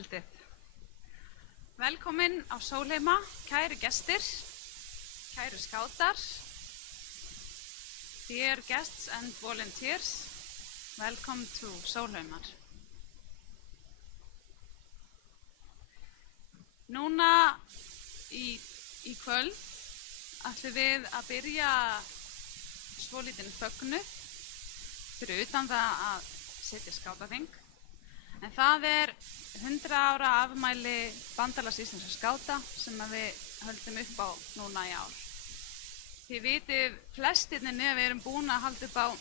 kvöldið. Velkomin á Sólheima, kæru gestir, kæru skátar, dear guests and volunteers, welcome to Sólheimar. Núna í kvöld ætlum við að byrja svolítinn fögnuð fyrir utan það að setja skátaþing. En það 100 ára afmæli Bandalags íslenskra skáta sem við höldum upp á núna í ár. Þið vitið flestirnir að við erum búin að halda upp á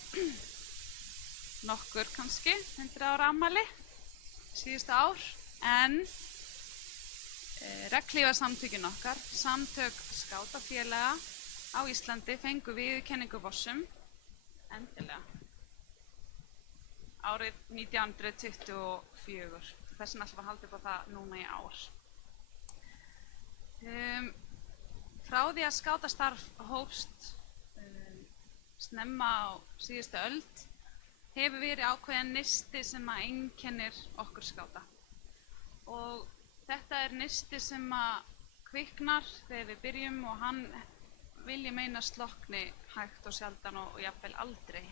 nokkur kannski 100 ára afmæli síðustu ár, en regnhlífarsamtökin okkar, samtök skátafélaga á Íslandi, fengu viðurkenningu Vossum endilega árið 1924. Þess vegna ætlum við að halda upp á það núna í ár. Frá því að skátastarf hófst snemma á síðustu öld hefur verið ákveðin nisti sem að einkennir okkur skáta. Og þetta nisti sem að kviknar þegar við byrjum og hann vil ég meina slokkni hægt og sjaldan og jafnvel aldrei.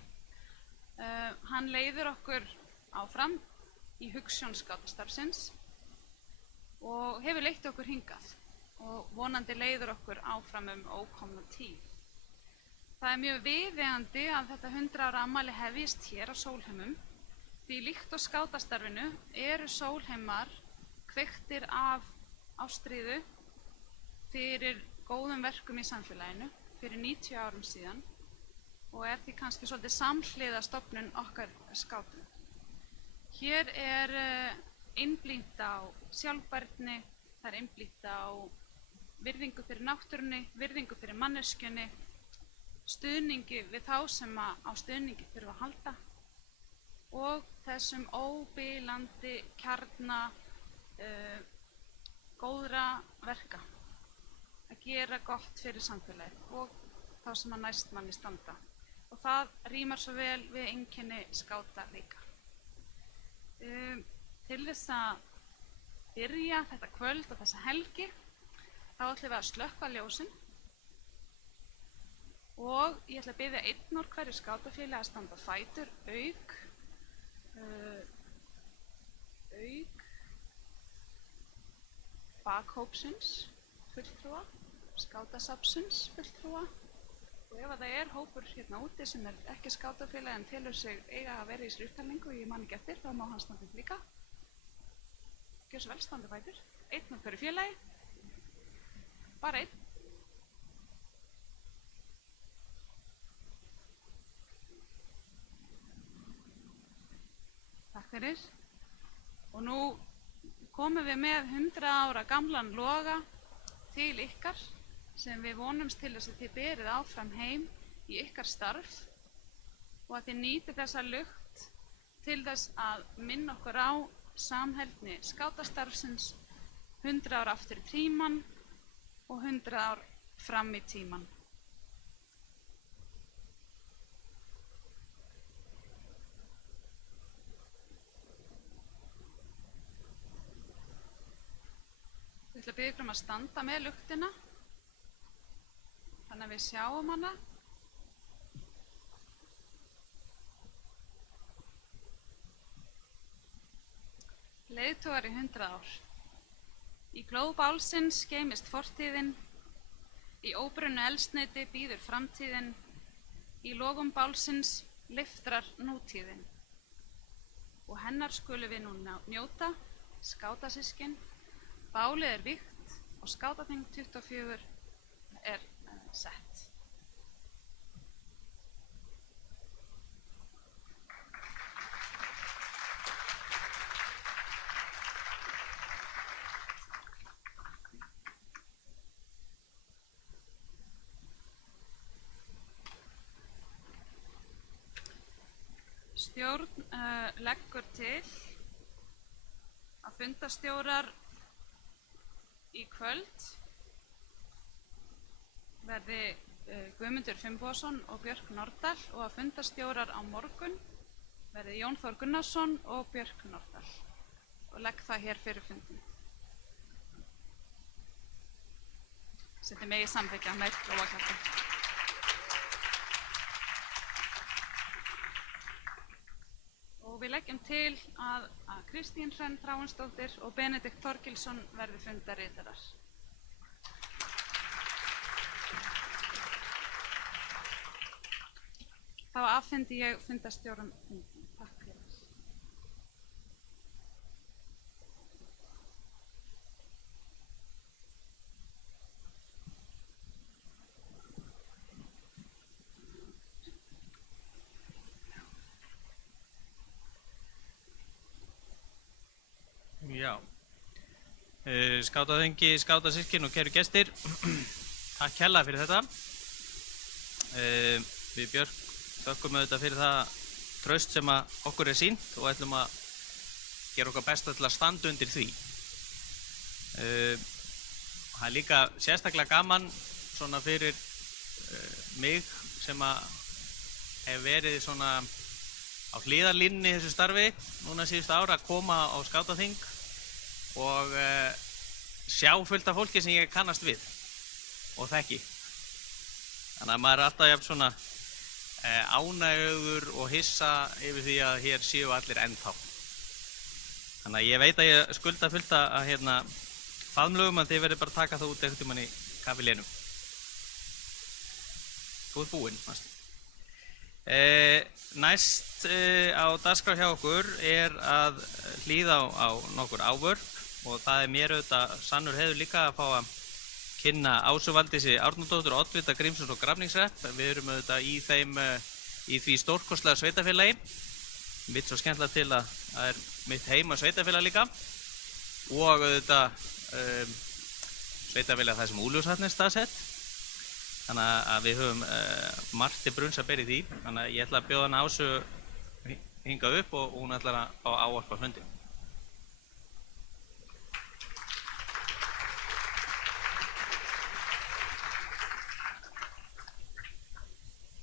Hann leiðir okkur áfram í hugsjón skátastarfsins og hefur leitt okkur hingað og vonandi leiðir okkur áfram ókomna tíð. Það mjög viðeigandi að þetta 100 ára afmæli hefjist hér á Sólheimum, því líkt og skátastarfinu eru Sólheimar kveiktir af ástríðu fyrir góðum verkum í samfélaginu fyrir 90 árum síðan og því kannski svolítið samhliða stofnun okkar skátum. Hér einblínt á sjálfbærni, það einblínt á virðingu fyrir náttúrunni, virðingu fyrir manneskjunni, stuðningi við þá sem á stuðningi þurfa að halda og þessum óbilandi kjarna góðra verka, að gera gott fyrir samfélagið og þá sem að næst manni standa. Og það rímar svo vel við einkenni skáta líka. Til þess að byrja þetta kvöld og þessa helgi, þá ætlum við að slökkva ljósin og ég ætla að biðja einn úr hverju skátafélagi að standa á fætur, auk bakhópsins fulltrúa, skátasafnsins fulltrúa. Og ef það hópur hérna úti sem ekki skátafélagi en telur sig eiga að vera í þessari upptalningu og ég man ekki eftir, þá má hann standa upp líka. Gjörðu svo vel, standa á fætur. Einn úr hverju félagi. Bara einn. Takk fyrir. Og nú komum við með 100 ára gamlan loga til ykkar sem við vonumst til þess að þið berið áfram heim í ykkar starf og að þið nýtið þessa lukt til þess að minna okkur á samheldni skátastarfsins 100 ár aftur í tímann og 100 ár fram í tímann. Ég ætla að biðja ykkur að standa með luktina þannig að við sjáum hana. Leiðtogar í 100 ár. Í glóð bálsins geymist fortíðin, í óbrunnu eldsneyti bíður framtíðin, í logum bálsins lyftrar nútíðin. Og hennar skulum við nú njóta, skátasyskin, bálið vígt og skátaþing 24 sett. Stjórn leggur til að fundarstjórar í kvöld verði Guðmundur Finnbogason og Björk Nordal og að fundarstjórar á morgun verði Jón Þór Gunnarsson og Björk Nordal. og legg það hér fyrir fundin. Sem þið megið samþykkja með lófaklappi. Og við leggjum til að Kristín Hrönn Þráinsdóttir og Benedikt Þorgilsson verði fundarritarar. Þá afhendi ég fundarstjórum fundin. Takk fyrir. Já, skátaþingi, skátasystkin og kæru gestir, takk kærlega fyrir þetta. Við Björk þökkum auðvitað fyrir það traust sem okkur sýnt og ætlum að gera okkar besta til að standa undir því. Það líka sérstaklega gaman svona fyrir mig sem hef verið svona á hliðarlínunni í þessu starfi núna síðustu ára að koma á skátaþing og sjá fullt af fólki sem ég kannast við og þekki. Þannig að maður alltaf jafn svona ánægður og hissa yfir því að hér séu allir ennþá. Þannig að ég veit að ég skulda fullt að faðmlögum að þið verður bara að taka það út einhvern tímann í kaffilénum. Þú ert búinn, næst. Næst á dagskrá hjá okkur að hlýða á nokkur ávörp og það mér auðvitað sannur heiður líka að fá að kynna Ásu Valdísi Árnadóttur og oddvita Grímsness og Grafningshrepps. Við erum auðvitað í því stórkostlega sveitafélagi. Mitt svo skemmtilega til að það er mitt heima sveitafélag líka og auðvitað sveitafélag það sem Úlfljótsvatn er staðsett. Þannig að við höfum margt til brunns að bera í því. Þannig að ég ætla að bjóða hana Ásu hingað upp og hún ætlar að fá ávarpa fundinn.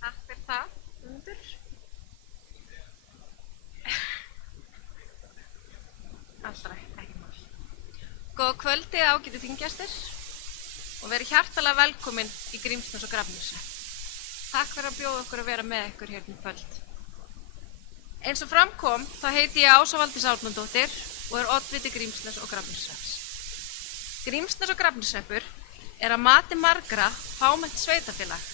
Takk fyrir það, Guðmundur. Allra, ekki mál. Góða kvöldi, ágætu þinggestir og verið hjartalega velkomin í Grímsness og Grafningshrepp. Takk fyrir að bjóða okkur að vera með ykkur hérna í kvöld. Eins og fram kom, þá heiti ég Ása Valdís Árnadóttir og er oddviti Grímsness og Grafningshrepps. Grímsness og Grafningshreppur er að mati margra fámennt sveitafélag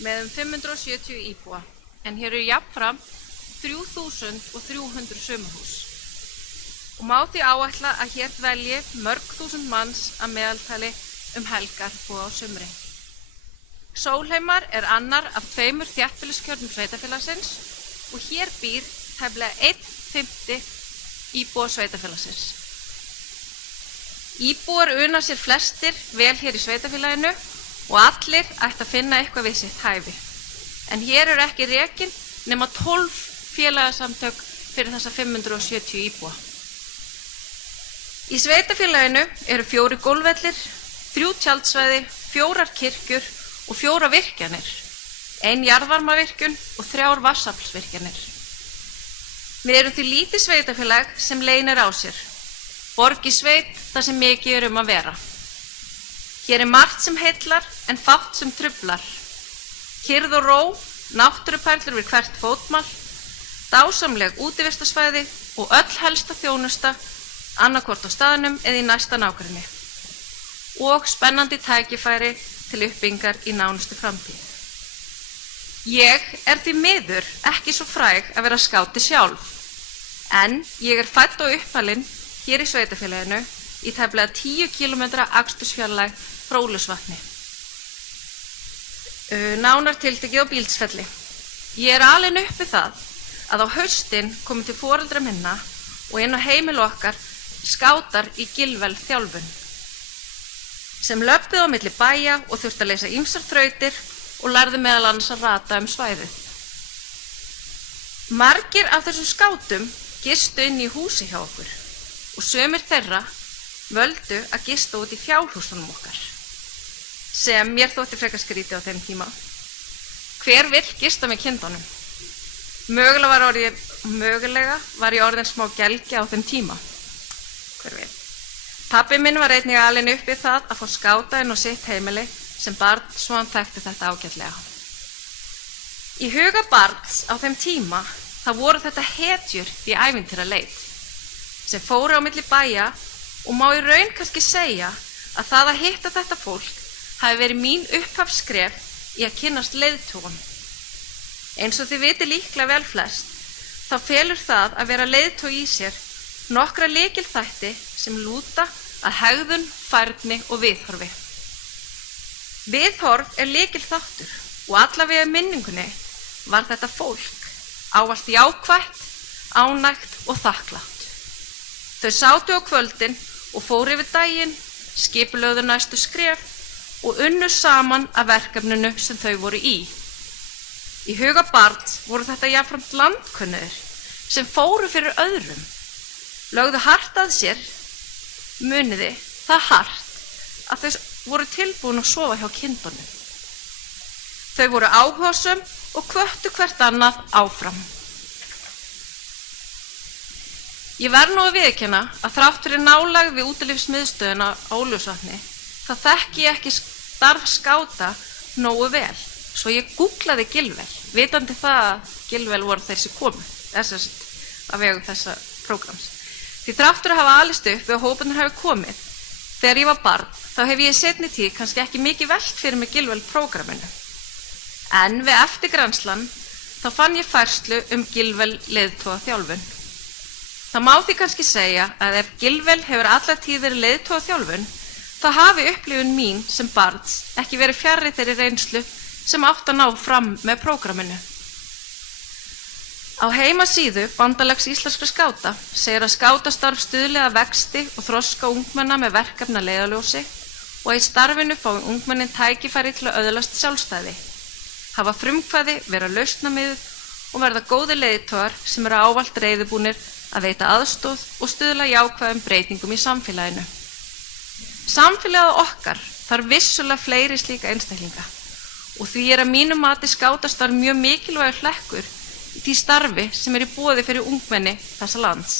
með 570 íbúa, en hér eru jafnframt 3300 sumarhús. Og má því áætla að hér dvelji mörg þúsund manns að meðaltali helgar og á sumri. Sólheimar er annar af 2 þéttbýliskjörnum sveitafélagsins og hér býr tæplega 1/5 íbúa sveitafélagsins. Íbúar una sér flestir vel hér í sveitafélaginu og allir ætti að finna eitthvað við sitt hæfi. En hér eru ekki rekin nema 12 félagasamtök fyrir þessa 570 íbúa. Í sveitafélaginu eru 4 gólfvellir, 3 tjaldsvæði, 4 kirkjur og 4 virkjanir, 1 jarðvarmavirkjun og 3 vatnsaflsvirkjanir. Við erum því lítið sveitafélag sem leynir á sér, borg í sveit þar sem mikið er að vera. Hér er margt sem heillar en fátt sem truflar. Kyrrð og ró, náttúruperlur við hvert fótmál, dásamleg útivistarsvæði og öll helsta þjónusta annarkvort á staðnum eða í næsta nágrenni. Og spennandi tækifæri til uppbyggingar í nánustu framtíð. Ég er því miður ekki svo fræg að vera skáti sjálf, en ég er fædd og uppalinn hér í sveitafélaginu í tæplega 10 km akstursfjarlægð frá Úlfljótsvatni. Nánar tiltekið á Bíldsfelli. Ég er alin upp við það að á haustin komi til foreldra minna og inn á heimili okkar skátar í Gilvel þjálfun sem löbbuðu á milli bæja og þurfti að leysa ýmsar þrautir og lærðu meðal annars að rata svæðið. Margir af þessum skátum gistu inn í húsi hjá okkur og sumir þeirra völdu að gista út í fjárhúsunum okkar sem mér þótti frekar skrítið á þeim tíma. Hver vill gista með kindunum? Mögulega var ég orðin smá gelgja á þeim tíma. hver veit. Pabbi minn var einnig alinn upp við það að fá skáta inn á sitt heimili sem barn svo hann þekkti þetta ágætlega. Í huga barns á þeim tíma þá voru þetta hetjur í ævintýraleit sem fóru á milli bæja og má í raun kannski segja að það að hitta þetta fólk hafi verið mín upphafsskref í að kynnast leiðtogum. Eins og þið viti líklega vel flest, þá felur það að vera leiðtogi í sér nokkra lykilþætti sem lúta að hegðun, færni og viðhorfi. Viðhorf er lykilþáttur og allavega í minningunni var þetta fólk ávallt jákvætt, ánægt og þakklátt. Þau sátu á kvöldin og fóru yfir daginn, skipulögðu næstu skref og unnu saman að verkefninu sem þau voru í. Í huga barns voru þetta jafnframt landkunnur sem fóru fyrir öðrum, lögðu hart að sér, muniði það hart að þau voru tilbúin að sofa hjá kindunum. Þau voru áhugasöm og hvöttu hvert annað áfram. Ég verð nú að viðurkenna að þrátt fyrir nálægð við útilífsmiðstöðina á Ólafsvatni þá þekki ég ekki starf skáta nógu vel, svo ég googlaði Gilvel, vitandi það að Gilvel voru þeir sem komu, að vegum þessa prógrams. Því þráttur að hafa alist upp við að hóparnir hafi komið, þegar ég var barn, þá hef ég í seinni tíð kannski ekki mikið velt fyrir mig Gilvel prógraminu. En við eftirgrannslan, þá fann ég færslu Gilvel leiðtoga þjálfun. Það má því kannski segja að ef Gilvel hefur alla tíð verið leiðtoga þjálfun, þá hafi upplifun mín sem barns ekki verið fjarri þeirri reynslu sem átt að ná fram með prógraminu. Á heimasíðu Bandalags íslenskra skáta segir að skátastarf stuðli að vexti og þroska ungmenna með verkefna leiðarljósi og í starfinu fái ungmennin tækifæri til að öðlast sjálfstæði, hafa frumkvæði, vera lausnamiðuð og verða góðir leiðtogar sem eru ávallt reiðubúnir að veita aðstoð og stuðla jákvæðum breytingum í samfélaginu. Samfélagið okkar þarf vissulega fleiri slíka einstaklinga og því er að mínu mati skátastarf mjög mikilvægur hlekkur í því starfi sem er í boði fyrir ungmenni þessa lands.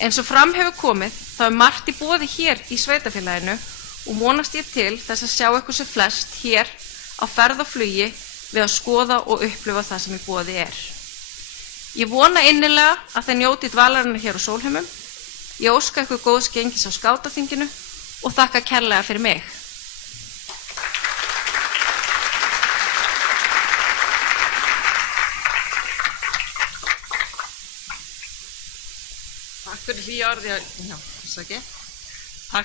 Eins og fram hefur komið þá er margt í boði hér í sveitafélaginu og vonast ég til þess að sjá ykkur sem flest hér á ferð og flugi við að skoða og upplifa það sem í boði er. Ég vona innilega að þeir njóti dvalarinnar hér á Sólheimum. Ég óska ykkur góðs gengis á skátaþinginu og þakka kærlega fyrir mig. Takk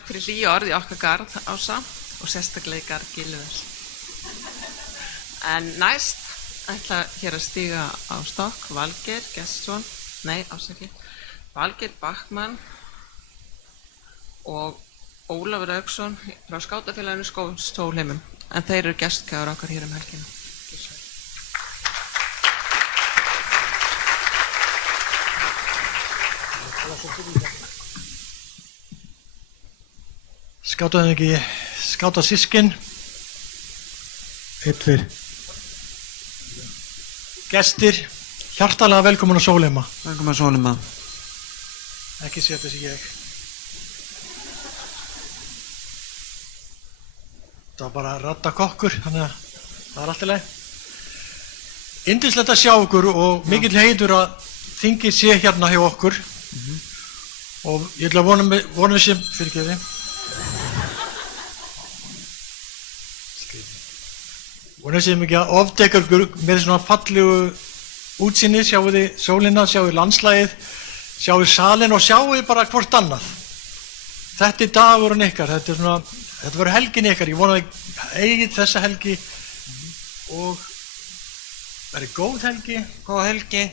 fyrir hlýja orði okkar garð, Ása, og sérstaklega í garð Gilvel. En næst ætla hér að stíga á stokk Valgeir Gestsson, Valgeir Bachmann og Ólafur Hauksson frá skátafélaginu Sólheimum, en þeir eru gestgjafar okkar hér helgina. Skátaþingi, skátasyskin, tveir, gestir, hjartalega velkomin á Sólheima. Velkomin á Sólheima. Ekki setja sig ég. Það var bara að radda kokkur, þannig að það er allt í lagi. Yndislegt að sjá okkur og mikill heiður að þingið sé hérna hjá okkur. Og ég ætla að vona sem fyrirgeði. Vona sem ekki að ofdekka ykkur með svona fallegu útsýni, sjáu þið sólina, sjáu þið landslagið, sjáu þið salin og sjáu þið bara hvort annað. Þetta er dagurinn ykkar, þetta verður helgin ykkar. Ég vona að eigið þessa helgi og verið góð helgi. Góð helgi.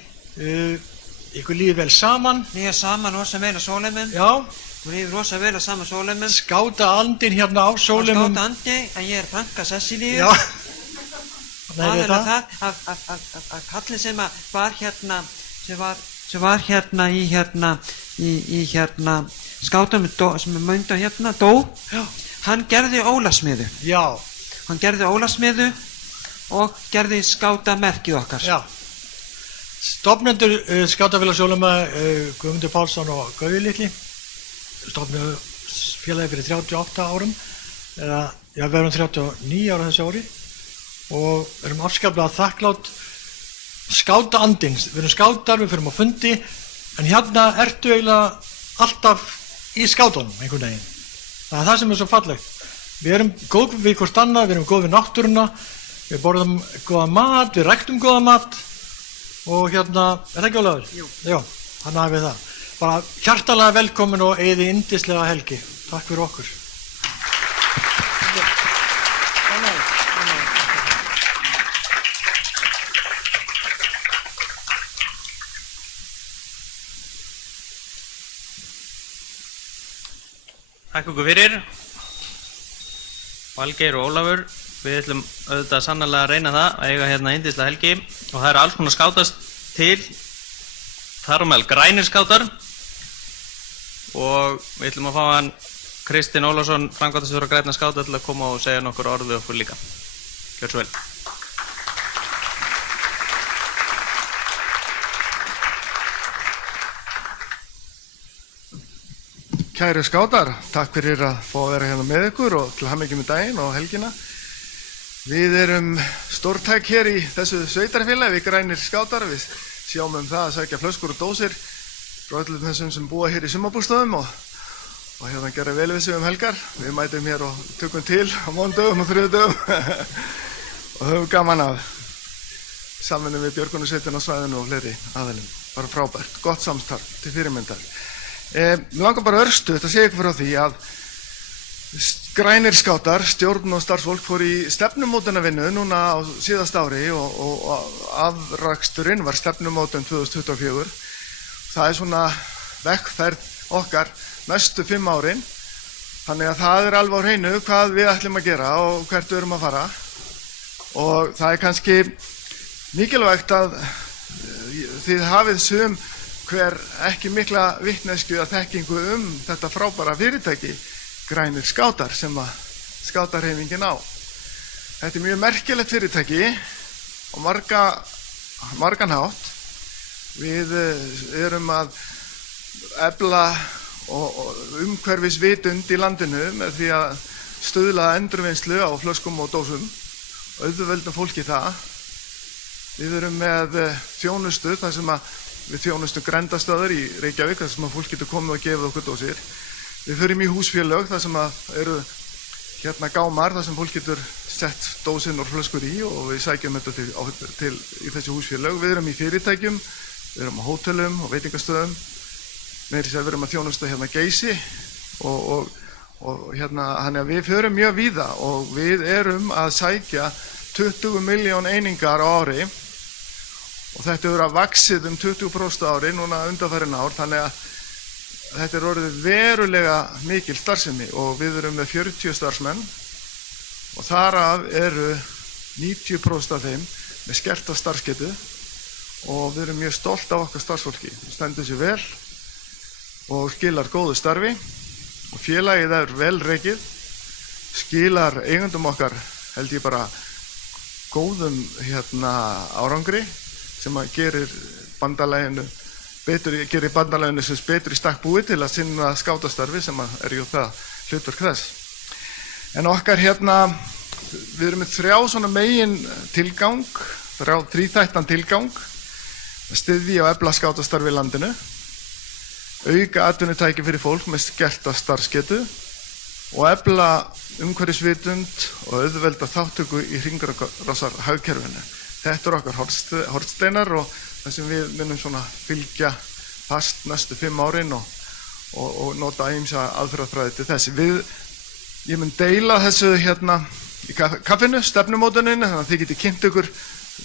Ykkur líður vel saman. Líða saman rosa vel á Sólheimum. Já. Mér líður rosa vel á saman Sólheimum. Skáta andinn hérna á Sólheimum. Skáta andi, en ég er frænka Sessilíu. Já. Það er það að kallinn sem var hérna, sem var hérna í skátum sem er mönda hérna, dó. Já. Hann gerði ólasmiðu. Já. Hann gerði ólasmiðu og gerði skátamerkið okkar. Já. Stofnendur skátafélags Sólheima, Guðmundur Pálsson og Gauði litli. stofnuðu félagi fyrir 38 árum, eða já, við erum 39 ára þessi ári og erum afskaplega þakklátt skátaandinn. Við erum skátar, við förum á fundi, en hérna ertu eiginlega alltaf í skátunum einhvern veginn. Það er það sem er svo fallegt. Við erum góð við hvort annað, við erum góð við náttúruna, við borðum góða mat, við ræktum góða mat og hérna, er það ekki Ólafur? Jú. Já, þannig að við það. Bara hjartalega velkomin og eigið yndislega helgi. Takk fyrir okkur. Takk okkur fyrir. Valgeir og Ólafur, við ætlum auðvitað sannarlega að reyna það að eiga hérna yndislega helgi og það eru alls konar skátast til, þar á meðal grænir skátar og við ætlum að fá hann Kristinn Ólafsson, framkvæmdastjóra grænna skáta til að koma og segja nokkur orð við okkur líka. Gjörðu svo vel. Kæru skátar, takk fyrir að fá að vera hérna með ykkur og til hamingju með daginn og helgina. Við erum stórtæk hér í þessu sveitarfélagi, við grænir skátar. Við sjáum það að sækja flöskur og dósir frá öllum þessum sem búa hér í sumarbústöðum og hérna gera vel við sig helgar. Við mætum hér og tökum til á mánudögum og þriðjudögum og höfum gaman af samvinnu við björgunarsveitina á svæðinu og fleiri aðilum. Bara frábært, gott samstarf til fyrirmyndar. Mér langar bara örstuðt að segja ykkur frá því að grænir skátar, stjórn og starfsfólk fór í stefnumótunarvinnu núna á síðast ári og afraksturinn var stefnumótun 2024. Það er svona vegferð okkar næstu 5 árin, þannig að það er alveg á hreinu hvað við ætlum að gera og hvert við erum að fara. Og það er kannski mikilvægt að þið hafið sum hver ekki mikla vitneskju að þekkingu þetta frábæra fyrirtæki grænir skátar sem að skátarhreyfingin á. Þetta er mjög merkilegt fyrirtæki á margan hátt. Við erum að efla umhverfisvitund í landinu með því að stuðla að endurvinnslu á flöskum og dósum og auðveldum fólki það. Við erum með þjónustu þar sem að við þjónustum grændastöðar í Reykjavík þar sem að fólk getur komið og gefið okkur dósir. Við förum í húsfélög þar sem að eru hérna gámar þar sem fólk getur sett dósinn og flöskur í og við sækjum þetta í þessi húsfélög. Við erum í fyrirtækjum, við erum á hótelum og veitingastöðum. Við erum að þjónusta hérna Geysi og hérna þannig að við förum mjög víða og við erum að sækja 20 milljón einingar á ári. Og þetta hefur vaxið 20% ári núna undanfarin ár, þannig að þetta er orðið verulega mikil starfsemi og við erum með 40 starfsmenn og þar af eru 90% af þeim með skerta starfsgetu og við erum mjög stolt af okkar starfsfólki. Það stendur sér vel og skilar góðu starfi og félagið er vel rekið, skilar eigendum okkar held ég bara góðum árangri sem að gerir bandalaginu sem betur í stakk búið til að sinna skátastarfi sem er jú það hlutverk þess. En okkar við erum með 3 svona megin tilgang, 3 þættan tilgang, að styðja og efla skátastarfi í landinu, auka atvinnutæki fyrir fólk með skerta starfsgetu og efla umhverfisvitund og auðvelda þátttöku í hringrásar hagkerfinu. Þetta er okkar hornsteinar og það sem við munum svona fylgja fast næstu 5 árin og nota ýmsa aðferðafræði til þess. Ég mun deila þessu hérna í kaffinu, stefnumótuninni, þannig að þið getið kynnt ykkur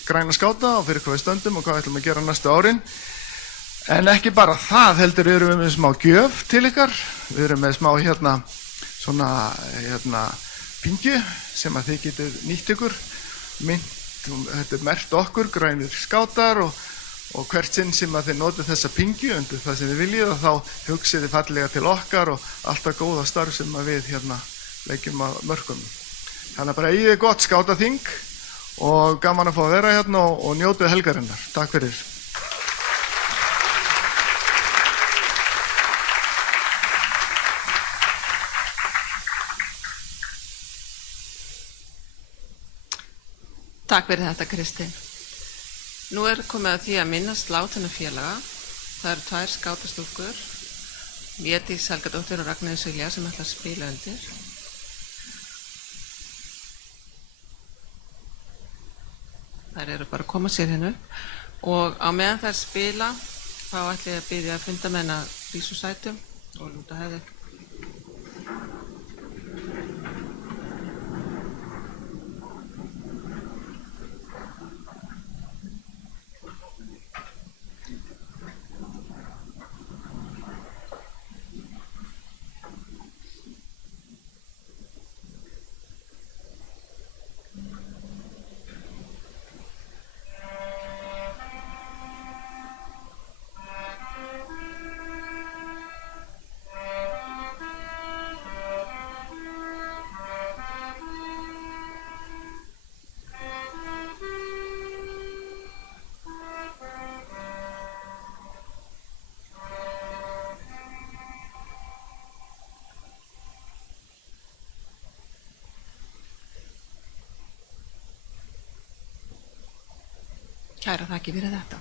græna skáta og fyrir hvað við stöndum og hvað við ætlum að gera næstu árin. En ekki bara það, heldur erum við með smá gjöf til ykkar. Við erum með smá svona pingju sem að þið getið nýtt ykkur. Þetta er merkt okkur, grænir skátar og hvert sinn sem að þið notið þessa pingju undir það sem þið viljið og þá hugsið þið fallega til okkar og alltaf góða starf sem að við leggjum að mörkum. Þannig að bara eigið gott skátaþing og gaman að fá að vera hérna og njótið helgarinnar. Takk fyrir. Takk fyrir þetta, Kristín. Nú komið að því að minnast látinna félaga. Það eru 2 skátastúlkur, Védís Helgadóttir og Ragnheiður Silja sem ætla að spila undir. Þær eru bara að koma sér hérna og á meðan þær spila þá ætla ég að biðja að fundamenn að rísa úr sætum og lúta hefði. Kæra þakki fyrir þetta.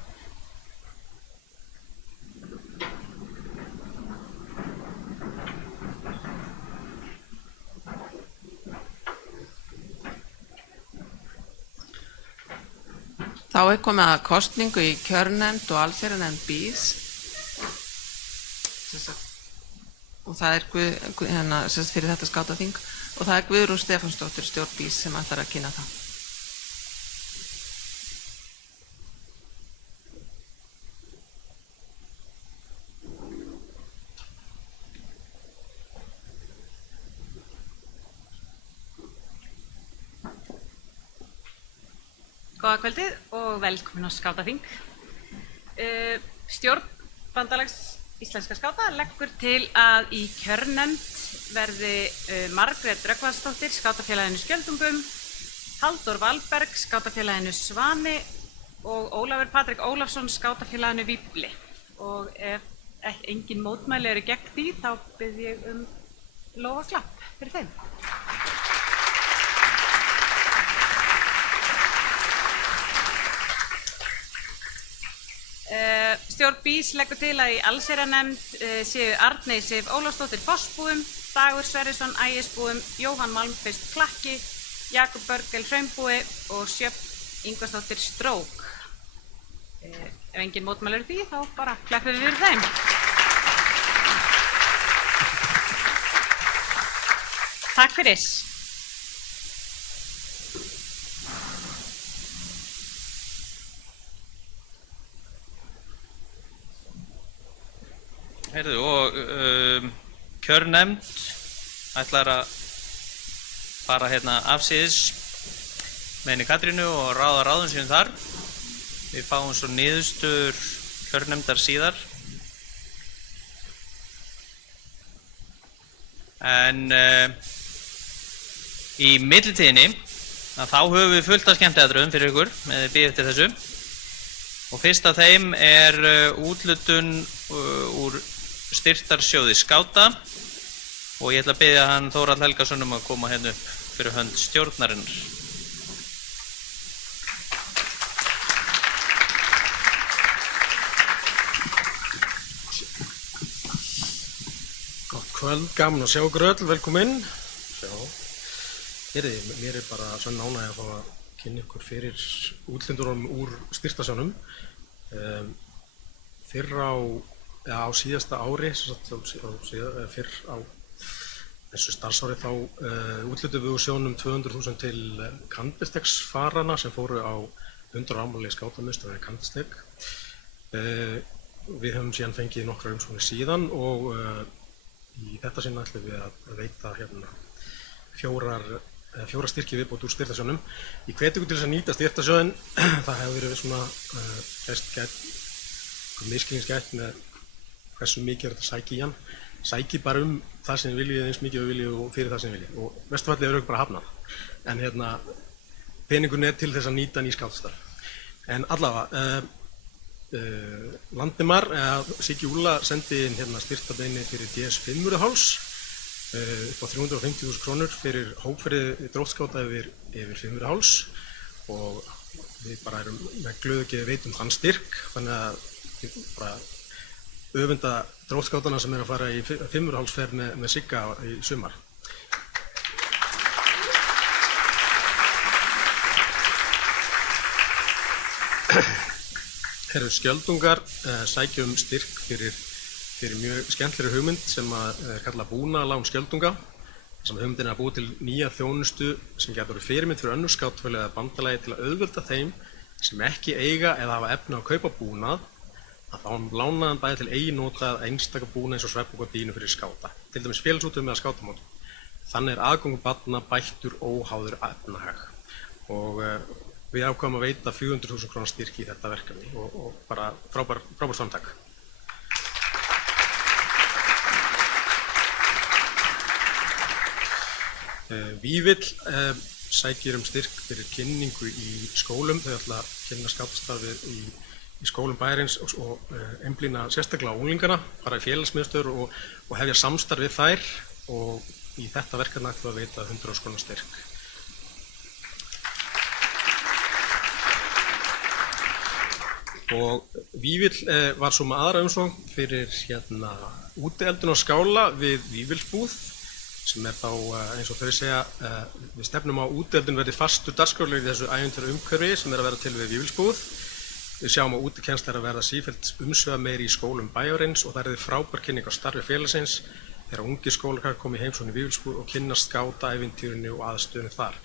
Þá komið að kosningu í kjörnefnd og allsherjarnefnd BÍS. Og það fyrir þetta skátaþing. Og það Guðrún Stefánsdóttir, stjórn BÍS, sem ætlar að kynna það. Góða kvöldið og velkomin á skátaþing. Stjórn Bandalags Íslenska skáta leggur til að í kjörnefnd verði Margrét Rögnvaldsdóttir, skátafélaginu Skjöldungum, Halldór Valberg, skátafélaginu Svani og Ólafur Patrik Ólafsson, skátafélaginu Vífli. Og ef engin mótmæli eru gegn því, þá bið ég lófaklapp fyrir þeim. Stjórn BÍS leggur til að í allsherjarnefnd séu Arney Sif Ólafsdóttir Fossbúum, Dagur Sverrisson Ægisbúum, Jóhann Malmqvist Klakki, Jakob Börgel Hraunbúi og Sjöfn Ingvarsdóttir Strók. Ef engin mótmæli eru því, þá bara klappum við fyrir þeim. Takk fyrir. Heyrðu, og kjörnefnd ætlar að fara hérna afsíðis með henni Katrínu og ráða ráðum sínum þar. Við fáum svo niðurstöður kjörnefndar síðar. En í millitíðinni þá höfum við fullt af skemmtiatriðum fyrir ykkur með því bíð eftir þessu. Og fyrst af þeim úthlutun úr styrktarsjóði skáta og ég ætla að biðja hann Þórhall Helgason að koma hérna upp fyrir hönd stjórnarinnar. Gott kvöld, gaman að sjá ykkur öll, velkomin. Mér bara svo ánægja að fá að kynna ykkur fyrir úthlutunum úr styrktarsjónum. Fyrr á síðasta ári, fyrr á þessu starfsári þá úthlutuðum við úr sjónum 200.000 til Kandistekksfarana sem fóru á 100 afmæli skátamiðstöðvar í Kandistek. Við höfum síðan fengið nokkrar umsóknir síðan og í þetta sinn ætlum við að veita hérna fjóra styrki viðbót úr styrktarsjónum. Ég hvet ykkur til þess að nýta styrktarsjóðinn. Það hefur verið svona misskilningsgætt með hversu mikið þetta sæki í hann. Sæki bara það sem þið viljið eins mikið og viljið og fyrir það sem þið viljið. Og verstu fallið bara hafnað. En peningurinn til þess að nýta ný skátastarf. En allavega, Landimar, Siggi Úlla sendi styrktabeiðni fyrir DS Fimmvörðuháls upp á 350.000 krónur fyrir hópferðið dróttskáta yfir Fimmvörðuháls og við bara erum með glöðugeði veitum þann styrk, þannig að við bara öfunda drótskátana sem að fara í 5-hálsferð með Sigga í sumar. Skjöldungar sækja styrk fyrir mjög skemmtlegri hugmynd sem er kallað búnaðarlán skjöldunga, sem hugmyndin er að búa til nýja þjónustu sem getur verið fyrirmynd fyrir önnur skátafélög eða bandalagi til að auðvelda þeim sem ekki eiga eða hafa efni á að kaupa búnað að fá lánaðan bæði til eigin nota eða einstaka búnað eins og svefnpoka og dýnu fyrir skáta, til dæmis félagsútum eða skátamótum. Þannig er aðgangur barna bættur óháður efnahag og við ákváðum að veita 400.000 krónar styrk í þetta verkefni og bara frábært framtak. Vívill sækir styrk fyrir kynningu í skólum. Þau ætla að kynna skátastarfið í skólum bæjarins og einblína sérstaklega á unglingana, fara í félagsmiðstöður og hefja samstarf við þær og í þetta verkefni ætlum við að veita 100.000 krónar styrk. Og Vívill var svo með aðra umsókn fyrir útieldun á skála við Vífillsbúð sem er þá eins og þau segja við stefnum á útieldun verði fastur dagskrárliður í þessu ævintýra umhverfi sem er að vera til við Vífillsbúð. Við sjáum að útikennsla er að verða sífellt umsvega meiri í skólum bæjarins og það er frábær kynning á starfi félagsins þegar ungir skólakrakkar koma í heimsókn í Vífillsbúð og kynnast skátaævintýrinu og aðstöðunni þar.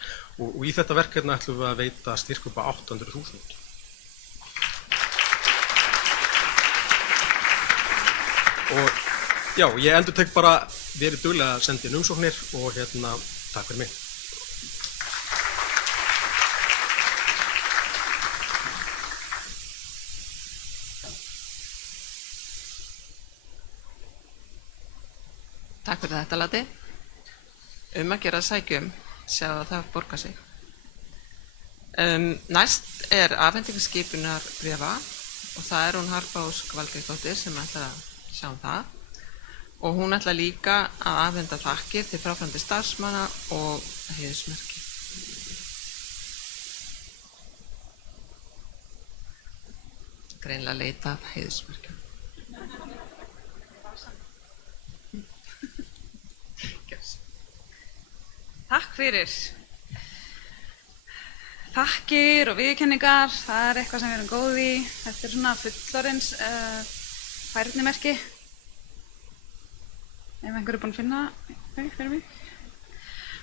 Og í þetta verkefni ætlum við að veita styrk upp á 800.000. Og já, ég endurtek bara verið duglega að senda inn umsóknir og takk fyrir mig. Takk fyrir þetta, Lati. Að gera sækjum, sjá að það borgar sig. Næst er afhendingarskipunar bréfa og það er hún Harpa Ósk Valgeirsdóttir sem ætlar að sjá það og hún ætlar líka að afhenda þakkir til fráfarandi starfsmanna og heiðursmerki. Greinilega leita af heiðursmerkjum. Takk fyrir. Þakkir og viðurkenningar, það er eitthvað sem við erum góð í. Þetta er svona fullorins færnimerki. Ef einhver er búinn að finna þau fyrir mig.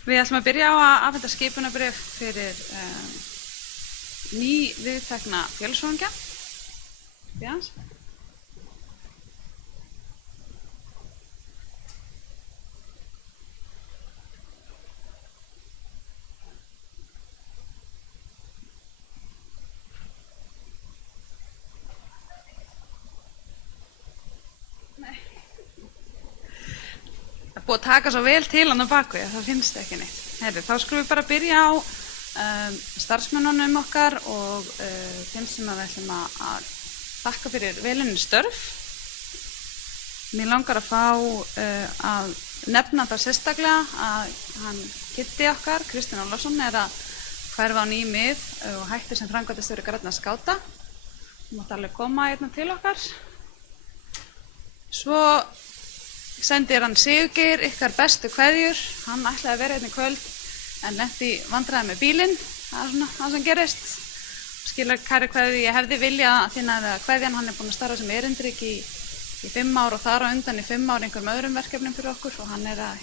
Við ætlum að byrja á að afhenda skipunarbréf fyrir ný viðtekna félagsfóringja. Bíðans. Búið að taka svo vel til hann á bakvið að það finnst ekki neitt. Herri, þá skulum við bara byrja á starfsmönnunum okkar og þeim sem við ætlum að þakka fyrir velunni störf. Mér langar að fá að nefna það sérstaklega að hann Kitti okkar, Kristinn Ólafsson, er að hverfa á nýmið og hættir sem framkvæmdastjóri Grænna skáta. Þú mátt alveg koma hérna til okkar. Svo sendir hann Siggeir ykkar bestu kveðjur. Hann ætlaði að vera hérna í kvöld en lenti vandræði með bílinn. Það er svona það sem gerist. Skilar kæri kveðju, ég hefði viljað að þína kveðjan. Hann er búinn að starfa sem erindreki í 5 ár og þar á undan í 5 ár einhverjum öðrum verkefnum fyrir okkur og hann er að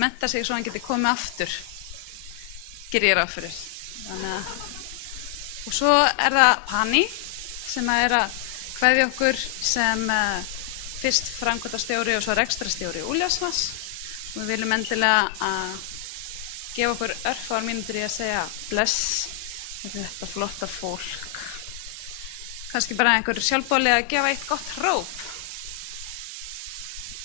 mennta sig svo hann geti komið aftur. Gerir ég ráð fyrir. Og svo er það Pani sem er að kveðja okkur sem fyrst framkvæmdastjóri og svo rekstrarstjóri Úlfarsvatns. Við viljum endilega að gefa okkur örfáar mínútur í að segja bless við þetta flotta fólk. Kannski bara einhver sjálfboðaliði að gefa eitt gott hróp.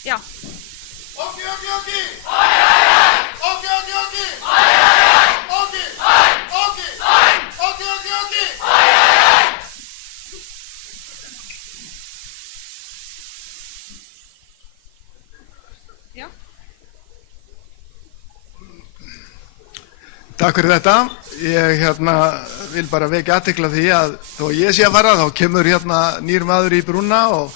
Já. Oki, oki, oki! Oi, oi, oi! Oki, oki, oki! Oi, oi, oi! Oki! Oi! Oki! Oi! Oki, oki, oki! Oi, oi, oi! Já. Takk fyrir þetta. Ég vil bara vekja athygli á því að þó ég sé að fara þá kemur hérna nýr maður í brúnna og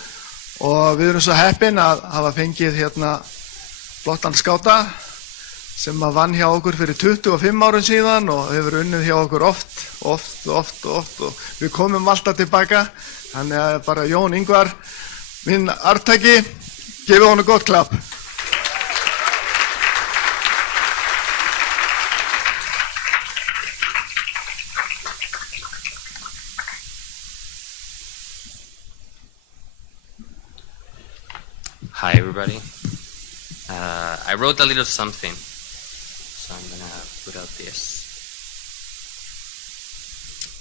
við erum svo heppin að hafa fengið hérna flottan skáta sem að vann hjá okkur fyrir 25 árum síðan og hefur unnið hjá okkur oft og við komum alltaf tilbaka. Þannig að bara Jón Ingvar, minn arftaki, gefið honum gott klapp. Hi everybody. I wrote a little something, so I'm gonna put out this.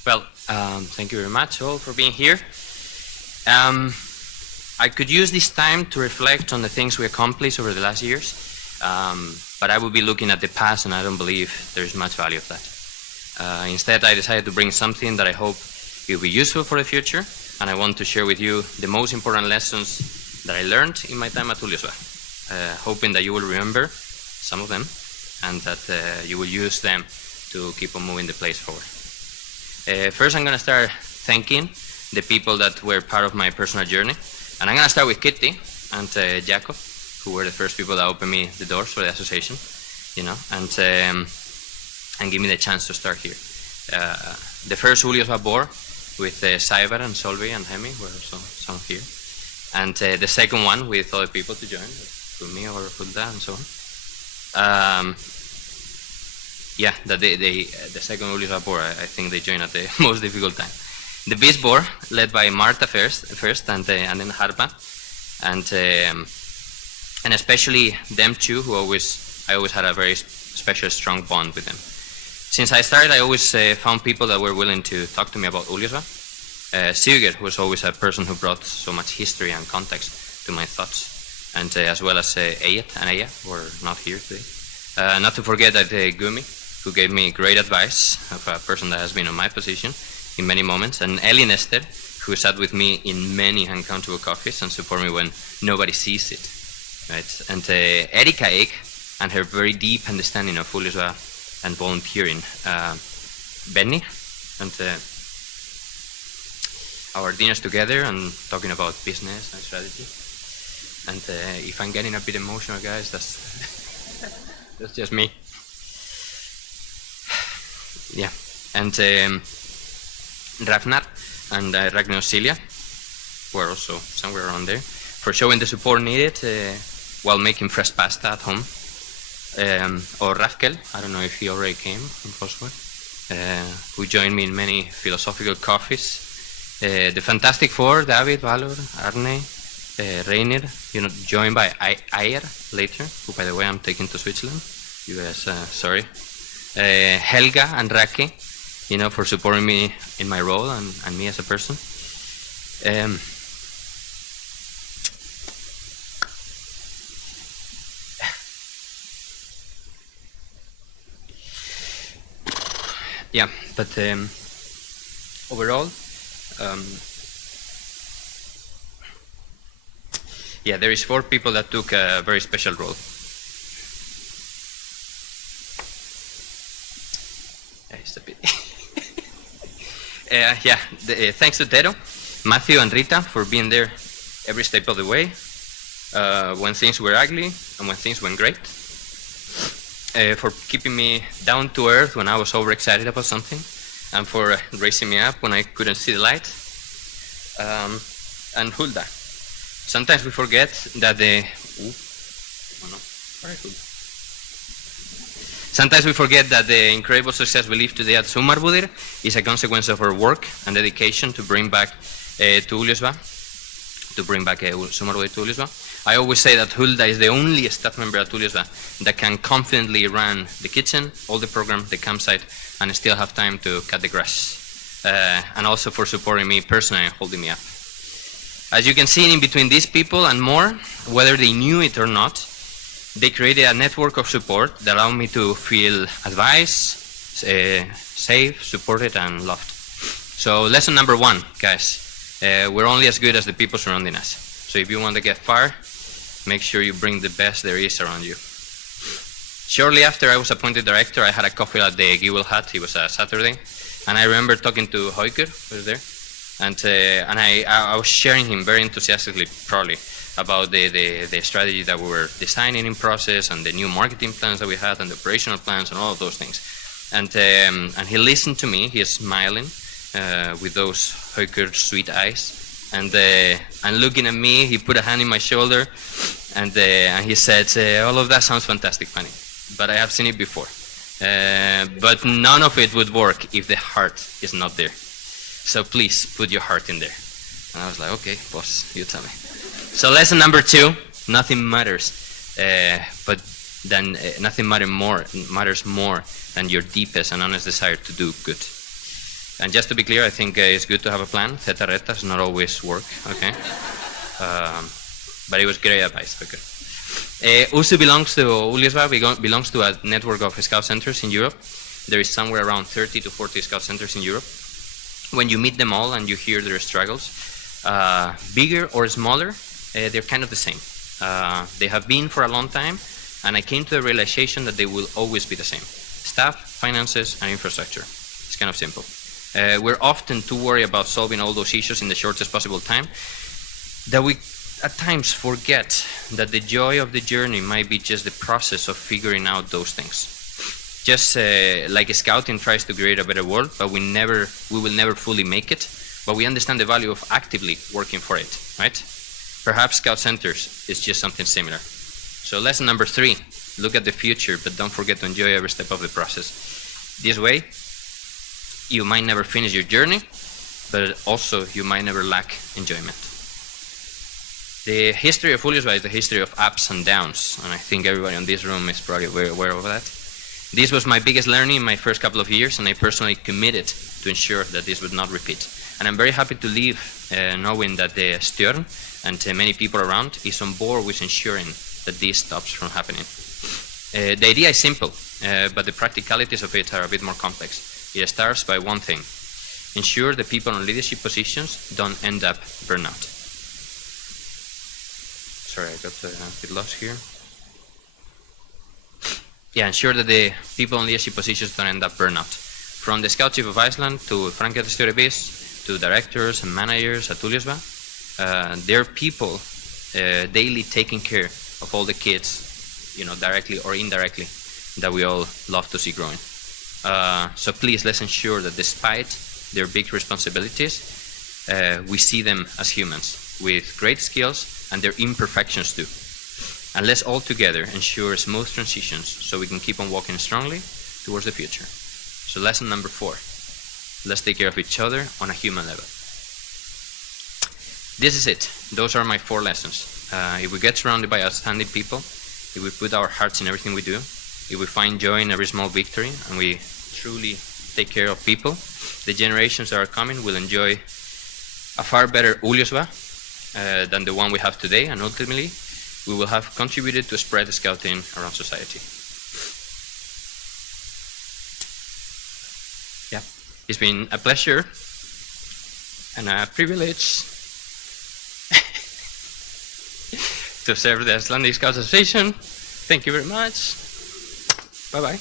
Well, thank you very much all for being here. I could use this time to reflect on the things we accomplished over the last years, but I will be looking at the past and I don't believe there's much value of that. Instead, I decided to bring something that I hope will be useful for the future, and I want to share with you the most important lessons that I learned in my time at Uliusva, hoping that you will remember some of them and that you will use them to keep on moving the place forward. First, I'm going to start thanking the people that were part of my personal journey, and I'm going to start with Kitty and Jacob, who were the first people that opened me the doors for the association, and give me the chance to start here. The first Uliusva board with Saivar and Solveig and Hemi were also some here. And the second one with other people to join, with me or Hulda and so on. The second Uliusva board, I think they joined at the most difficult time. The Beast board, led by Marta first and then Harpa, and especially them two, who I always had a very special, strong bond with them. Since I started, I always found people that were willing to talk to me about Uliusva. Sigurd was always a person who brought so much history and context to my thoughts, and as well as Eyet and Eya, who are not here today. Not to forget that Gumi, who gave me great advice, of a person that has been in my position in many moments, and Elin Esther, who sat with me in many uncountable coffees and support me when nobody sees it, right? And Erika Ek, and her very deep understanding of Uliusva and volunteering. Benny, and our dinners together and talking about business and strategy. And if I'm getting a bit emotional, guys, that's just me. Yeah. And Ragnar and Ragnar Silja were also somewhere around there for showing the support needed while making fresh pasta at home. Or Rafkel, I don't know if he already came from Kosovo, who joined me in many philosophical coffees. The Fantastic Four, David, Valor, Arne, Reiner, joined by Ayer later, who, by the way, I'm taking to Switzerland. You guys, sorry. Helga and Raki, for supporting me in my role and me as a person. Yeah, but overall, there is 4 people that took a very special role. Thanks to Tero, Matthew and Rita for being there every step of the way, when things were ugly and when things went great, for keeping me down to earth when I was overexcited about something, and for raising me up when I couldn't see the light. And Hulda. Sometimes we forget that Sometimes we forget that the incredible success we live today at Sumarbudir is a consequence of our work and dedication to bring back Sumarbudir to Uliusva. I always say that Hulda is the only staff member at Uliusva that can confidently run the kitchen, all the program, the campsite, and still have time to cut the grass. And also for supporting me personally and holding me up. As you can see, in between these people and more, whether they knew it or not, they created a network of support that allowed me to feel advised, safe, supported, and loved. So lesson number 1, guys, we're only as good as the people surrounding us. So if you want to get far, make sure you bring the best there is around you. Shortly after I was appointed director, I had a coffee at the Gewel Hut. It was a Saturday, And I remember talking to Haukur, who was there, and I was sharing him very enthusiastically, probably, about the strategy that we were designing in process and the new marketing plans that we had and the operational plans and all of those things. And he listened to me. He is smiling with those Haukur sweet eyes. And looking at me, he put a hand in my shoulder, and he said, all of that sounds fantastic, Fanny, but I have seen it before. But none of it would work if the heart is not there. So please put your heart in there. And I was like, okay, boss, you tell me. So lesson number 2, nothing matters, but then nothing matters more than your deepest and honest desire to do good. And just to be clear, I think it's good to have a plan. Theta Reta does not always work, okay? But it was great advice, okay. USU belongs to Uljusva, belongs to a network of scout centers in Europe. There is somewhere around 30 to 40 scout centers in Europe. When you meet them all and you hear their struggles, bigger or smaller, they're kind of the same. They have been for a long time, and I came to the realization that they will always be the same. Staff, finances, and infrastructure. It's kind of simple. We're often too worried about solving all those issues in the shortest possible time that we at times forget that the joy of the journey might be just the process of figuring out those things. Just like scouting tries to create a better world, but we will never fully make it, but we understand the value of actively working for it, right? Perhaps Scout Centers is just something similar. So lesson number 3, look at the future, but don't forget to enjoy every step of the process. This way, you might never finish your journey, but also you might never lack enjoyment. The history of Uljusva is the history of ups and downs, and I think everybody in this room is probably very aware of that. This was my biggest learning in my first couple of years, and I personally committed to ensure that this would not repeat. And I'm very happy to leave knowing that the Stjörn and many people around is on board with ensuring that this stops from happening. The idea is simple, but the practicalities of it are a bit more complex. It starts by one thing: ensure the people in leadership positions don't end up burnout. Sorry, I got a bit lost here. Yeah, ensure that the people in leadership positions don't end up burnout. From the Scout Chief of Iceland to Framkvæmdastjóri BIS to directors and managers at Uljusva, there are people daily taking care of all the kids, directly or indirectly, that we all love to see growing. So please, let's ensure that despite their big responsibilities, we see them as humans with great skills and their imperfections too. And let's all together ensure smooth transitions so we can keep on walking strongly towards the future. So lesson number 4, let's take care of each other on a human level. This is it. Those are my 4 lessons. If we get surrounded by outstanding people, if we put our hearts in everything we do, if we find joy in every small victory, and we truly take care of people, the generations that are coming will enjoy a far better Uljusva than the one we have today, and ultimately we will have contributed to spread scouting around society. Yeah, it's been a pleasure and a privilege to serve the Icelandic Scouts Association. Thank you very much. Bye-bye.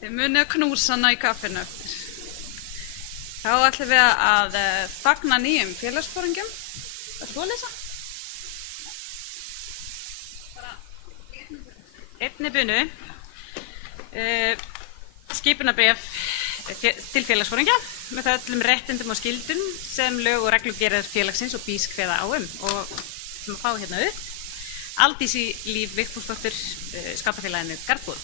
Þið munið að knúsa hana í kaffinu eftir. Þá ætlum við að fagna nýjum félagsforingjum. Það þú að lesa? Einni bunu, skipunarbréf til félagsforingja með öllum réttindum og skyldum sem lög og reglugerðir félagsins og BIS kveða á og sem að fá hérna upp. Aldísi Líf Vigfúsdóttir, skátafélaginu Garðbúð.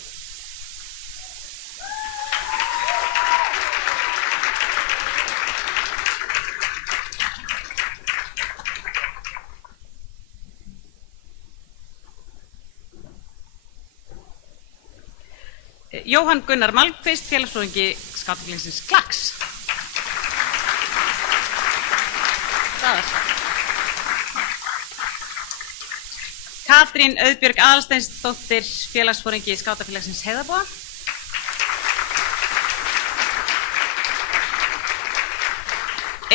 Jóhann Gunnar Malmqvist, félagsforingi skátafélagsins Klakks. Katrín Auðbjörg Aðalsteinsdóttir, félagsforingi Skátafélagsins Heiðarbúa.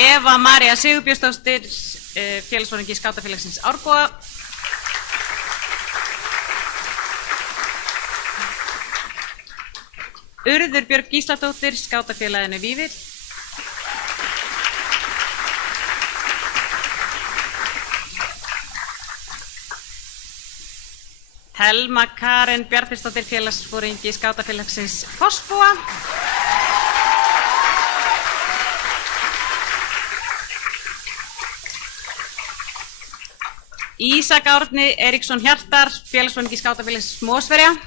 Eva María Sigurbjörnsdóttir, félagsforingi Skátafélagsins Árbúa. Urður Björg Gísladóttir, Skátafélaginu Vífil. Helma Karen Bjartvinsdóttir, félagsforingi Skátafélagsins Fossbúa. Ísak Árni Eiríksson Hjartar, félagsforingi Skátafélagsins Mosverja.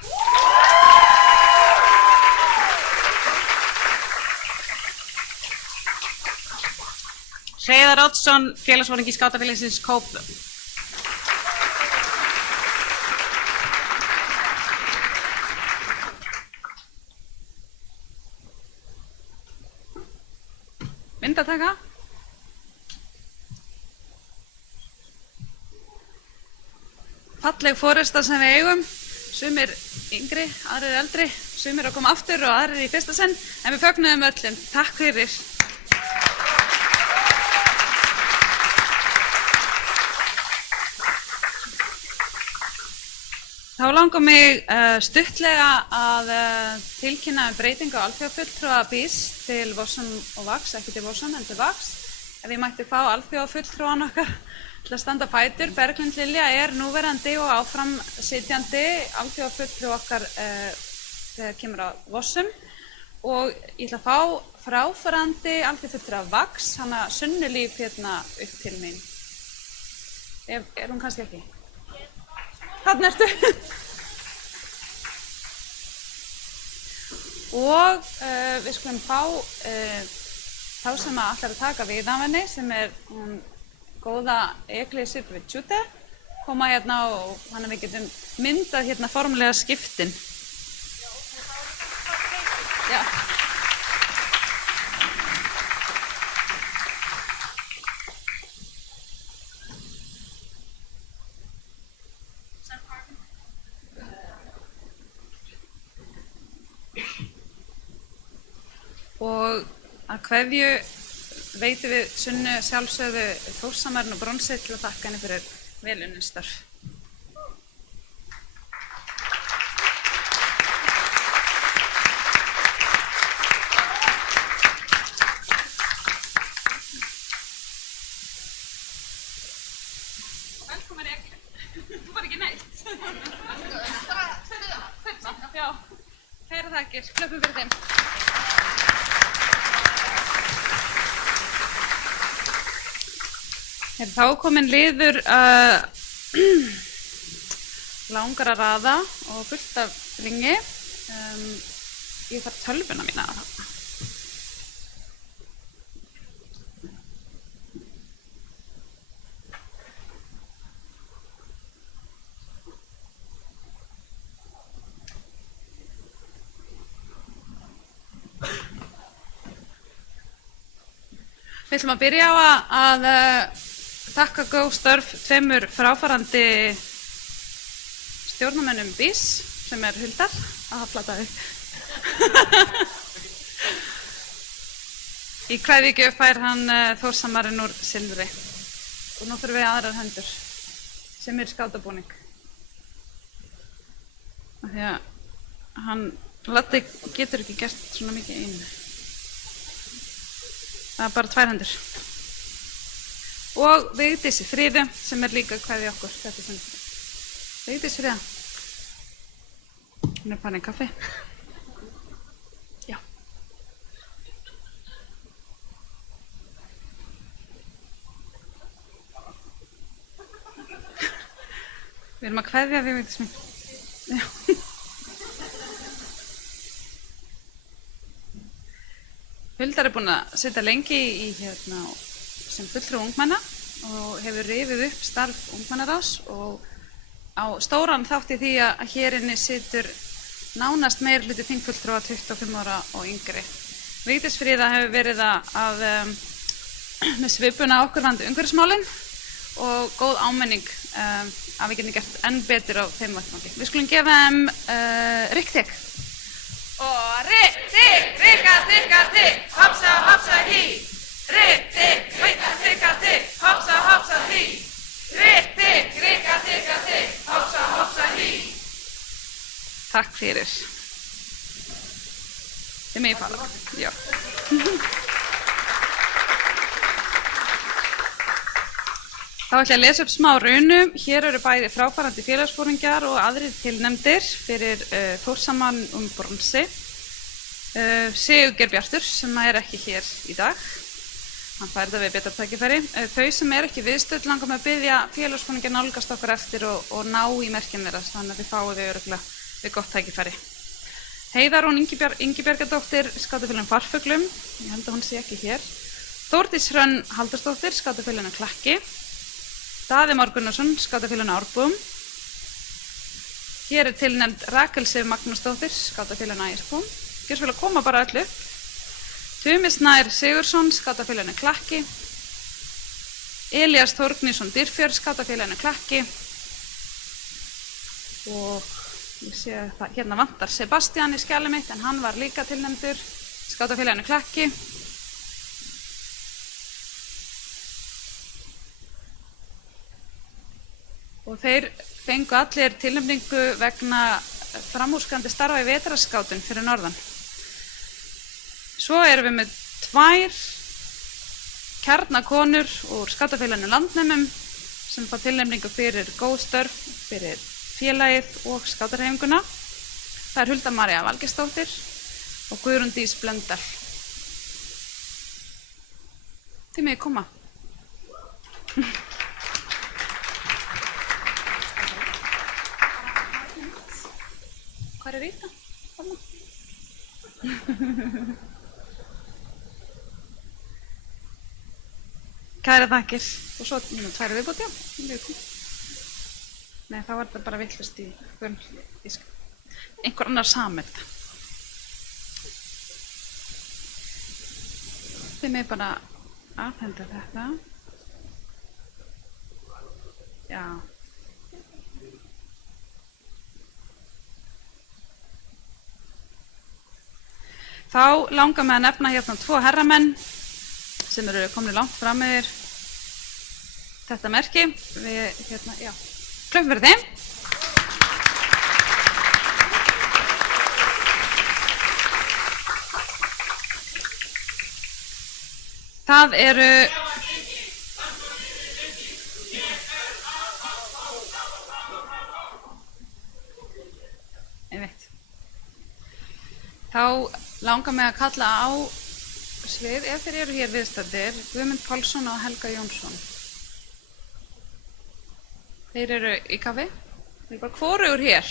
Hreiðar Oddsson, félagsforingi Skátafélagsins Kópur. Myndataka. Falleg forysta sem við eigum, sumir yngri, aðrir eldri, sumir að koma aftur og aðrir í fyrsta sinn, en við fögnuðum öllum. Takk fyrir. Þá langar mig stuttlega að tilkynna breytingu á alþjóðafulltrúa BÍS til Vossum og Vax, ekki til Vossum en til Vax. Ef ég mætti fá alþjóðafulltrúan okkar til að standa fætur. Berglind Lilja núverandi og áfram sitjandi alþjóðafulltrú okkar þegar kemur á Vossum. Og ég ætla að fá fráfarandi alþjóðafulltrúa Vax, hana Sunnu Líf hérna upp til mín. Hún kannski ekki? Þarna ertu. Og við skulum fá þá sem ætlar að taka við af henni, sem hún góða Egli Sirvitsjúte, koma hérna og þannig að við getum myndað hérna formlega skiptin. Já. Og að kveðju veitum við Sunnu sjálfsögðu Þórshammarinn og bronsið til að þakka henni fyrir vel unnin störf. Velkomin Egli. Þú var ekki neitt. Já, kæra þakkir. Klöppum fyrir þeim. Þá komin liður langar að raða og fullt af ringi. Ég þarf tölvuna mína að hafa. Við ætlum að byrja á að þakka góð störf tveimur fráfarandi stjórnarmönnum BÍS sem Huldar að haflata upp. Í kveðjugjöf fær hann Þórshammarinn úr silfri og nú þurfum við aðrar hendur sem skátabúning. Af því að Latti getur ekki gert svona mikið einu. Það bara 2 hendur. Og Vigdísi Fríðu sem líka kveðja okkur þetta sinn. Vigdís Fríða. Hún panni kaffi. Já. Við erum að kveðja þig, Vigdís mín. Já. Huldar búin að sitja lengi sem fulltrú ungmenna og hefur rifið upp starf ungmennaráðs og á stóran þátt í því að hér inni situr nánast meirihluti þingfulltrúa 25 ára og yngri. Vigdís Fríða hefur verið með svipuna okkur varðandi umhverfismálin og góð áminning að við getum gert enn betur á þeim vettvangi. Við skulum gefa þeim rykk-tikk. Og rykk-tikk, rykka-tikka-tikk, hopsa-hopsa-hí. Rykk-tikk, rykka-tikka-tikk, hopsa-hopsa-hí. Rykk-tikk, rykka-tikka-tikk, hopsa-hopsa-hí. Takk fyrir. Þið megið fara. Já. Þá ætla ég að lesa upp smá runu. Hér eru bæði fráfarandi félagsforingjar og aðrir tilnefndir fyrir Þórsamann bronsi. Sigurgeir Bjartur sem er ekki hér í dag. Hann fær það við betra tækifæri. Þau sem er ekki viðstödd langar með að biðja félagsforingjar nálgast okkur eftir og ná í merkin þeirra, þannig að þið fáið þau örugglega við gott tækifæri. Heiðarún Ingibjargadóttir, skátafélaginu Farfuglum, ég held að hún sé ekki hér. Þórdís Hrönn Halldórsdóttir, skátafélaginu Klakki. Daði Már Gunnarsson, skátafélaginu Árbúum. Hér er tilnefnd Rakel Sif Magnúsdóttir, skátafélaginu Ægisbúum. Gjörðu svo vel að koma bara öll upp. Tumi Snær Sigurðsson, skátafélaginu Klakki. Elías Þórgnísson Dýrfjörð, skátafélaginu Klakki. Og ég sé að hérna vantar Sebastian í skjalið mitt, en hann var líka tilnefndur, skátafélaginu Klakki. Og þeir fengu allir tilnefningu vegna framúrskarandi starfa í vetrarskátum fyrir norðan. Svo erum við með 2 kjarnakonur úr skátafélaginu Landnemum sem fá tilnefningu fyrir góð störf fyrir félagið og skátarhreyfinguna. Það er Hulda María Valgeirsdóttir og Guðrún Dís Blöndal. Þið megið koma. Hvar er Rita? Kæra þakkir. Og svo 2 viðbót, já. Nei, þá var þetta bara villust í einhver annar samið. Þið með bara afhenda þetta. Já. Þá langar mig að nefna hérna 2 herramenn sem eru komnir langt fram yfir þetta merki. Við hérna, já. Klöppum fyrir þeim. Það eru einmitt. Þá langar mig að kalla á svið, ef þeir eru hér viðstaddir, Guðmund Pálsson og Helga Jónsson. Þeir eru í kaffi. Þeir eru bara hvorugur hér.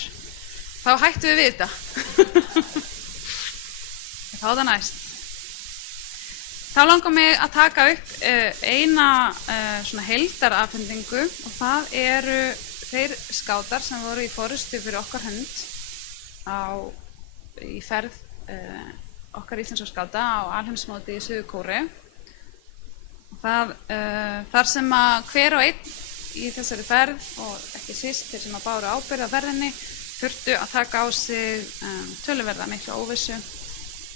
Þá hættum við þetta. Þá það næst. Þá langar mig að taka upp eina svona heildarafhendingu og það eru þeir skátar sem voru í forystu fyrir okkar hönd í ferð okkar íslenskra skáta á alheimsmóti í Suður-Kóreu. Þar sem að hver og einn í þessari ferð og ekki síst þeir sem að báru ábyrgð á ferðinni þurftu að taka á sig töluverða mikla óvissu,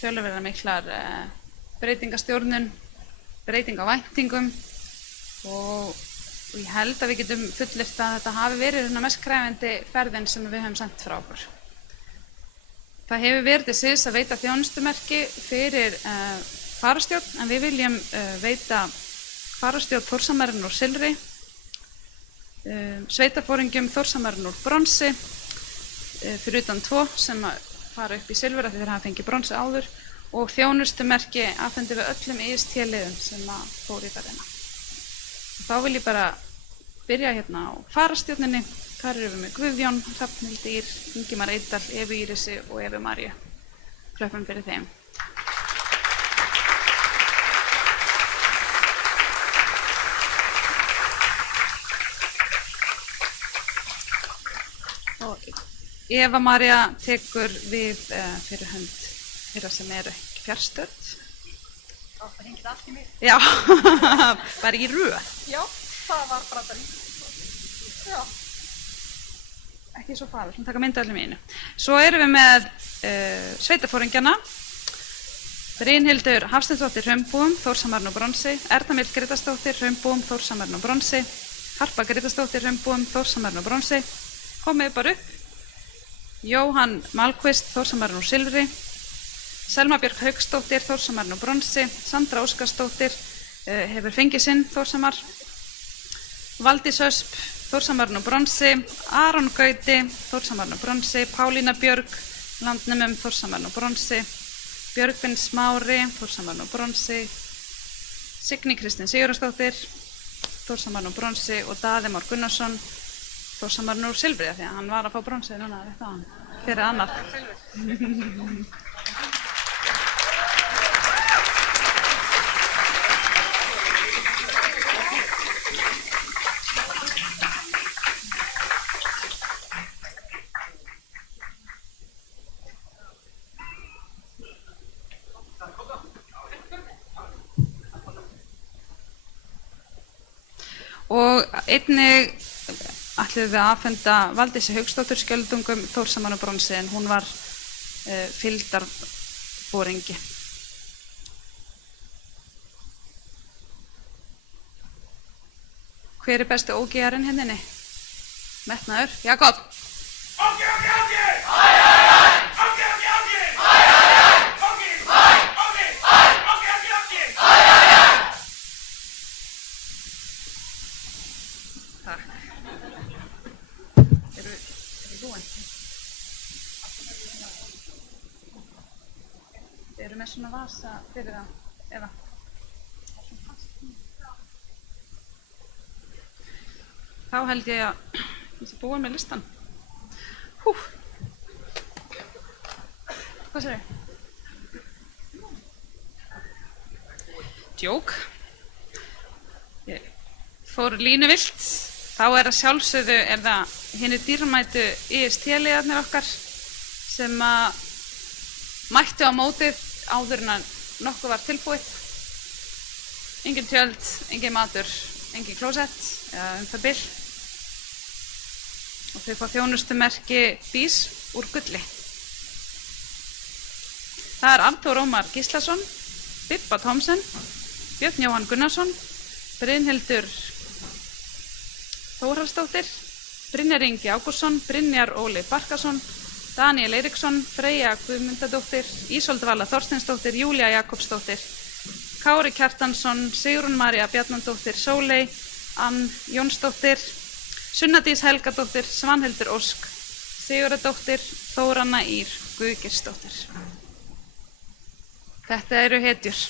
töluverða miklar breytingastjórnun, breyting á væntingum og ég held að við getum fullyrt að þetta hafi verið mest krefjandi ferðin sem við höfum sendt frá okkur. Það hefur verið til siðs að veita þjónustumerki fyrir fararstjórn, en við viljum veita fararstjórn Þórsamarinn úr silfri, sveitaforingjum Þórsamarinn úr bronsi, fyrir utan 2 sem fara upp í silfur af því þeir hafa fengið bronsi áður, og þjónustumerki afhendum við öllum IST-liðum sem fóru í ferðina. Þá vil ég bara byrja hérna á fararstjórninni. Þar erum við með Guðjón, Hrafnhildi Ýr, Ingimar Eydal, Evu Írisi og Evu Maríu. Klöppum fyrir þeim. Og Eva María tekur við fyrir hönd þeirra sem eru ekki fjarstödd. Það hengið allt í mig. Já, bara í röð. Já, það var bara í. Já. ekki svo farið, við taka mynda allir í einu. Svo erum við með sveitafóringjana, Brynhildur Hafsteinsdóttir Hraunbúum, Þórsamarinn og bronsi, Erna Mjöll Grétarsdóttir Hraunbúum, Þórsamarinn og bronsi, Harpa Grétarsdóttir Hraunbúum, Þórsamarinn og bronsi, komið bara upp, Jóhann Malmqvist, Þórsamarinn og silfri, Selma Björk Hauksdóttir, Þórsamarinn og bronsi, Sandra Óskarsdóttir hefur fengið sinn Þórsamar, Valdís Ösp, Þórsamarinn og bronsi, Aron Gauti, Þórsamarinn og bronsi, Pálína Björg, Landnemum, Þórsamarinn og bronsi, Björgvin Smári, Þórsamarinn og bronsi, Signý Kristín Sigurðarsdóttir, Þórsamarinn og bronsi og Daði Már Gunnarsson, Þórsamarinn úr silfri, því að hann var að fá bronsið núna, rétt á hann, fyrir annar. Og einnig ætlum við að afhenda Valdísi Hauksdóttur skjöldungum Þórsamarinn og bronsi en hún var fylgdarforingi. Hver er besti ógejarinn henninni? Metnaður, Jakob. Ógi! Ógi! Ógi! Ógi! Ógi! Ógi! Ógi! Ógi! Ógi! Ógi! Takk. Eru búin? Þið eru með svona vasa fyrir það, Eva. Þá held ég að við erum búin með listan. Hvað segir þið? Djók. Ég fór línuvillt. Þá er að sjálfsögðu það hinir dýrmætu IST-liðarnir okkar sem að mættu á mótið áður en að nokkuð var tilbúið. Engin tjöld, engin matur, engin klósett eða það bil. Og þau fá þjónustumerki BÍS úr gulli. Það er Arnþór Ómar Gíslason, Bibba Thomsen, Björn Jóhann Gunnarsson, Brynhildur Þórhalsdóttir, Brynjar Ingi Ágústsson, Brynjar Óli Barkason, Daniel Eiríksson, Freyja Guðmundadóttir, Ísold Vala Þorsteinsdóttir, Júlía Jakobsdóttir, Kári Kjartansson, Sigrún María Bjarnadóttir, Sóley, Ann Jónsdóttir, Sunnadís Helgadóttir, Svanhildur Ósk, Sigurðardóttir, Þóranna Ír Guðgeirsdóttir. Þetta eru hetjur.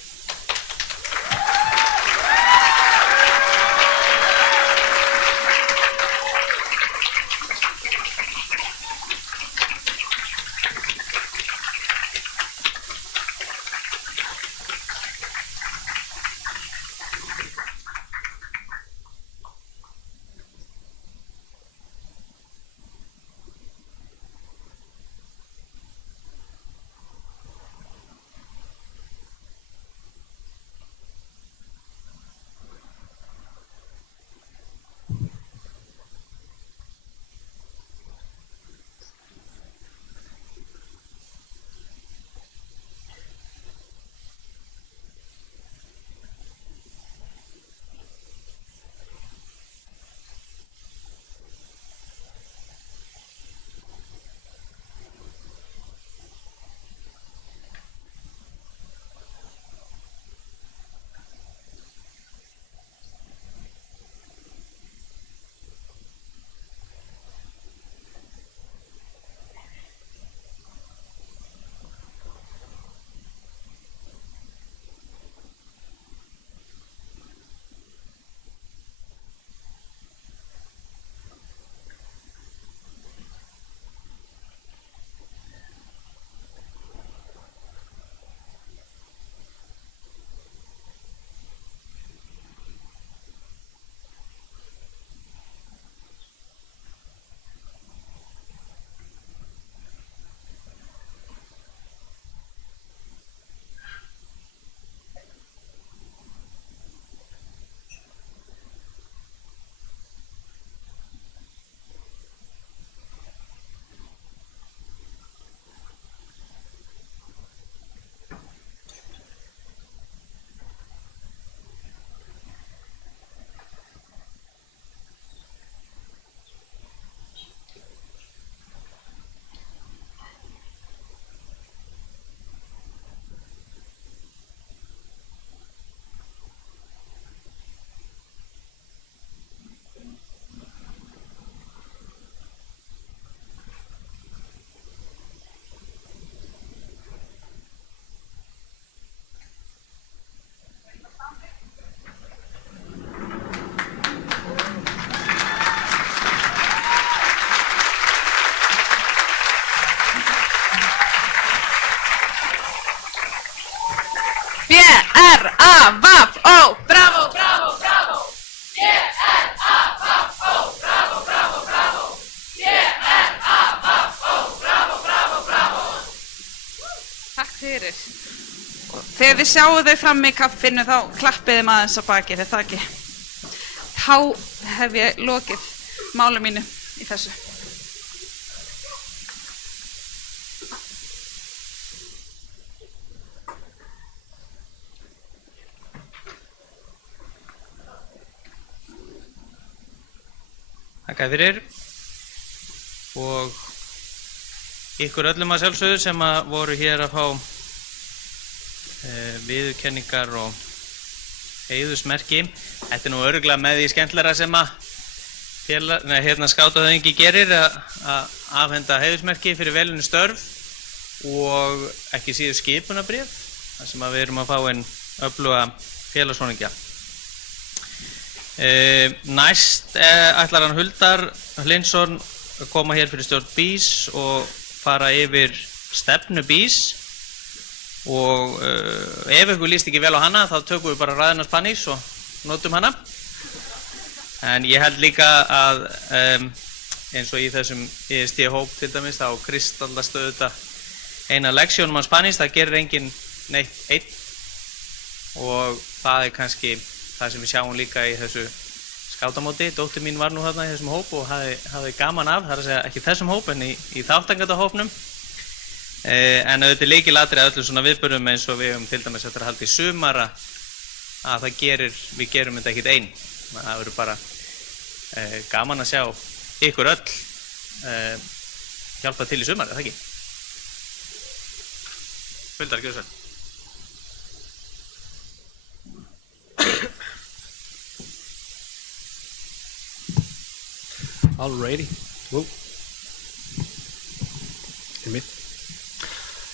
Þegar þið sjáu þau fram í kaffinu þá klappið þeim aðeins á bakið, er það ekki? Þá hef ég lokið máli mínu í þessu. Þakka fyrir og ykkur öllum að sjálfsögðu sem að voru hér að fá viðurkenningar og heiðursmerki. Þetta nú örugglega með því skemmtilegra sem að skátahöfðingi gerir að afhenda heiðursmerki fyrir velunni störf og ekki síður skipunarbréf þar sem að við erum að fá einn öfluga félagsforingja. Næst ætlar hann Huldar Hlynsson að koma hér fyrir stjórn BÍS og fara yfir stefnu BÍS og ef ykkur líst ekki vel á hana þá tökum við bara ræðina Spanís og notum hana. En ég held líka að eins og í þessum IST-hóp til dæmis þá kristallast auðvitað eina leksjónum á Spanís, það gerir enginn neitt einn og það kannski það sem við sjáum líka í þessu skátamóti. Dóttir mín var nú þarna í þessum hóp og hafði gaman af, það er að segja ekki þessum hóp en í þátttakendahópnum. En auðvitað er lykilatriði að öllum svona viðburðum eins og við höfum til dæmis eftir að halda í sumar að við gerum þetta ekkert einn. Það verður bara gaman að sjá ykkur öll hjálpa til í sumar, er það ekki? Huldar, gjörðu svo. Alrighty, wow. Einmitt.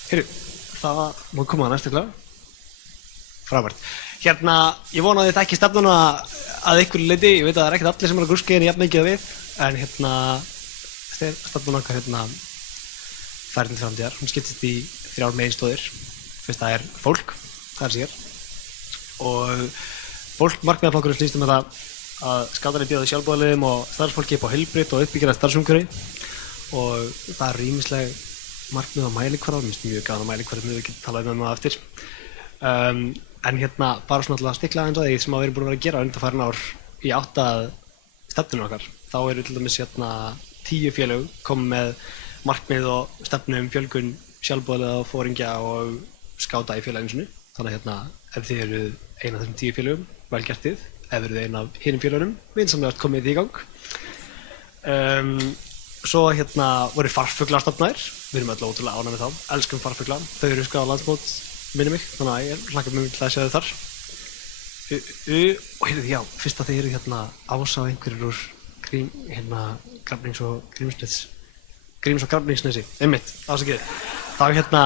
Heyrðu, það má koma að næstu klára. Frábært. Hérna, ég vona að þið þekki stefnuna að ykkur leyti. Ég veit að það er ekkert allir sem eru að grúska henni jafn mikið að við. En hérna, stefnuna okkar færðin til framtíðar. Hún skiptist í 3 meginstóðir. Fyrsta er fólk, það er sér. Og fólk markmiðaflokkurinn snýst um þetta að skátarnir bjóði sjálfboðaliðum og starfsfólki upp á heilbrigt og uppbyggjara starfsumhverfi og það er ýmisleg markmið á mælikvarða, mér finnst mjög gaman á mælikvarða við getum talað um það eftir. En hérna bara svona alltaf stikla eins og því sem við erum búin að vera að gera undanfarin ár í átt að stefnunum okkar. Þá eru til dæmis hérna 10 félög komið með markmið og stefnu fjölgun sjálfboðaliða og foringja og skáta í félaginu sinni. Þannig hérna ef þið eru ein af þessum 10 félögum, vel gert þið. Ef þið eru ein af hinum félögunum, vinsamlegast komið í gang. Svo hérna voru farfuglar stofnaðir, við erum öll ótrúlega ánægð með þá, elskum farfugla, þau eru á landsmót, minni mig, þannig að ég hlakka mjög til að sjá þau þar. Og heyrðu, já, fyrst að þið eru hérna Ása og einhverjir úr Grafnings og Gríms og Grafningsnesi, einmitt, ásakið. Þá hérna,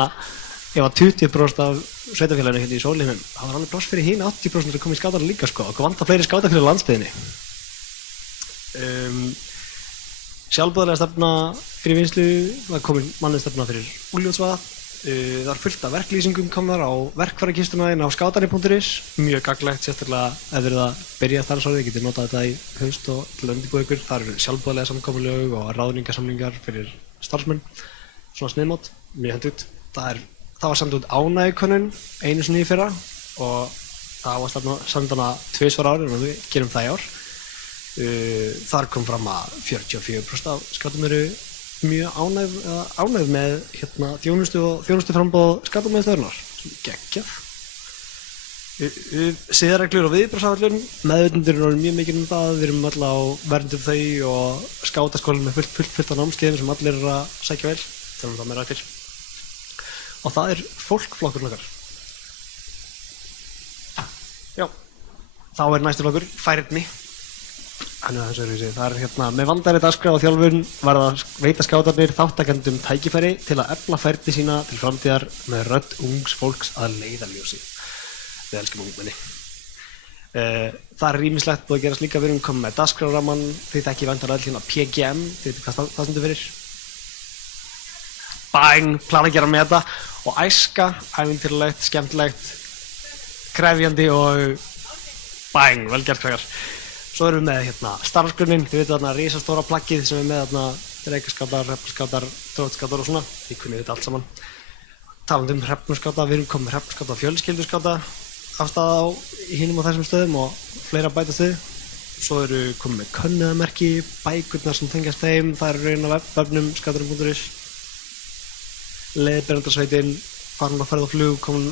ég var 20% af sveitafélaginu hérna í Sólinum, það var alveg pláss fyrir hina 80% að koma í skátarna líka sko, og vantar fleiri skátafélag á landsbyggðinni. Sjálfboðaliða stefna fyrir vinnslu, það komin mannustefna fyrir Úlfljótsvað, það var fullt af verklýsingum komnar á verkfærakistuna á skátarni.is, mjög gagnlegt sérstaklega ef þið eruð að byrja starfsárið, þið getið notað þetta í haust og til að undirbúa ykkur, það eru sjálfboðaliða samkomulög og ráðningarsamningar fyrir starfsmenn, svona sniðmót, mjög hentugt. Það var samt út ánægjukönnun einu sinni í fyrra og það var samt hana 2 ári og við gerum það í ár. Þar kom fram að 44% af skátum eru mjög ánægð með hérna, þjónustuframboð skátamæðistöðurnar, geggjað. Siðareglur og viðbragðsáætlun, meðvitundurinn er mjög mikið það, við erum öll á verndum þau og skátaskólinn með fullt af námskeiðum sem allir eru að sækja vel, þannig það meira eftir. Og það er fólkflokkurinn okkar. Já, þá er næstu flokkur færni. Það er hérna með vandaðri dagskrá og þjálfun verða að veita skátarnir þáttakendum tækifæri til að efla færni sína til framtíðar með rödd ungs fólks að leiðarljósi. Við elskum ungmenni. Það er ýmislegt búið að gerast líka, við erum komið með dagskrárrammann, þið þekkið væntanlega öll hérna PGM, þið veitum hvað það stendur fyrir. Bang, plana að gera með þetta og æska, ævintýralegt, skemmtilegt, krefjandi og bang, vel gert krakkar. Svo erum við með hérna starfsgrunnin, þið veitum þarna risastóra plaggið sem er með þarna reykaskátar, repulskátar, trótskátar og svona, þið kunnið þetta allt saman. talandi hrefnuskáta, við erum komið hrefnuskáta og fjölskylduskáta af stað á hinum á þessum stöðum og fleira bætast við. Svo eru komið með könnuðamerki, bækurnar sem tengjast þeim, það eru raunin á vefnum skátturinn.is. Leiðbeirandarsveitin, farin að ferð og flug, komin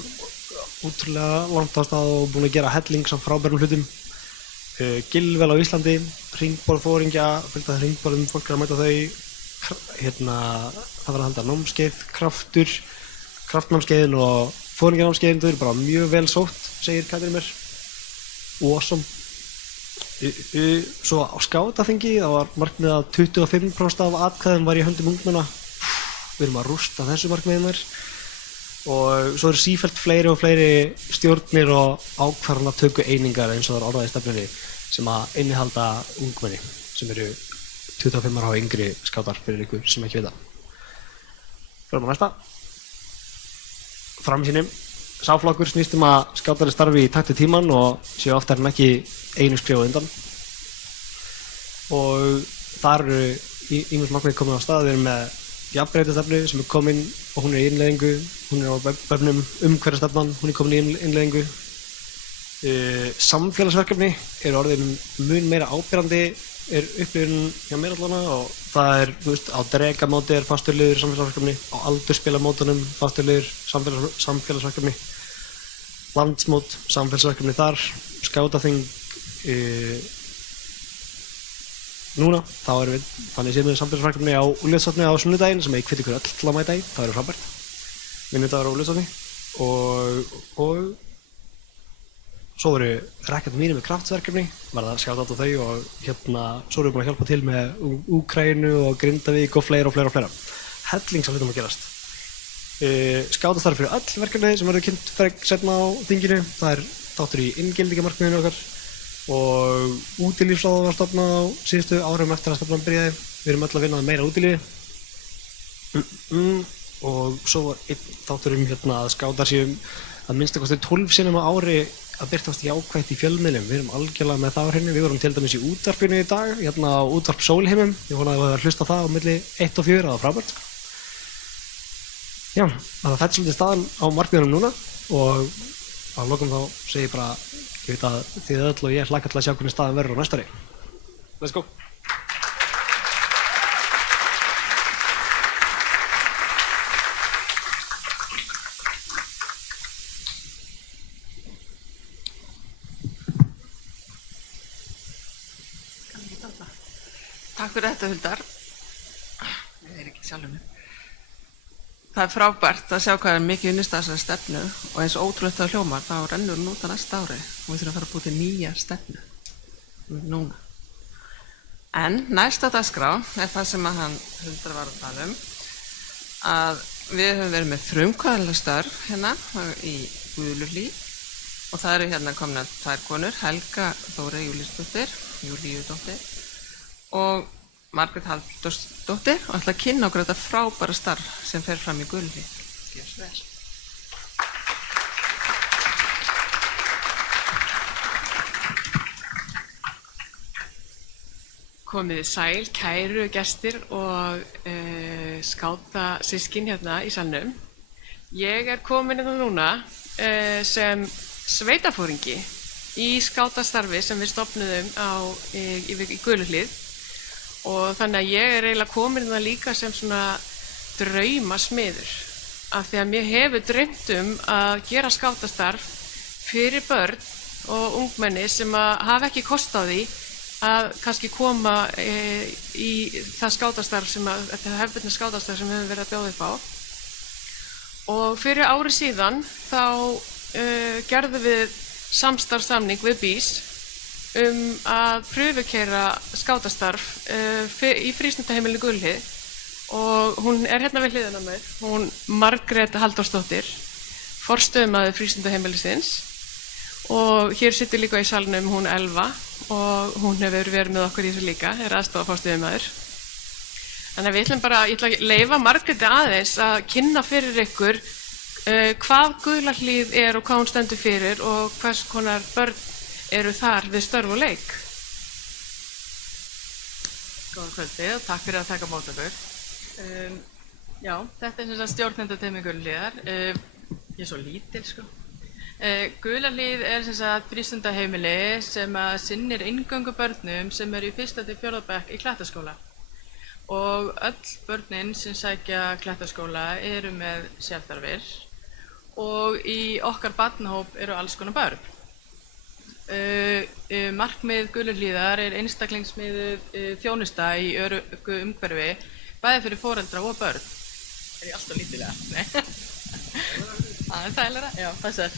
útrúlega langt á stað og búin að gera helling sem frábærum hlutum. Gilvel á Íslandi, hringborð fóringja, fylgta það hringborðum, fólk að mæta þau. Það var að halda námskeið, kraftnámskeiðin og fóringjanámskeiðin, þau eru bara mjög vel sótt, segir Katrín mér. Awesome. Svo á skátaþingi, það var markmið að 25% af atkvæðum var í höndum ungmenna. Við erum að rústa þessu markmiðum þar. Og svo eru sífellt fleiri og fleiri stjórnir og ákvarðanatöku einingar eins og það er orðað í stefnunni sem að innihalda ungmenni sem eru 25 ára og yngri skátar fyrir ykkur sem ekki vita. Förum á næsta. Framsýnum. Sáflokkur snýst að skátari starfi í takt við tímann og séu oftar en ekki einu skrifu undan. Og þar eru ýmis markmið komin á stað. Við erum með jafnréttisstefnu sem er komin og hún er í innleiðingu. Hún er á vefnum umhverfisstefnan, hún er komin í innleiðingu. Samfélagsverkefni er orðin mun meira áberandi, er upplifun hjá mér allavega og það er, á dregamóti er fastur liður samfélagsverkefni, á aldurspilamótunum fastur liður samfélagsverkefni, landsmót, samfélagsverkefni þar, skátaþing núna, þá erum við þannig séð með samfélagsverkefni á Úlfljótsvatni á sunnudaginn sem ég hveti ykkur öll til að mæta í, það verður frábært. Vinnudagur á Úlfljótsvatni og svo voru rækjandi mínir með kraftsverkefni, var það skátt á þau og svo erum við búin að hjálpa til með Úkraínu og Grindavík og fleira. Helling sem hlutum að gerast. Skátastarf fyrir öll verkefni sem verður kynnt seinna á þinginu, það er þáttur í inngildingamarkmiðinu okkar og útilífsráð var stofnað á síðustu árum eftir að stofnan byrjaði. Við erum öll að vinna meira útilífi. Og svo var einn þáttur að skátar séu að minnstakosti 12 sinnum á ári að birtast jákvætt í fjölmiðlum. Við erum algjörlega með það á hreinu. Við vorum til dæmis í útvarpinu í dag, á útvarp Sólheimum. Ég vona að við höfum hlusta það á milli 1 og 4, það var frábært. Já, þannig að þetta er svolítið staðan á markmiðunum núna og að lokum þá segi ég bara, ég veit að þið öll og ég hlakka til að sjá hvernig staðan verður á næsta ári. Let's go! Takk fyrir þetta, Huldar. Ég er ekki sjálfur mér. Það er frábært að sjá hvað er mikið unnist að þessari stefnu og eins ótrúlegt að hljómar, þá rennur hún út á næsta ári og við þurfum að fara að búa til nýja stefnu núna. En næst á dagskrá er það sem að hann Huldar var að tala að við höfum verið með frumkvæðilega störf hérna í Guðluhlíð og það eru komna 2 konur, Helga Þórey Júlíudóttir og Margrét Halldórsdóttir og ætla að kynna okkur þetta frábæra starf sem fer fram í Guðluhlíð. Gjörðu svo vel. Komið sæl, kæru gestir og skátasyskin hérna í salnum. Ég er komin hérna núna sem sveitafóringi í skátastarfi sem við stofnuðum í Guðluhlíð. Og þannig að ég er eiginlega komin það líka sem svona draumasmiður af því að mér hefur dreymt að gera skátastarf fyrir börn og ungmenni sem hafa ekki kost á því að kannski koma í það skátastarf þetta hefðbundna skátastarf sem við höfum verið að bjóða upp á. Og fyrir ári síðan þá gerðum við samstarfssamning við BÍS að prufukeyra skátastarf í frístundaheimilinu Guðluhlíð og hún er hérna við hliðina á mér, hún Margrét Halldórsdóttir, forstöðumaður frístundaheimilisins og hér situr líka í salnum hún Elva og hún hefur verið með okkur í þessu líka, er aðstoðarforstöðumaður. Þannig að ég ætla að leyfa Margréti aðeins að kynna fyrir ykkur hvað Guðluhlíð er og hvað hún stendur fyrir og hvers konar börn eru þar við störf og leik. Góða kvöldi og takk fyrir að taka mót okkur. Já, þetta er sem sagt stjórnendateymi Guluhlíðar. Ég er svo lítil, sko. Gulahlíð er sem sagt frístundaheimili sem að sinnir inngöngu börnum sem eru í 1. til 4. bekk í Klettaskóla. Og öll börnin sem sækja Klettaskóla eru með sérþarfir og í okkar barnahóp eru alls konar börn. Markmið Guluhlíðar er einstaklingsmiðuð þjónusta í öruggu umhverfi, bæði fyrir foreldra og börn. Er ég alltaf lítilega? Nei. Aðeins þægilegra? Já, passar.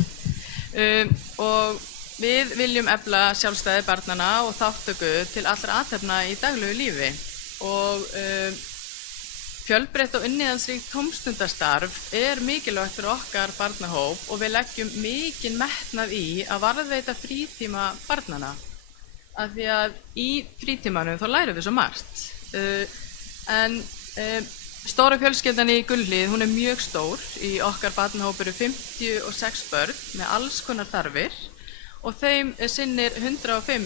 Og við viljum efla sjálfstæði barnanna og þáttöku til allra athafna í daglegu lífi. Og fjölbreytt og innihaldsríkt tómstundastarf er mikilvægt fyrir okkar barnahóp og við leggjum mikinn metnað í að varðveita frítíma barnanna. Af því að í frítímanum þá lærum við svo margt. Stóra fjölskyldan í Guluhlíð, hún er mjög stór. Í okkar barnahóp eru 56 börn með alls konar þarfir og þeim sinnir 105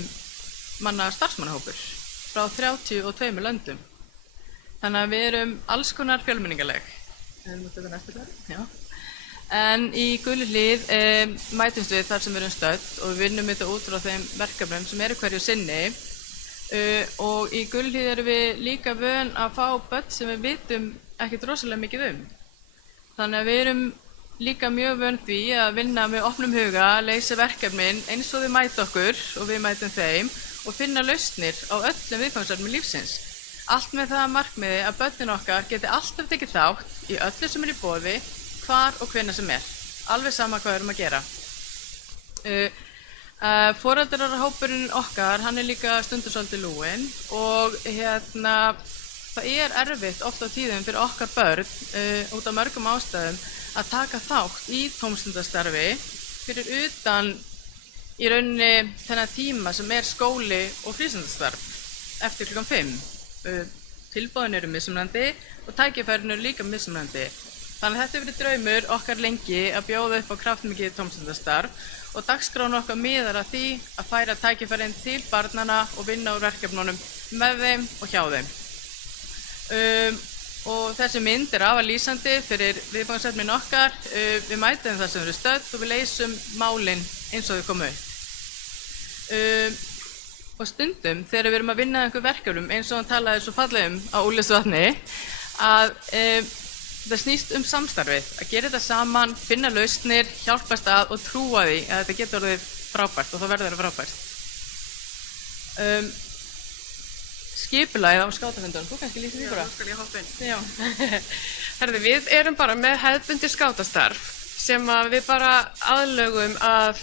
manna starfsmannahópur frá 32 löndum. Þannig að við erum alls konar fjölmenningarleg. En í Guluhlíð mætumst við þar sem við erum stödd og við vinnum þetta út frá þeim verkefnum sem eru hverju sinni. Og í Guluhlíð erum við líka vön að fá börn sem við vitum ekkert rosalega mikið um. Þannig að við erum líka mjög vön því að vinna með opnum huga, leysa verkefnin eins og þau mæta okkur og við mætum þeim og finna lausnir á öllum viðfangsefnum lífsins. Allt með það markmiði að börnin okkar geti alltaf tekið þátt í öllu sem er í boði, hvar og hvenær sem er. Alveg sama hvað við erum að gera. Foreldrarhópurinn okkar, hann er líka stundum svolítið lúinn og það er erfitt oft á tíðum fyrir okkar börn út af mörgum ástæðum að taka þátt í tómstundastarfi fyrir utan í rauninni þennan tíma sem er skóli og frístundastarf eftir klukkan 5. Tilboðin eru mismunandi og tækifærin eru líka mismunandi. Þannig að þetta hefur verið draumur okkar lengi að bjóða upp á kraftmikið tómstundastarf og dagskráin okkar miðar að því að færa tækifærin til barnanna og vinna úr verkefnunum með þeim og hjá þeim. Og þessi mynd er afar lýsandi fyrir viðfangsefnin okkar. Við mætum það sem við erum stödd og við leysum málin eins og þau komu upp. Og stundum þegar við erum að vinna einhver verkefnum eins og hann talaði svo fallega á Úlfsvatni að það snýst samstarfið, að gera þetta saman, finna lausnir, hjálpast að og trúa því að þetta getur orðið frábært og það verður frábært. Skipulagið á skátafundunum, þú kannski lýsir því bara? Já, skal ég hoppa inn? Já. Herði, við erum bara með hefðbundið skátastarf sem að við bara aðlögum af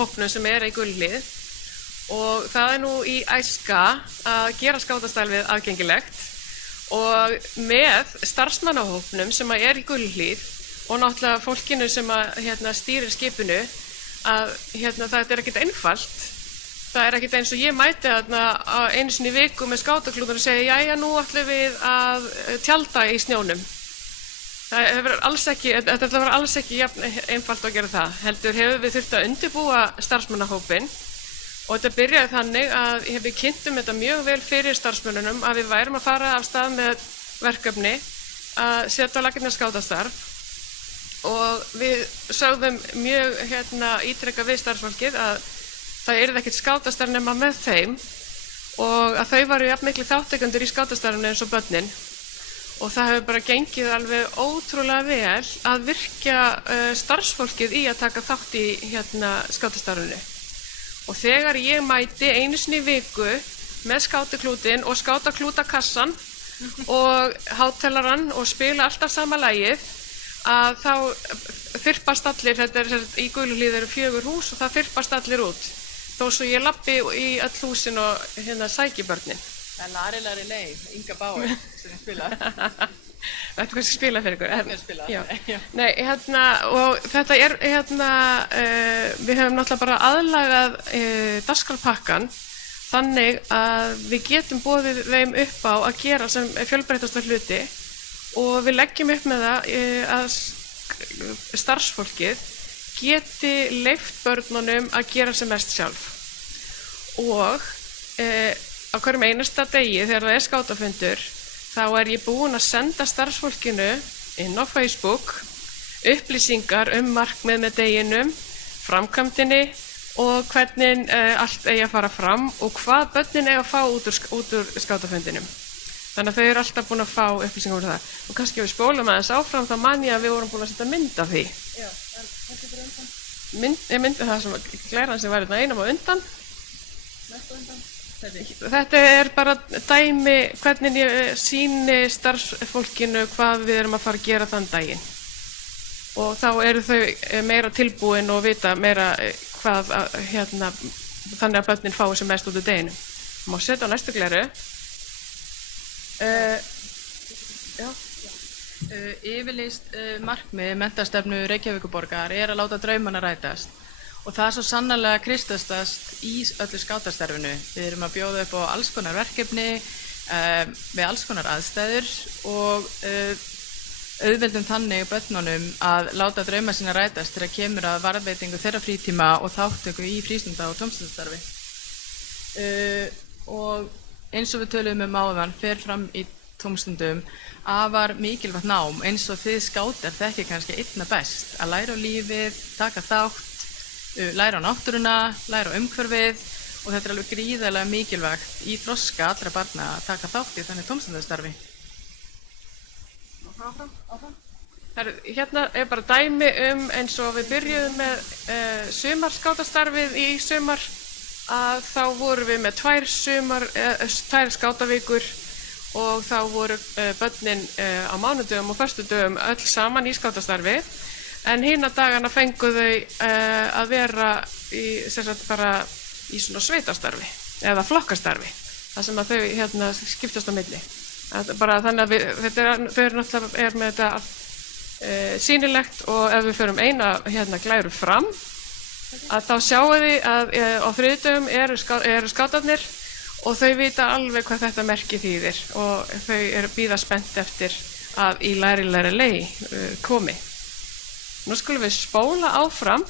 hópnum sem er í Guluhlíð og það er nú í æska að gera skátastarfið aðgengilegt. Og með starfsmannahópnum sem er í Guluhlíð og náttúrulega fólkinu sem stýrir skipinu að þetta er ekkert einfalt. Það er ekkert eins og ég mæti einu sinni í viku með skátaklúbur og segja jæja, nú ætlum við að tjalda í snjónum. Þetta var alls ekki einfalt að gera það. Heldur hefur við þurft að undirbúa starfsmannahópinn og þetta byrjaði þannig að við kynntum þetta mjög vel fyrir starfsmönnunum að við værum að fara af stað með verkefni að setja á laggirnar skátastarf og við sögðum mjög ítrekka við starfsfólkið að það yrði ekkert skátastarf nema með þeim og að þau varu jafn miklu þátttakendur í skátastarfinu eins og börnin og það hefur bara gengið alveg ótrúlega vel að virkja starfsfólkið í að taka þátt í skátastarfinu. Og þegar ég mæti einu sinni í viku með skátaklútinn og skátaklútakassan og hátalarann og spila alltaf sama lagið að þá þyrpast allir, í Guluhlíð eru 4 hús og það þyrpast allir út. Þó svo ég labbi í öll húsin og sæki börnin. Það er Lari leið, Inga Bauer sem spilar. Þetta er kannski spila fyrir ykkur. Hvernig spila? Já. Nei, og þetta er, við höfum náttúrulega bara aðlagað dagskrárpakkann þannig að við getum boðið þeim upp á að gera sem fjölbreyttasta hluti og við leggjum upp með það að starfsfólkið geti leyft börnunum að gera sem mest sjálf. Og á hverjum einasta degi þegar það er skátafundur þá ég búin að senda starfsfólkinu inn á Facebook upplýsingar markmið með deginum, framkvæmdinni og hvernig allt eigi að fara fram og hvað börnin eigi að fá út úr skátafundinum. Þannig að þau eru alltaf búin að fá upplýsingar úr það. Og kannski ef við spólum aðeins áfram þá man ég að við vorum búin að setja mynd af því. Já, en þetta fyrir undan. Ég myndi það sem glæran sem var einum á undan. Næst á undan. Þetta bara dæmi hvernig ég sýni starfsfólkinu hvað við erum að fara að gera þann daginn. Og þá eru þau meira tilbúin og vita meira hvað þannig að börnin fái sem mest út úr deginum. Má setja á næstu gleru. Yfirlýst markmið menntastefnu Reykjavíkurborgar að láta draumana rætast og það svo sannarlega kristastast í öllu skátastarfinu. Við erum að bjóða upp á alls konar verkefni með alls konar aðstæður og auðveldum þannig börnunum að láta drauma sína rætast þegar kemur að varðveitingu þeirra frítíma og þáttöku í frístunda- og tómstundastarfi. Og eins og við töluðum áðan fer fram í tómstundum afar mikilvægt nám eins og þið skátar þekkið kannski einna best að læra á lífið, taka þátt, læra á náttúruna, læra á umhverfið og þetta alveg gríðarlega mikilvægt í þroska allra barna að taka þátt í þannig tómstundastarfi. Hérna bara dæmi eins og við byrjuðum með sumarskátastarfið í sumar að þá vorum við með tvær skátavikur og þá voru börnin á mánudögum og föstudögum öll saman í skátastarfi en hina dagana fengu þau að vera í svona sveitastarfi eða flokkastarfi þar sem að þau skiptast á milli. Þannig að þau eru náttúrulega með þetta sýnilegt og ef við förum eina glæru fram að þá sjáum við að á þriðjudögum eru skátarnir og þau vita alveg hvað þetta merki þýðir og þau eru bíða spennt eftir að í læri lei komi. Nú skulum við spóla áfram.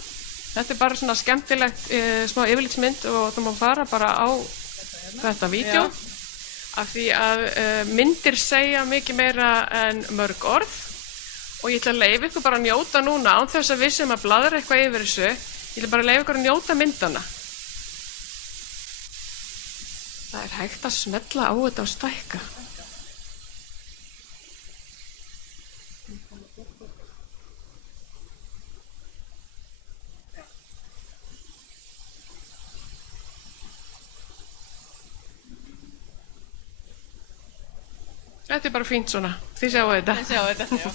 Þetta bara svona skemmtilegt smá yfirlitsmynd og þú má fara bara á þetta vídeo af því að myndir segja mikið meira en mörg orð og ég ætla að leyfa ykkur bara að njóta núna án þess að við sem að bladra eitthvað yfir þessu. Ég ætla bara að leyfa ykkur að njóta myndana. Það hægt að smella á þetta og stækka. Þetta bara fínt svona. Þið sjáu þetta. Þið sjáu þetta, já.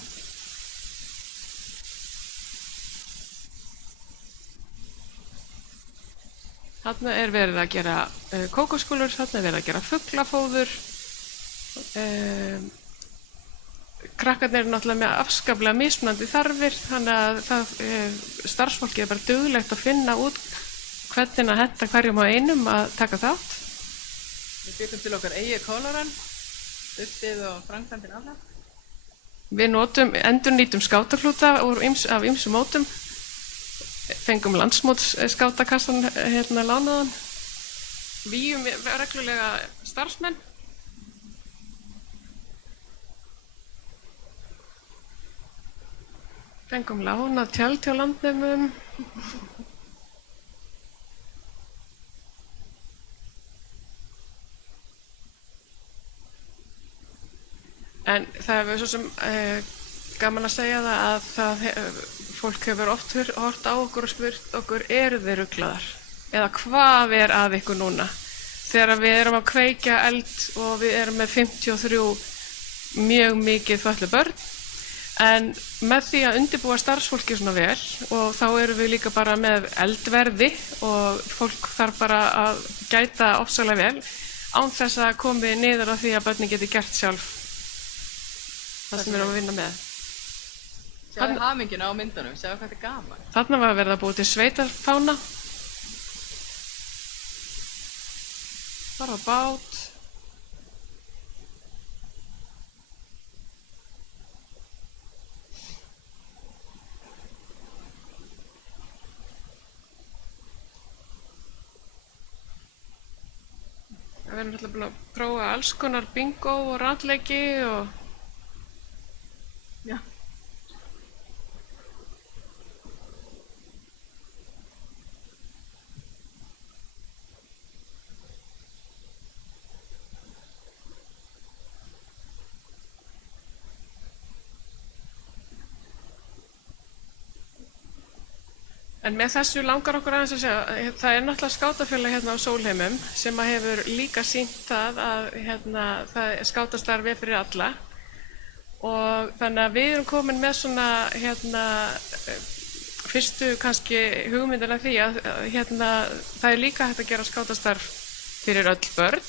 Þarna verið að gera kókoskúlur, þarna verið að gera fuglafóður. Krakkarnir eru náttúrulega með afskaplega mismunandi þarfir, þannig að starfsfólkið bara duglegt að finna út hvernig að henta hverjum á einum að taka þátt. Við byggum til okkar eigi kólaran, uppið og framkvæmdin alla. Við endurnýtum skátaklúta af ýmsum mótum. Fengum landsmótsskátakassan lánaðan. Vígjum reglulega starfsmenn. Fengum lánað tjald hjá landnemum. En það svo sem gaman að segja það að fólk hefur oft hort á okkur og spurt okkur, eru þeir ruglaðar? Eða hvað að ykkur núna? Þegar við erum að kveikja eld og við erum með 53 mjög mikið fötluð börn, en með því að undirbúa starfsfólki svona vel og þá erum við líka bara með eldverði og fólk þarf bara að gæta ofsalega vel án þess að komi niður á því að börnin geti gert sjálf það sem við erum að vinna með. Sjáðu haminguna á myndunum, sjáðu hvað þetta er gaman. Þarna var verið að búa til sveitarfána. Bara á bát. Við erum alltaf búin að prófa alls konar bingo og randleiki og já. En með þessu langar okkur aðeins að segja, það er náttúrulega skátafélag hérna á Sólheimum sem að hefur líka sýnt það að það skátastarfi fyrir alla og þannig að við erum komin með svona fyrstu kannski hugmyndina því að það er líka hægt að gera skátastarf fyrir öll börn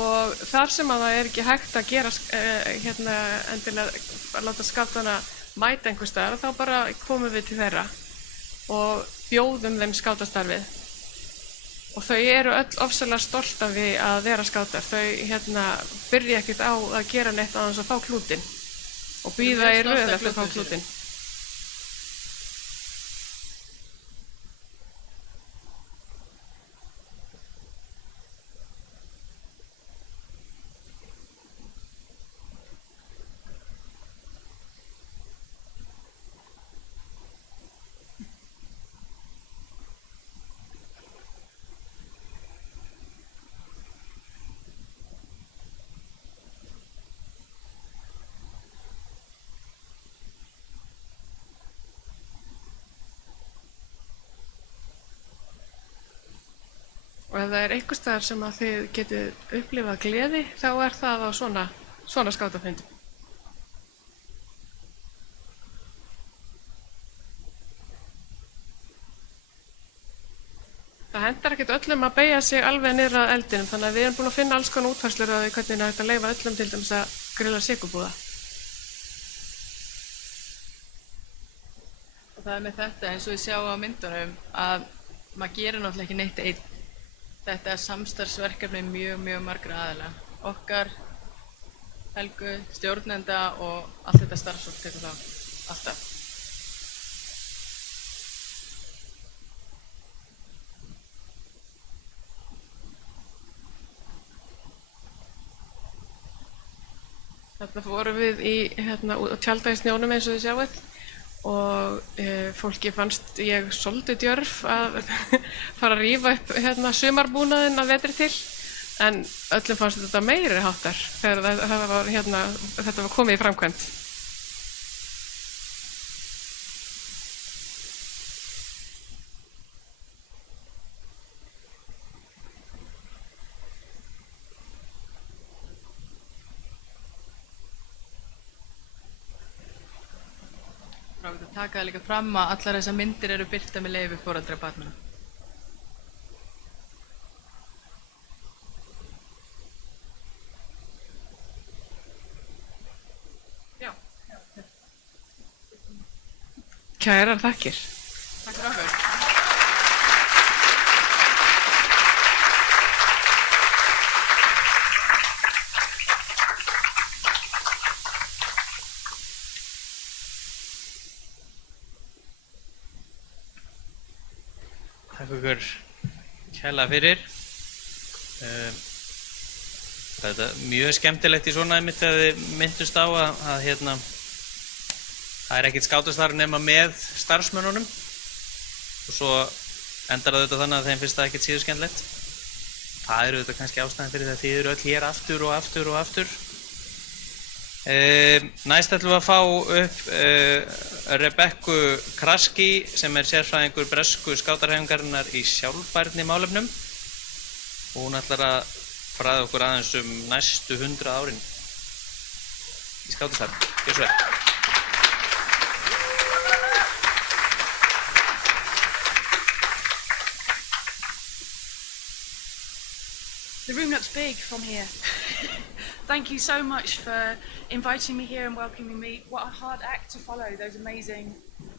og þar sem að það er ekki hægt að gera endilega að láta skátana mæta einhvers staðar þá bara komum við til þeirra og bjóðum þeim skátastarfið og þau eru öll ofsalega stolt af því að vera skátar. Þau byrja ekkert á að gera neitt á þess að fá klútinn og bíða í röð eftir að fá klútinn. Og ef það er einhvers staðar sem að þið getið upplifað gleði, þá er það á svona skátafundum. Það hendar ekkert öllum að beygja sig alveg niður að eldinum, þannig að við erum búin að finna alls konar útfærslur á því hvernig það er hægt að leyfa öllum til dæmis að grilla sykurbúða. Og það er með þetta eins og við sjáum á myndunum að maður gerir náttúrulega ekki neitt einn. Þetta er samstarfsverkefni mjög margra aðila. Okkar, Helgu, stjórnenda og allt þetta starfsfólk tekur það alltaf. Þarna fórum við á tjalda í snjónum eins og þið sjáið og fólki fannst ég svolítið djörf að fara að rífa upp sumarbúnaðinn að vetri til en öllum fannst þetta meiri háttar þegar þetta var komið í framkvæmd. Að taka það líka fram að allar þessar myndir eru birtar með leyfi foreldra barnanna. Já. Kærar þakkir. Takk fyrir okkur. Takk ykkur kærlega fyrir. Þetta er mjög skemmtilegt í svona einmitt þegar þið myndust á að það er ekkert skátastarf nema með starfsmönnunum og svo endar það auðvitað þannig að þeim finnst það ekkert síður skemmtilegt. Það eru auðvitað kannski ástæðan fyrir það að þið eru öll hér aftur og aftur og aftur. Næst ætlum við að fá upp Rebekku Kraski sem er sérfræðingur bresku skátarhreyfingarinnar í sjálfbærni málefnum og hún ætlar að fræða okkur aðeins næstu 100 árin í skátastarfi. Gjörðu svo vel. The room looks big from here. Thank you so much for inviting me here and welcoming me. What a hard act to follow, those amazing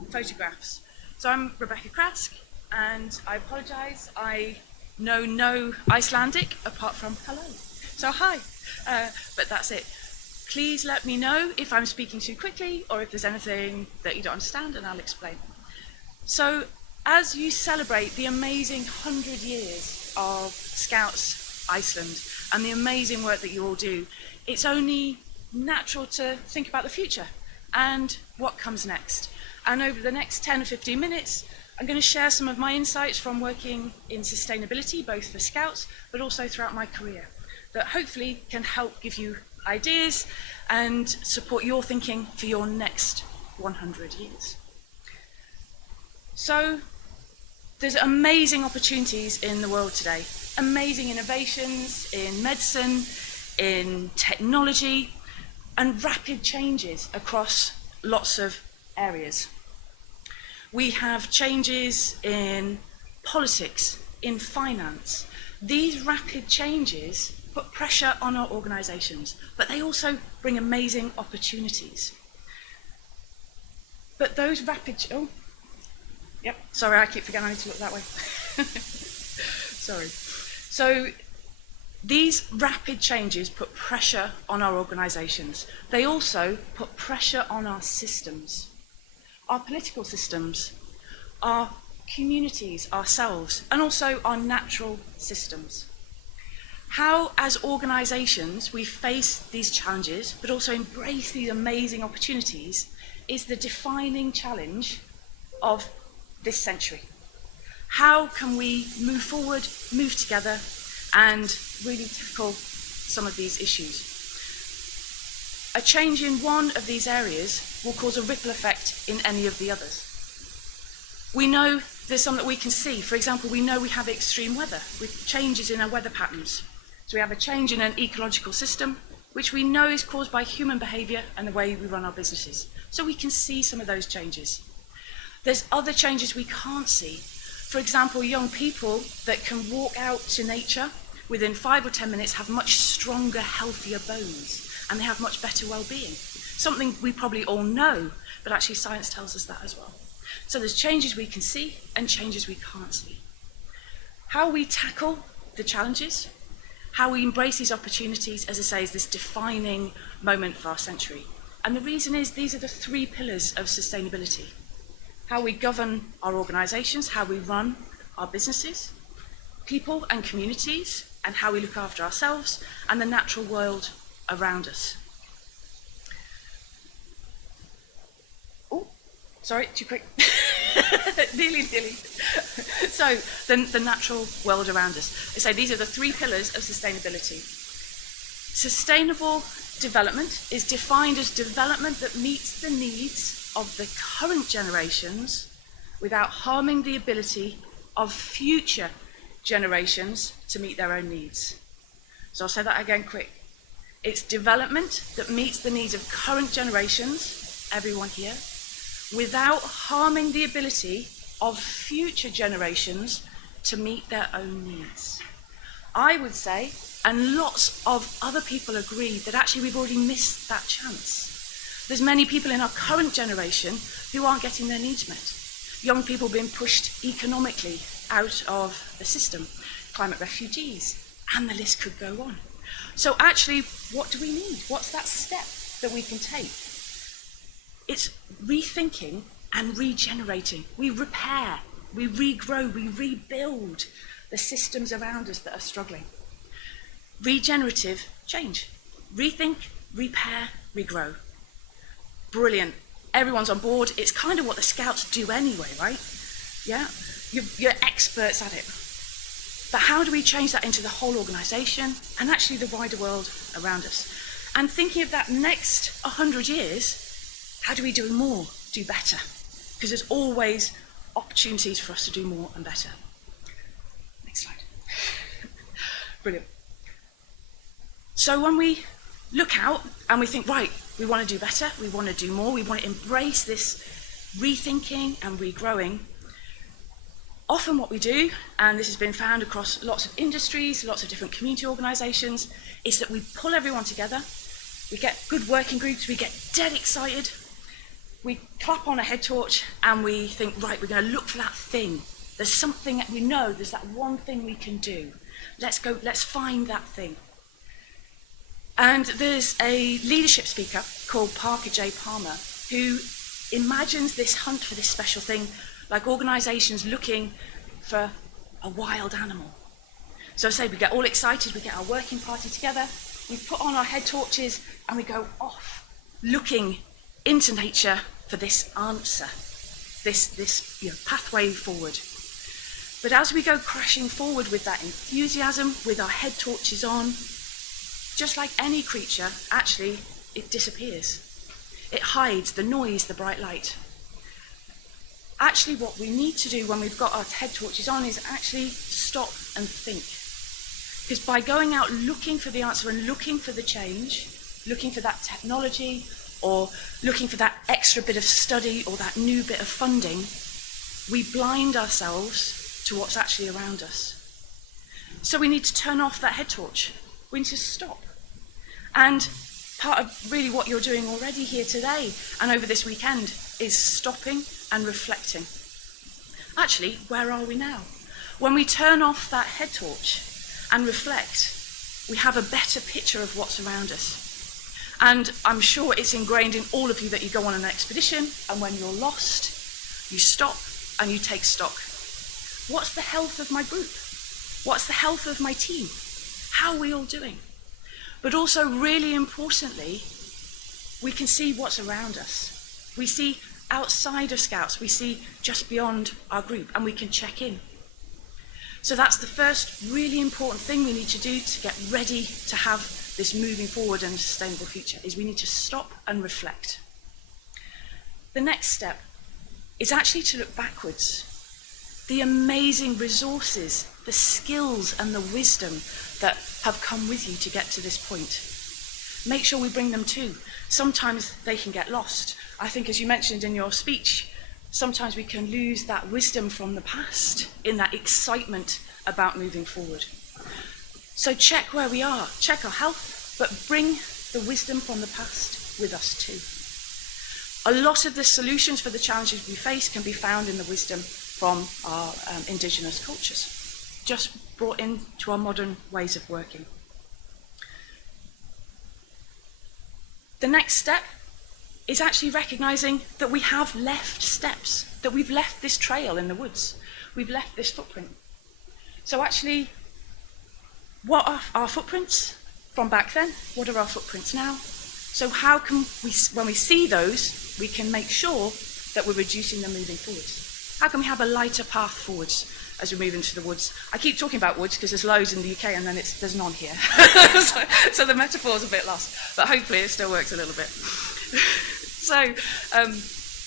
photographs. So I'm Rebekka Krask, and I apologise, I know no Icelandic apart from hello. So hi, but that's it. Please let me know if I'm speaking too quickly or if there's anything that you don't understand, and I'll explain. So as you celebrate the amazing 100 years of Scouts Iceland, and the amazing work that you all do, it's only natural to think about the future and what comes next. And over the next 10 or 15 minutes, I'm going to share some of my insights from working in sustainability, both for Scouts, but also throughout my career, that hopefully can help give you ideas and support your thinking for your next 100 years. So, there's amazing opportunities in the world today, amazing innovations in medicine, in technology, and rapid changes across lots of areas. We have changes in politics, in finance. These rapid changes put pressure on our organisations, but they also bring amazing opportunities. But those rapid... sorry, I keep forgetting I need to look that way. Sorry. So, these rapid changes put pressure on our organisations. They also put pressure on our systems, our political systems, our communities, ourselves, and also our natural systems. How, as organisations, we face these challenges, but also embrace these amazing opportunities, is the defining challenge of this century. How can we move forward, move together, and really tackle some of these issues? A change in one of these areas will cause a ripple effect in any of the others. We know there's some that we can see. For example, we know we have extreme weather with changes in our weather patterns. So we have a change in an ecological system, which we know is caused by human behaviour and the way we run our businesses. So we can see some of those changes. There's other changes we can't see. For example, young people that can walk out to nature within 5 or 10 minutes have much stronger, healthier bones, and they have much better well-being. Something we probably all know, but actually science tells us that as well. So there's changes we can see and changes we can't see. How we tackle the challenges, how we embrace these opportunities, as I say, is this defining moment for our century. And the reason is these are the 3 pillars of sustainability. How we govern our organisations, how we run our businesses, people and communities, and how we look after ourselves and the natural world around us. Oh, sorry, too quick. Nearly. So, the natural world around us. I say these are the 3 pillars of sustainability. Sustainable development is defined as development that meets the needs of the current generations without harming the ability of future generations to meet their own needs. So I'll say that again quick. It's development that meets the needs of current generations, everyone here, without harming the ability of future generations to meet their own needs. I would say, and lots of other people agree, that actually we've already missed that chance. There's many people in our current generation who aren't getting their needs met. Young people being pushed economically out of the system, climate refugees, and the list could go on. So actually, what do we need? What's that step that we can take? It's rethinking and regenerating. We repair, we regrow, we rebuild the systems around us that are struggling. Regenerative change. Rethink, repair, regrow. Brilliant. Everyone's on board. It's kind of what the Scouts do anyway, right? Yeah? You're experts at it. But how do we change that into the whole organisation and actually the wider world around us? And thinking of that next 100 years, how do we do more, do better? Because there's always opportunities for us to do more and better. Next slide. Brilliant. So when we look out and we think, right, we want to do better, we want to do more, we want to embrace this rethinking and regrowing, often what we do, and this has been found across lots of industries, lots of different community organisations, is that we pull everyone together, we get good working groups, we get dead excited, we clap on a head torch and we think, right, we're going to look for that thing. There's something that we know, there's that one thing we can do. Let's go, let's find that thing. And there's a leadership speaker called Parker J. Palmer who imagines this hunt for this special thing like organisations looking for a wild animal. So say we get all excited, we get our working party together, we put on our head torches and we go off, looking into nature for this answer, this pathway forward. But as we go crashing forward with that enthusiasm, with our head torches on, just like any creature, actually, it disappears. It hides the noise, the bright light. Actually, what we need to do when we've got our head torches on is actually stop and think. Because by going out looking for the answer and looking for the change, looking for that technology, or looking for that extra bit of study or that new bit of funding, we blind ourselves to what's actually around us. So we need to turn off that head torch. We need to stop. And part of really what you're doing already here today and over this weekend is stopping and reflecting. Actually, where are we now? When we turn off that head torch and reflect, we have a better picture of what's around us. And I'm sure it's ingrained in all of you that you go on an expedition, and when you're lost, you stop and you take stock. What's the health of my group? What's the health of my team? How are we all doing? But also, really importantly, we can see what's around us. We see outside of Scouts, we see just beyond our group, and we can check in. So that's the first really important thing we need to do to get ready to have this moving forward and sustainable future, is we need to stop and reflect. The next step is actually to look backwards. The amazing resources, the skills and the wisdom that have come with you to get to this point. Make sure we bring them too. Sometimes they can get lost. I think, as you mentioned in your speech, sometimes we can lose that wisdom from the past in that excitement about moving forward. So check where we are, check our health, but bring the wisdom from the past with us too. A lot of the solutions for the challenges we face can be found in the wisdom from our indigenous cultures, just brought into our modern ways of working. The next step is actually recognizing that we have left steps, that we've left this trail in the woods, we've left this footprint. So actually, what are our footprints from back then? What are our footprints now? So how can we, when we see those, we can make sure that we're reducing them moving forwards? How can we have a lighter path forwards as we move into the woods? I keep talking about woods because there's loads in the UK and then there's none here. so the metaphor's a bit lost, but hopefully it still works a little bit. So,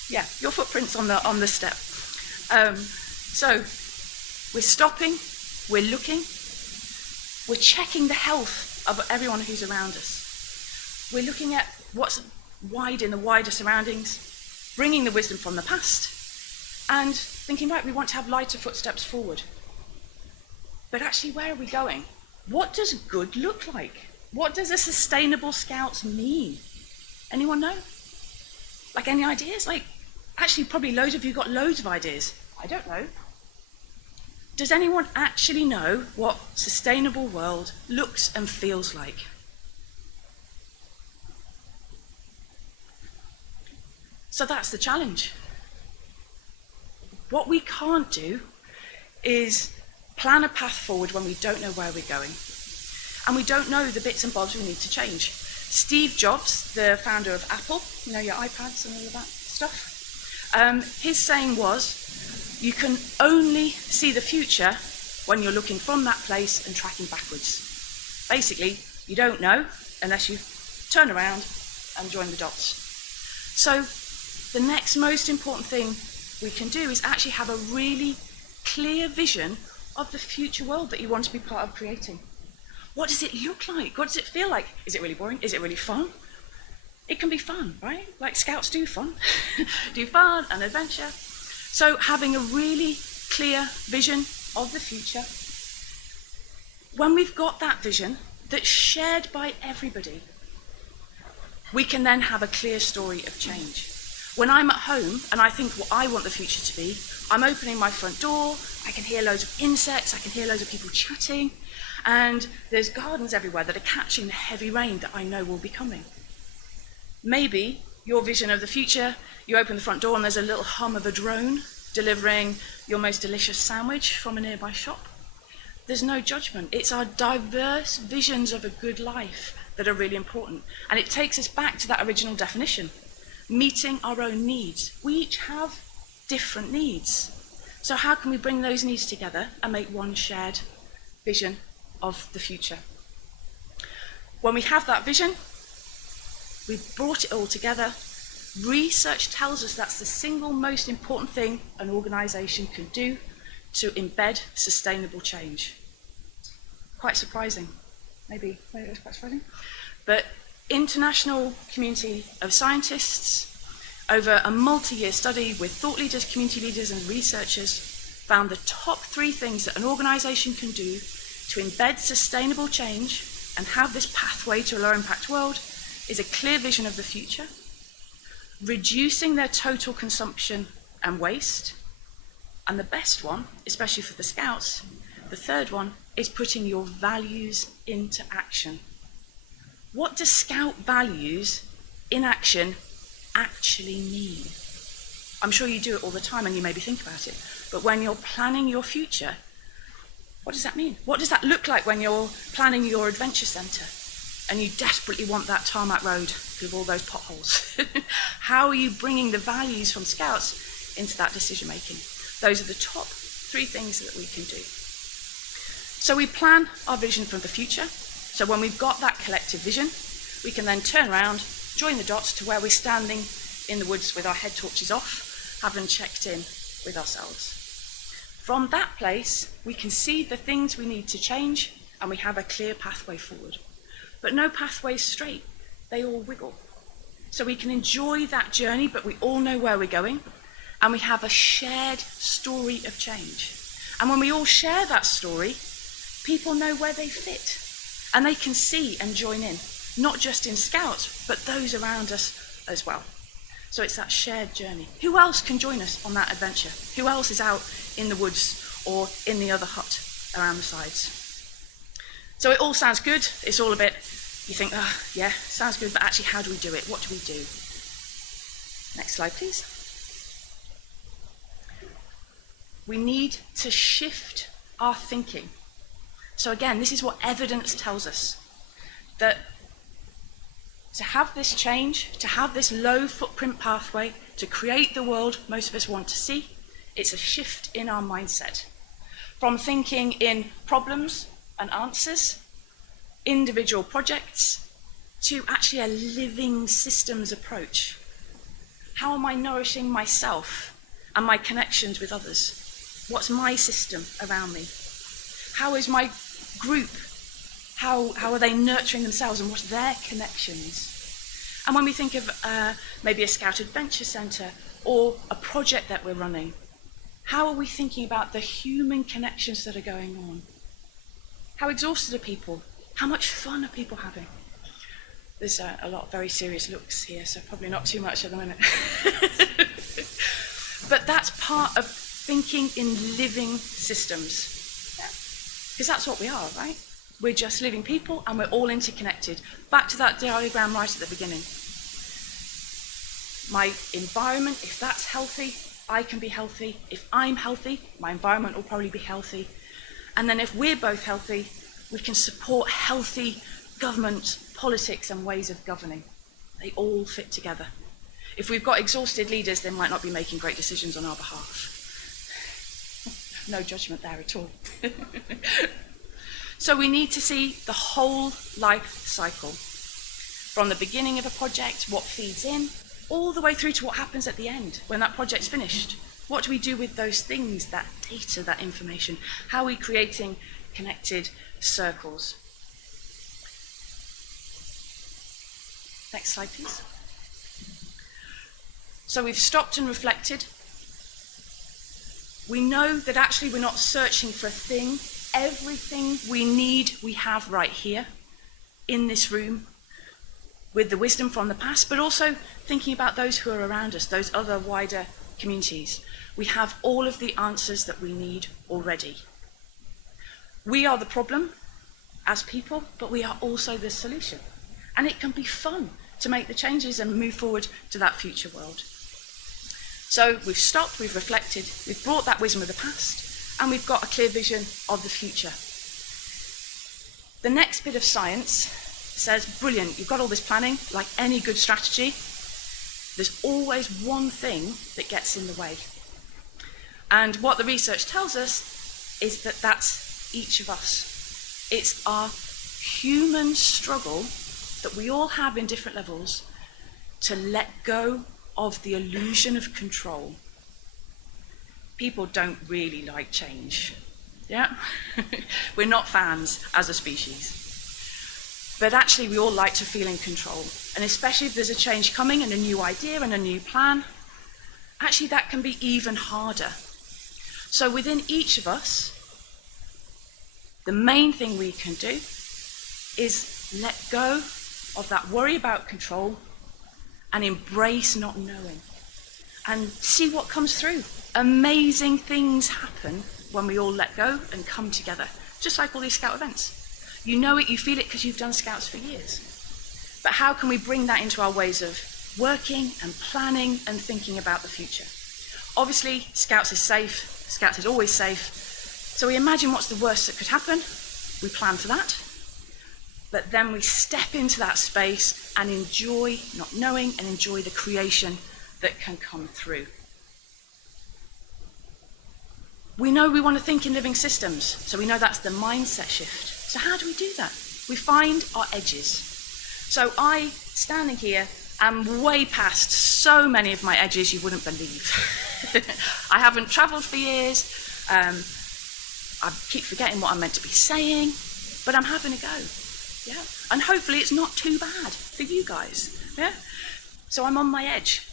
yeah, your footprints on the step. So we're stopping, we're looking, we're checking the health of everyone who's around us. We're looking at what's wide in the wider surroundings, bringing the wisdom from the past, and thinking, right, we want to have lighter footsteps forward. But actually, where are we going? What does good look like? What does a sustainable Scouts mean? Anyone know? Like, any ideas? Like, actually, probably loads of you got loads of ideas. I don't know. Does anyone actually know what sustainable world looks and feels like? So that's the challenge. What we can't do is plan a path forward when we don't know where we're going. And we don't know the bits and bobs we need to change. Steve Jobs, the founder of Apple, you know, your iPads and all of that stuff, his saying was, you can only see the future when you're looking from that place and tracking backwards. Basically, you don't know unless you turn around and join the dots. So the next most important thing we can do is actually have a really clear vision of the future world that you want to be part of creating. What does it look like? What does it feel like? Is it really boring? Is it really fun? It can be fun, right? Like Scouts do fun. Do fun and adventure. So having a really clear vision of the future. When we've got that vision that's shared by everybody, we can then have a clear story of change. When I'm at home and I think what I want the future to be, I'm opening my front door, I can hear loads of insects, I can hear loads of people chatting, and there's gardens everywhere that are catching the heavy rain that I know will be coming. Maybe your vision of the future, you open the front door and there's a little hum of a drone delivering your most delicious sandwich from a nearby shop. there's no judgment. It's our diverse visions of a good life that are really important. And it takes us back to that original definition, meeting our own needs. We each have different needs. So how can we bring those needs together and make one shared vision of the future? When we have that vision, we've brought it all together. Research tells us that's the single most important thing an organisation can do to embed sustainable change. Quite surprising. Maybe it was quite surprising. But international community of scientists, over a multi-year study with thought leaders, community leaders and researchers, found the top 3 things that an organisation can do to embed sustainable change and have this pathway to a lower impact world is a clear vision of the future, reducing their total consumption and waste, and the best one, especially for the Scouts, the third one, is putting your values into action. What do Scout values in action actually mean? I'm sure you do it all the time and you maybe think about it, but when you're planning your future, what does that mean? What does that look like when you're planning your adventure centre and you desperately want that tarmac road with all those potholes? How are you bringing the values from Scouts into that decision making? Those are the top 3 things that we can do. So we plan our vision for the future. So when we've got that collective vision, we can then turn around, join the dots to where we're standing in the woods with our head torches off, having checked in with ourselves. From that place, we can see the things we need to change and we have a clear pathway forward. But no pathway is straight, they all wiggle. So we can enjoy that journey, but we all know where we're going and we have a shared story of change. And when we all share that story, people know where they fit and they can see and join in, not just in Scouts, but those around us as well. So it's that shared journey. Who else can join us on that adventure? Who else is out in the woods or in the other hut around the sides? So it all sounds good. It's all a bit, you think, oh, yeah, sounds good, but actually how do we do it? What do we do? Next slide, please. We need to shift our thinking. So again, this is what evidence tells us, that to have this change, to have this low footprint pathway, to create the world most of us want to see, it's a shift in our mindset. From thinking in problems and answers, individual projects, to actually a living systems approach. How am I nourishing myself and my connections with others? What's my system around me? How is my group? How are they nurturing themselves and what are their connections? And when we think of maybe a Scout Adventure Centre or a project that we're running, how are we thinking about the human connections that are going on? How exhausted are people? How much fun are people having? There's a lot of very serious looks here, so probably not too much at the minute. But that's part of thinking in living systems. Because that's what we are, right? We're just living people and we're all interconnected. Back to that diagram right at the beginning. My environment, if that's healthy, I can be healthy. If I'm healthy, my environment will probably be healthy. And then if we're both healthy, we can support healthy government, politics and ways of governing. They all fit together. If we've got exhausted leaders, they might not be making great decisions on our behalf. No judgment there at all. So we need to see the whole life cycle. From the beginning of a project, what feeds in, all the way through to what happens at the end, when that project's finished. What do we do with those things, that data, that information? How are we creating connected circles? Next slide, please. So we've stopped and reflected. We know that actually we're not searching for a thing. Everything we need, we have right here in this room with the wisdom from the past, but also thinking about those who are around us, those other wider communities. We have all of the answers that we need already. We are the problem as people, but we are also the solution. And it can be fun to make the changes and move forward to that future world. So we've stopped, we've reflected, we've brought that wisdom of the past, and we've got a clear vision of the future. The next bit of science says, brilliant, you've got all this planning, like any good strategy, there's always one thing that gets in the way. And what the research tells us is that that's each of us. It's our human struggle that we all have in different levels to let go of the illusion of control. People don't really like change. Yeah? We're not fans as a species. But actually we all like to feel in control. And especially if there's a change coming and a new idea and a new plan, actually that can be even harder. So within each of us, the main thing we can do is let go of that worry about control and embrace not knowing and see what comes through. Amazing things happen when we all let go and come together, just like all these Scout events. You know it, you feel it because you've done Scouts for years. But how can we bring that into our ways of working and planning and thinking about the future? Obviously, Scouts is safe. Scouts is always safe. So we imagine what's the worst that could happen. We plan for that. But then we step into that space and enjoy not knowing and enjoy the creation that can come through. We know we want to think in living systems, so we know that's the mindset shift. So how do we do that? We find our edges. So I, standing here, am way past so many of my edges you wouldn't believe. I haven't travelled for years, I keep forgetting what I'm meant to be saying, but I'm having a go. Yeah? And hopefully it's not too bad for you guys. Yeah? So I'm on my edge.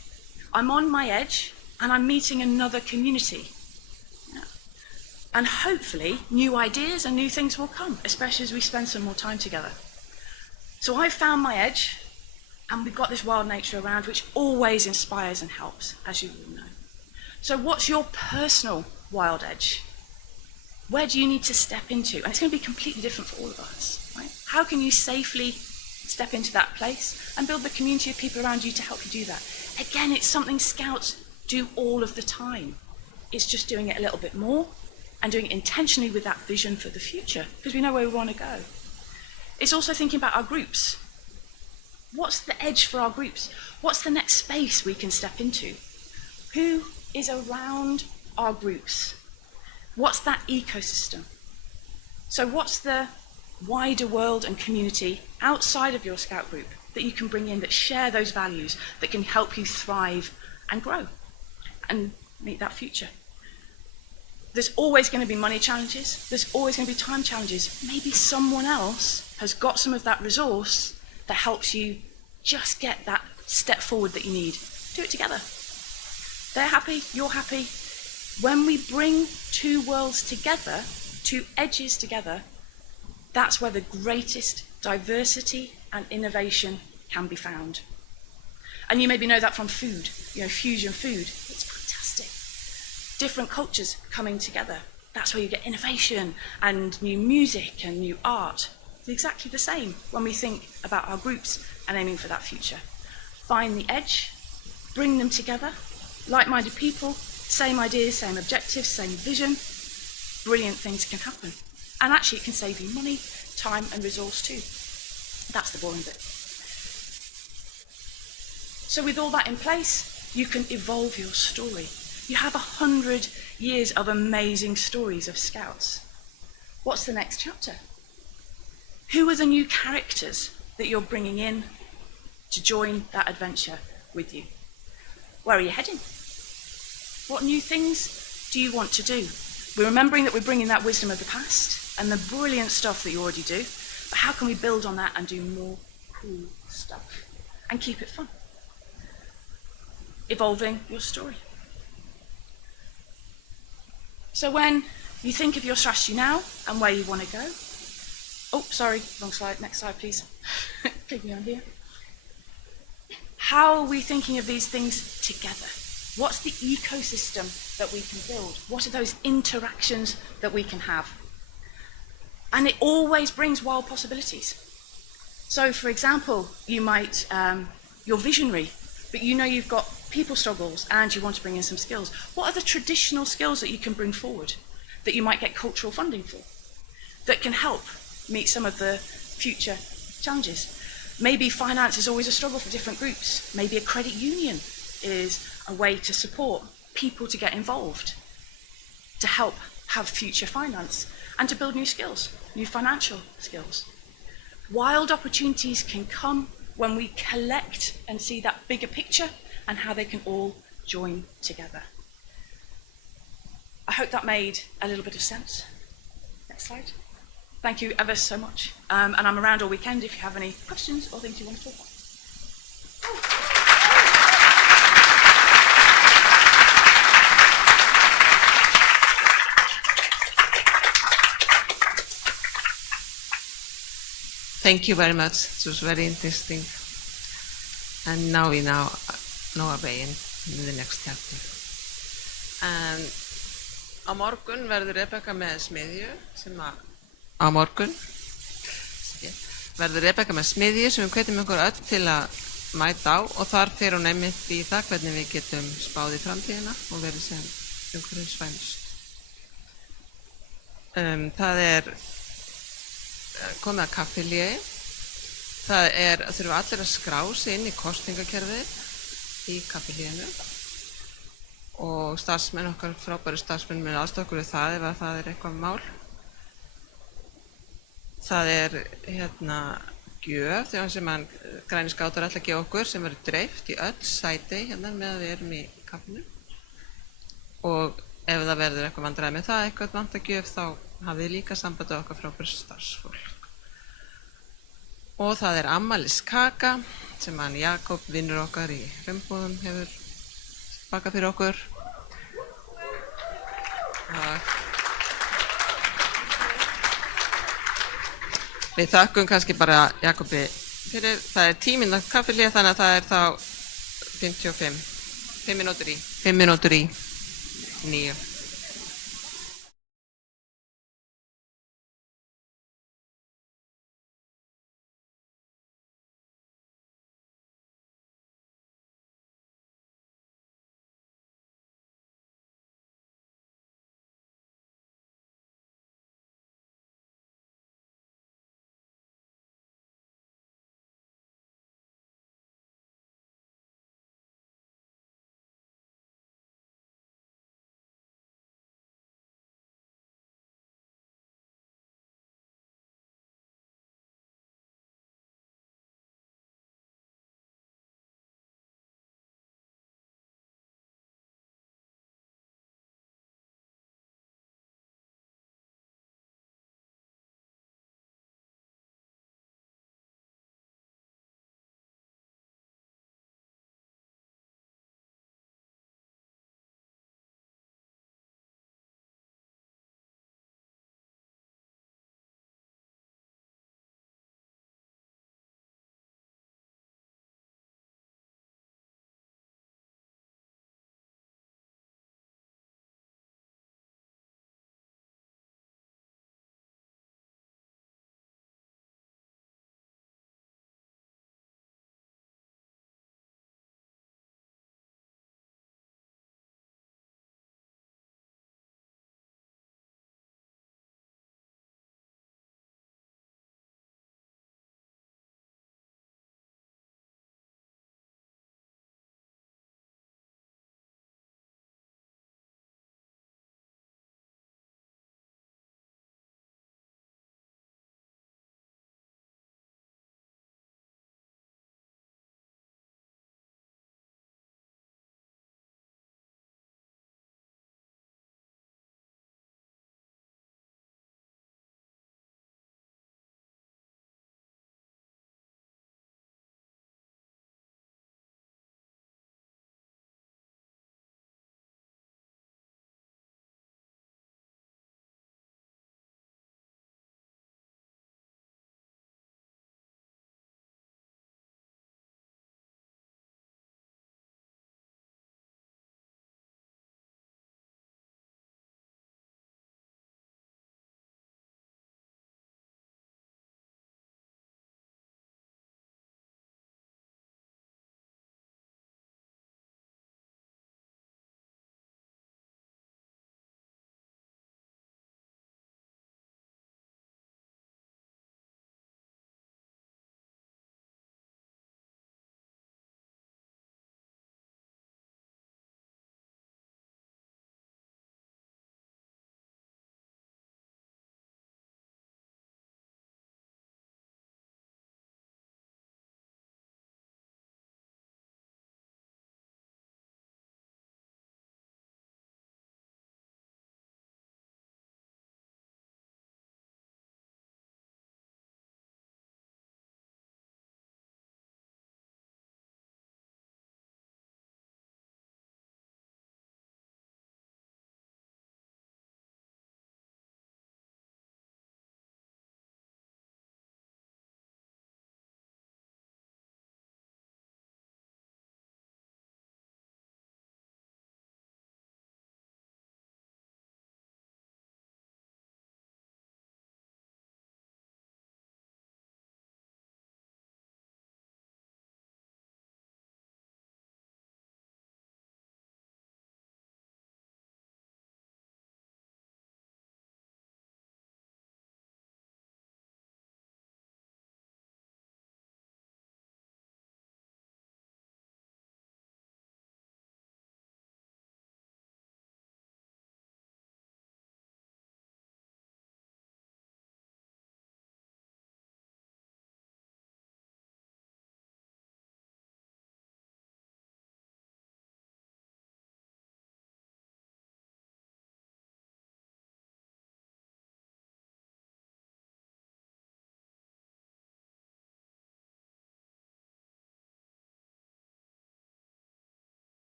I'm on my edge and I'm meeting another community. And hopefully new ideas and new things will come, especially as we spend some more time together. So I've found my edge, and we've got this wild nature around which always inspires and helps, as you all know. So what's your personal wild edge? Where do you need to step into? And it's going to be completely different for all of us, right? How can you safely step into that place and build the community of people around you to help you do that? Again, it's something Scouts do all of the time. It's just doing it a little bit more and doing it intentionally with that vision for the future, because we know where we want to go. It's also thinking about our groups. What's the edge for our groups? What's the next space we can step into? Who is around our groups? What's that ecosystem? So what's the wider world and community outside of your Scout group that you can bring in that share those values, that can help you thrive and grow and meet that future? There's always going to be money challenges. There's always going to be time challenges. Maybe someone else has got some of that resource that helps you just get that step forward that you need. Do it together. They're happy, you're happy. When we bring two worlds together, two edges together, that's where the greatest diversity and innovation can be found. And you maybe know that from food, fusion food. It's fantastic. Different cultures coming together. That's where you get innovation and new music and new art. It's exactly the same when we think about our groups and aiming for that future. Find the edge, bring them together, like-minded people, same ideas, same objectives, same vision. Brilliant things can happen. And actually it can save you money, time and resource too. That's the boring bit. So with all that in place, you can evolve your story. You have 100 years of amazing stories of Scouts. What's the next chapter? Who are the new characters that you're bringing in to join that adventure with you? Where are you heading? What new things do you want to do? We're remembering that we're bringing that wisdom of the past and the brilliant stuff that you already do, but how can we build on that and do more cool stuff and keep it fun? Evolving your story. So when you think of your strategy now and where you want to go, oh, sorry, wrong slide, next slide please. Click me on here. How are we thinking of these things together? What's the ecosystem that we can build? What are those interactions that we can have? And it always brings wild possibilities. So for example, you might, you're visionary, but you know you've got people struggles and you want to bring in some skills. What are the traditional skills that you can bring forward that you might get cultural funding for, that can help meet some of the future challenges. Maybe finance is always a struggle for different groups. Maybe a credit union is a way to support people to get involved, to help have future finance, and to build new skills, new financial skills. Wild opportunities can come when we collect and see that bigger picture and how they can all join together. I hope that made a little bit of sense. Next slide. Thank you ever so much. And I'm around all weekend if you have any questions or things you want to talk about. Thank you very much. It was very interesting. And now we know our way in the next chapter. And á morgun verður Rebecca með smiðju sem að við hvetjum ykkur öll til að mæta á og þar fer hún einmitt í það hvernig við getum spáð í framtíðina og verið sem umhverfisvænust. Það er komið að kaffihléi. Það þurfa allir að skrá sig inn í kosningakerfið í kaffihléinu og starfsmenn okkar, frábæru starfsmenn mun aðstoða okkur við það ef það er eitthvað mál. Það er gjöf þegar sem Grænir skátar ætla að gefa okkur sem verður dreift í öll sæti meðan við erum í kaffinu og ef það verður eitthvað vandræði með það, eitthvað vandagjöf þá hafið þið líka samband okkar frábæru starfsfólk. Og það er afmæliskaka sem Jakob, vinnur okkar í Hraunbúðum, hefur bakað fyrir okkur. Við þakkum kannski bara Jakobi fyrir, það er 10 mínútna kaffihlé þannig að það er þá 5 mínútur í 9.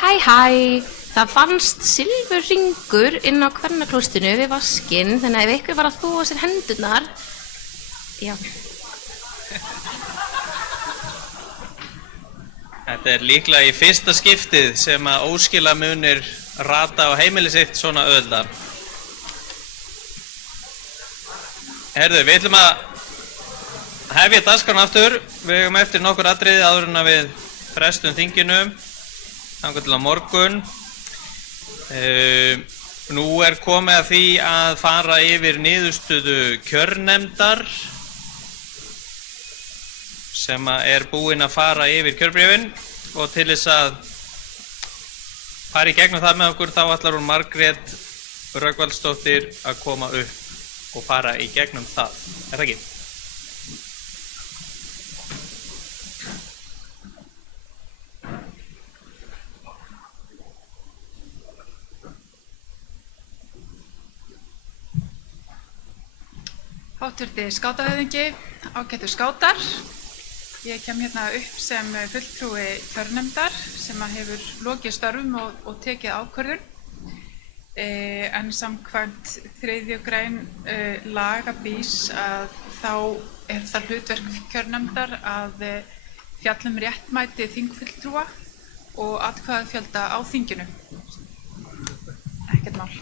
Hæ, það fannst silfurringur inn á kvennaklóstinu við vaskinn, þannig að ef ykkur var að þúa sér hendurnar, já. Þetta er líklega í fyrsta skiptið sem að óskilamunir rata á heimili sitt svona auðvitað. Herðu, við ætlum að hefja dagskrána aftur. Við eigum eftir nokkur atriði áður en að við frestum þinginu þangað til á morgun. Nú er komið að því að fara yfir niðurstöðu kjörnefndar sem er búinn að fara yfir kjörbréfin, og til þess að fara í gegnum það með okkur þá ætlar hún Margrét Rögnvaldsdóttir að koma upp og fara í gegnum það. Er það ekki? Háttvirti skátahöfðingi, ágætu skátar. Ég kem hérna upp sem fulltrúi kjörnefndar sem hefur lokið störfum og tekið ákvörðun. En samkvæmt 3. grein laga BÍS að þá er það hlutverk kjörnefndar að fjalla réttmæti þingfulltrúa og atkvæðafjölda á þinginu. Ekkert mál.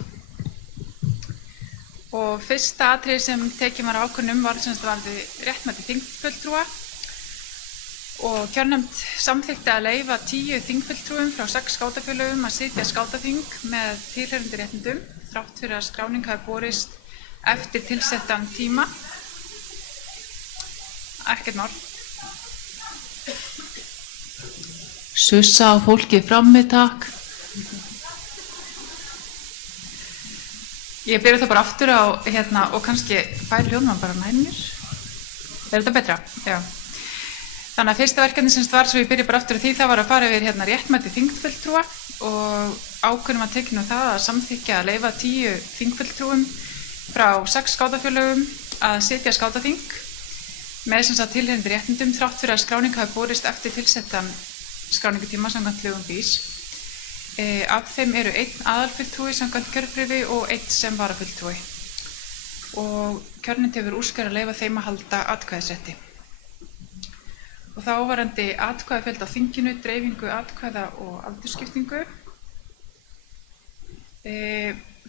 Og fyrsta atriði sem tekið var ákvörðun var sem sagt varði réttmæti þingfulltrúa, og kjörnefnd samþykkti að leyfa 10 þingfulltrúum frá 6 skátafélögum að sitja skátaþing með tilheyrandi réttindum þrátt fyrir að skráning hafi borist eftir tilsettan tíma. Ekkert mál. Sussa á fólkið frammi, takk. Ég byrja það bara aftur á og kannski fær hljóðmann bara nær mér. Er þetta betra? Já. Þannig að fyrsta verkefni sem var, svo ég byrja bara aftur á því, það var að fara yfir réttmæti þingfulltrúa, og ákvörðun var tekin það að samþykkja að leyfa 10 þingfulltrúum frá 6 skátafélögum að sitja skátaþing með sem sagt tilheyrandi réttindum þrátt fyrir að skráning hafi borist eftir tilsettan skráningatíma samkvæmt lögum BÍS. Af þeim eru 1 aðalfulltrúi samkvæmt kjörbréfi og 1 sem varafulltrúi. Og kjörnefnd hefur úrskurðað að leyfa þeim að halda atkvæðisrétti. Og þá varðandi atkvæðafjölda á þinginu, dreifingu atkvæða og aldursskiptingu.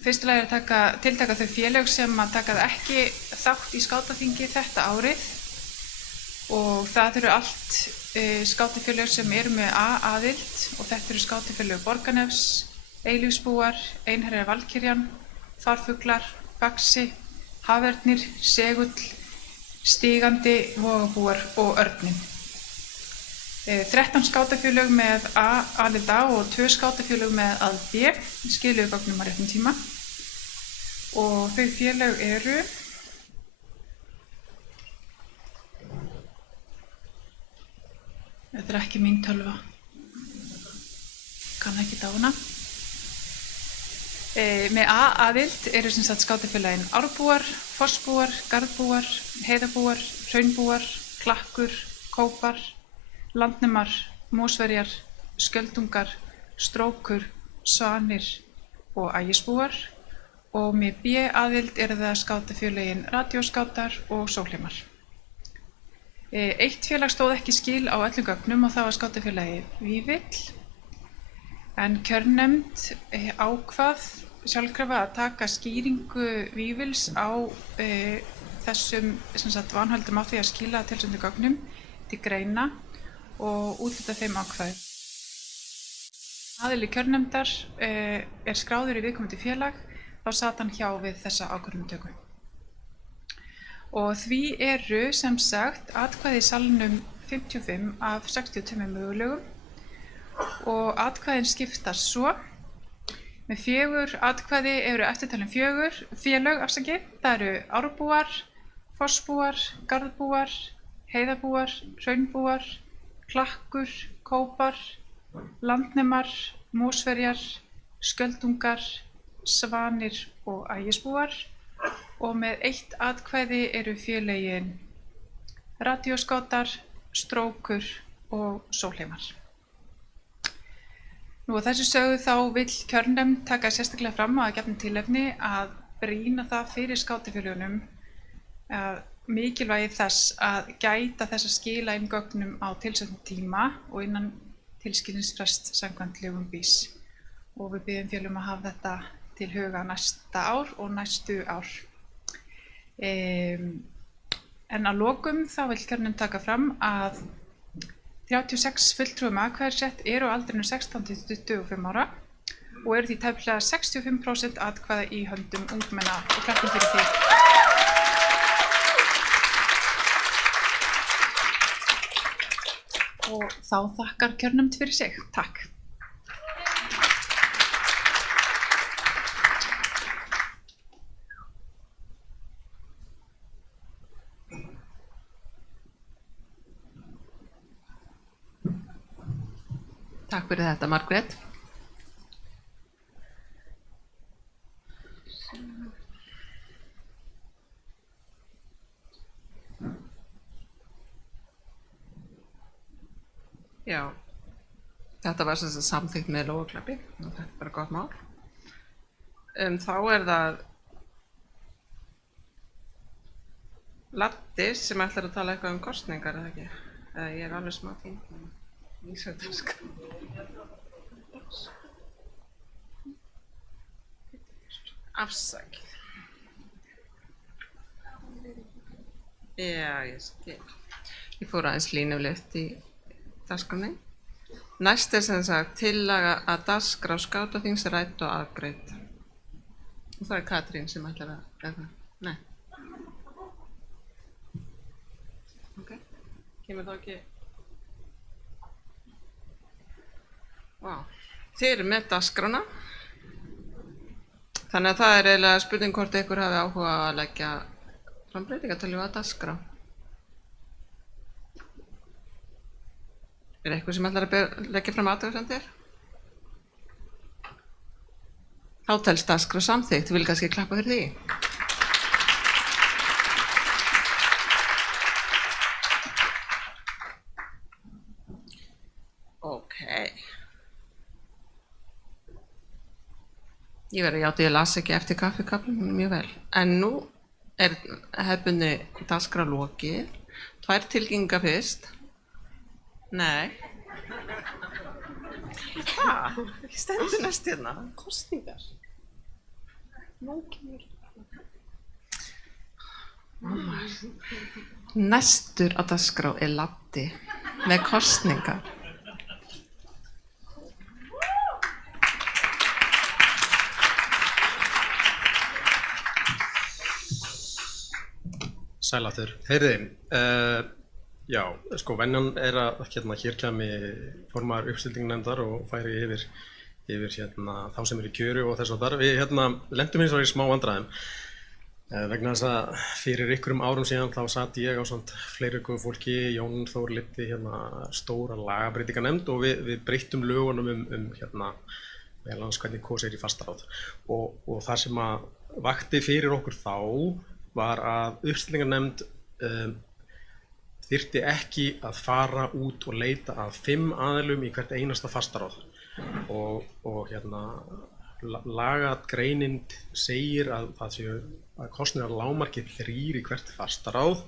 Fyrstulega er að tiltaka þau félög sem að taka það ekki þátt í skátaþingi þetta árið, og það eru allt skátafélög sem eru með A-aðild, og þetta eru skátafélög Borgarnefs, Eilífsbúar, Einherjar Valkyrjan, Farfuglar, Baxi, Hafernir, Segull, Stígandi, Vogabúar og Örninn. 13 skátafélög með A-aðild A og 2 skátafélög með aðild B skiluðu gögnum á réttum tíma, og þau félög eru Þetta er ekki mín tölva, kann ekki á hana. Með A-aðild eru sem sagt skátafélögin Árbúar, Fossbúar, Garðbúar, Heiðabúar, Hraunbúar, Klakkur, Kópar, Landnemar, Mósverjar, Skjöldungar, Strókur, Svanir og Ægisbúar, og með B-aðild eru það skátafélögin Radíóskátar og Sólheimar. Eitt félag stóð ekki skil á öllum gögnum, og það var skátafélagi Vífill, en kjörnefnd ákvað sjálfkrafa að taka skýringu Vífills á þessum vanhöldum á því að skila tilsendum gögnum til greina og úthluta þeim ákvæði. Aðili kjörnefndar er skráður í viðkomandi félag, þá sat hann hjá við þessa ákvörðunartöku. Og því eru sem sagt atkvæði í salnum 55 af 62 mögulegum, og atkvæðin skiptast svo. Með 4 atkvæði eru eftirtalin 4 félög, það eru Árbúar, Fossbúar, Garðbúar, Heiðabúar, Hraunbúar, Klakkur, Kópar, Landnemar, Mósverjar, Skjöldungar, Svanir og Ægisbúar, og með 1 atkvæði eru félögin Radíóskátar, Strókur og Sólheimar. Nú að þessu sögðu þá vill kjörnefnd taka sérstaklega fram á að gefnu tilefni að brýna það fyrir skákafélögunum mikilvægi þess að gæta þess að skila inn gögnum á tilsettum tíma og innan tilskilins frest samkvæmt lögum BÍS. Og við biðjum félögum að hafa þetta til huga næsta ár og næstu ár. En að lokum þá vill kjörnefnd taka fram að 36 fulltrúar með atkvæðisrétt eru á aldrinu 16 til 25 ára og eru því tæplega 65% atkvæða í höndum ungmenna og klappum fyrir því. Og þá þakkar kjörnefnd fyrir sig. Takk. Takk fyrir þetta, Margrét. Já, þetta var sem sagt samþykkt með lófaklappi og þetta er bara gott mál. Þá er það Latti sem ætlar að tala eitthvað kosningar, eða ekki? Ég er alveg smá tíma. Afsakið. Já, ég skil. Ég fór aðeins línulegt í dagskránni. Næst er sem sagt tillaga að dagskrá skátaþings rædd og afgreidd. Og það er Katrín sem ætlar að Nei. Ok, kemur þá ekki Vá, þið eru með dagskrána. Þannig að það er eiginlega spurning hvort ykkur hafi áhuga að leggja fram breytingartillögu að dagskrá. Er eitthvað sem ætlar að leggja fram athugasemdir? Þá telst dagskrá samþykkt. Vil kannski klappa fyrir því? Ég verði að játa, ég las ekki eftir kaffikaflum mjög vel. En nú er hefðbundni dagskrá lokið. 2 tilkynningar fyrst. Nei. Það? Ekki stendur næst hérna. Kosningar. Nú kemur. Næstur á dagskrá er Latti með kosningar. Sælatur. Heyrði, já, sko, venjan er að hér kemi formaður uppstillingnefndar og færi yfir þá sem eru í kjöru og þess og þar. Við lendum hins vegar í smá vandræðum vegna þess að fyrir einhverjum árum síðan þá satt ég á samt fleiri góðu fólki, Jón Þór leiddi stóra lagabreytinganefnd og við breyttum lögunum meðal annars hvernig kosið í fastaráð og það sem að vakti fyrir okkur þá var að uppstillingarnefnd þyrfti ekki að fara út og leita að 5 aðilum í hvert einasta fastaráð og lagagreinin segir að það séu að kosningar lágmarki 3 í hvert fastaráð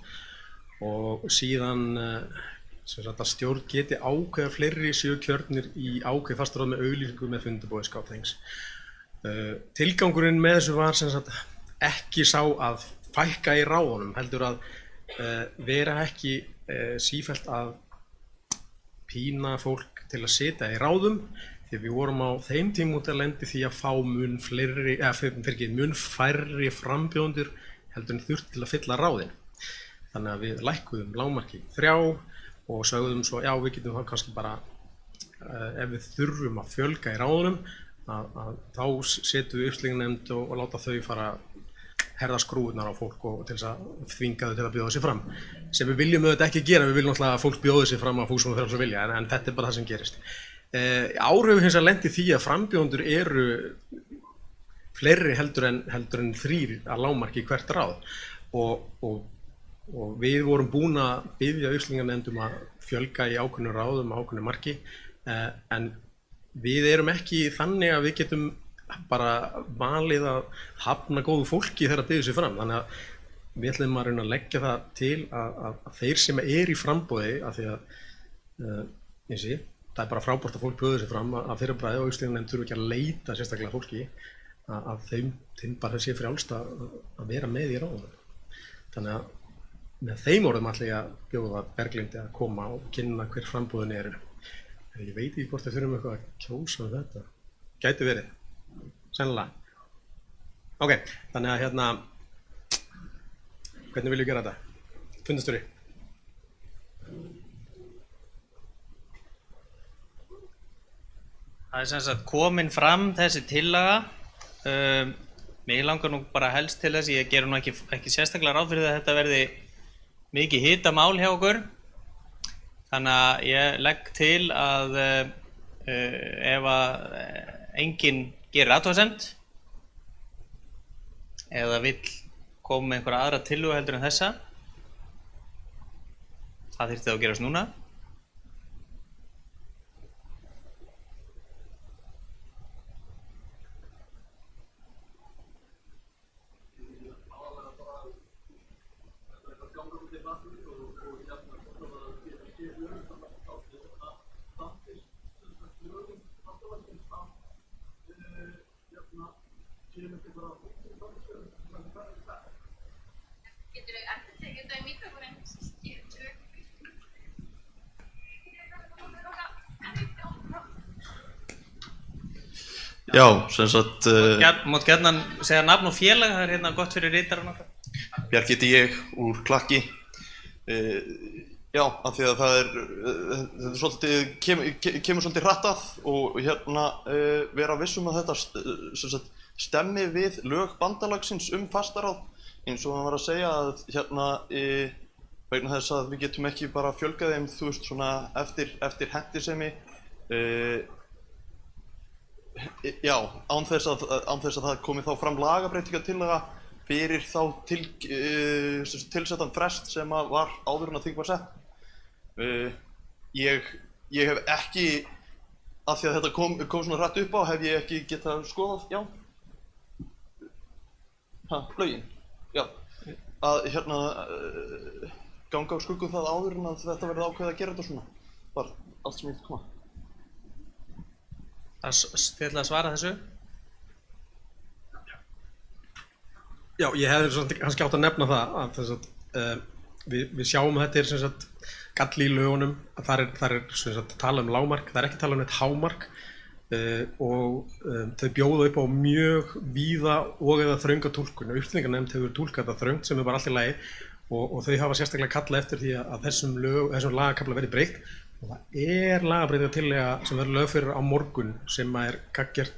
og síðan að stjórn geti ákveða fleiri séu kjörnir í ákveð fastaráð með auglýsingu með fundarboði skátaþings. Tilgangurinn með þessu var sem sagt ekki sá að fækka í ráðunum, heldur að vera ekki sífellt að pína fólk til að sitja í ráðum því við vorum á þeim tímúti að lendi því að fá mun færri frambjóðendur heldur en þurft til að fylla ráðin. Þannig að við lækkuðum lágmarki 3 og sögðum svo já við getum þá kannski bara ef við þurfum að fjölga í ráðunum að þá setjum við uppstillingarnefnd og láta þau fara herða skrúðunar á fólk og til þess að þvinga þau til að bjóða sig fram. Sem við viljum auðvitað ekki gera, við viljum náttúrulega að fólk bjóði sig fram á fúsum og frjálsum vilja, en þetta er bara það sem gerist. Áhrifin hins vegar lendi því að frambjóðendur eru fleiri heldur en 3 að lágmarki í hvert ráð og og við vorum búin að biðja uppstillingarnefndum að fjölga í ákveðnum ráðum, ákveðnu marki, en við erum ekki þannig að við getum bara valið að hafna góðu fólki þegar það byggir sig fram. Þannig að við ætlum að reyna að leggja það til að þeir sem í framboði, af því að það bara frábært að fólk bjóði sig fram að þeirra bræði og uppstillingarnefnd þurfa ekki að leita sérstaklega fólki, að þeim bara sé frjálst að vera með í ráðunum. Þannig að með þeim orðum ætla ég að bjóða Berglindi að koma og kynna hver framboðin eru. Ég veit ekki hvort við þurfum eitthvað að kjósa um þetta. Gæti verið. Sennilega. Ok, þannig að hvernig viljum við gera þetta? Fundastjóri. Það sem sagt komin fram þessi tillaga. Mig langar nú bara helst til þess, ég gerum nú ekki sérstaklega ráð fyrir að þetta verði mikið hitamál hjá okkur. Þannig að ég legg til að ef að enginn gerir athugasemd eða vill koma með einhverja aðra tillögu heldur en þessa, það þyrfti þá að gerast núna. Já, sem sagt... Mátt gjarnan segja nafn og félag, það hérna gott fyrir ritarann okkar. Bjarki heiti ég úr Klakki. Já, af því að þetta svolítið, kemur svolítið hratt að og vera vissum að þetta sem sagt, stemmi við lög bandalagsins fastaráð, eins og hann var að segja að vegna þess að við getum ekki bara fjölgað þeim, þú veist, svona eftir hentisemi. Já, án þess að það komi þá fram lagabreytingartillaga fyrir þá tilsettan frest sem var áður en að þing var sett. Ég hef ekki, af því að þetta kom svona hratt upp á, hef ég ekki getað skoðað, já. Lögin, já. Að ganga á skuggum það áður en að þetta verði ákveðið að gera þetta svona. Bara allt sem ég vil koma. Þið ætlaði að svara þessu? Já, ég hefði kannski átt að nefna það að við sjáum að þetta sem sagt galli í lögunum, að þar er sem sagt tala lágmark, það ekki tala neitt hámark og þau bjóða upp á mjög víða og eða þrönga túlkun. Uppstillingarnefnd hefur túlkað það þröngt sem bara allt í lagi og þau hafa sérstaklega kallað eftir því að þessum lagakafla verði breytt. Og það lagabreytingartillaga sem verður lögð fyrir á morgun sem gaggerð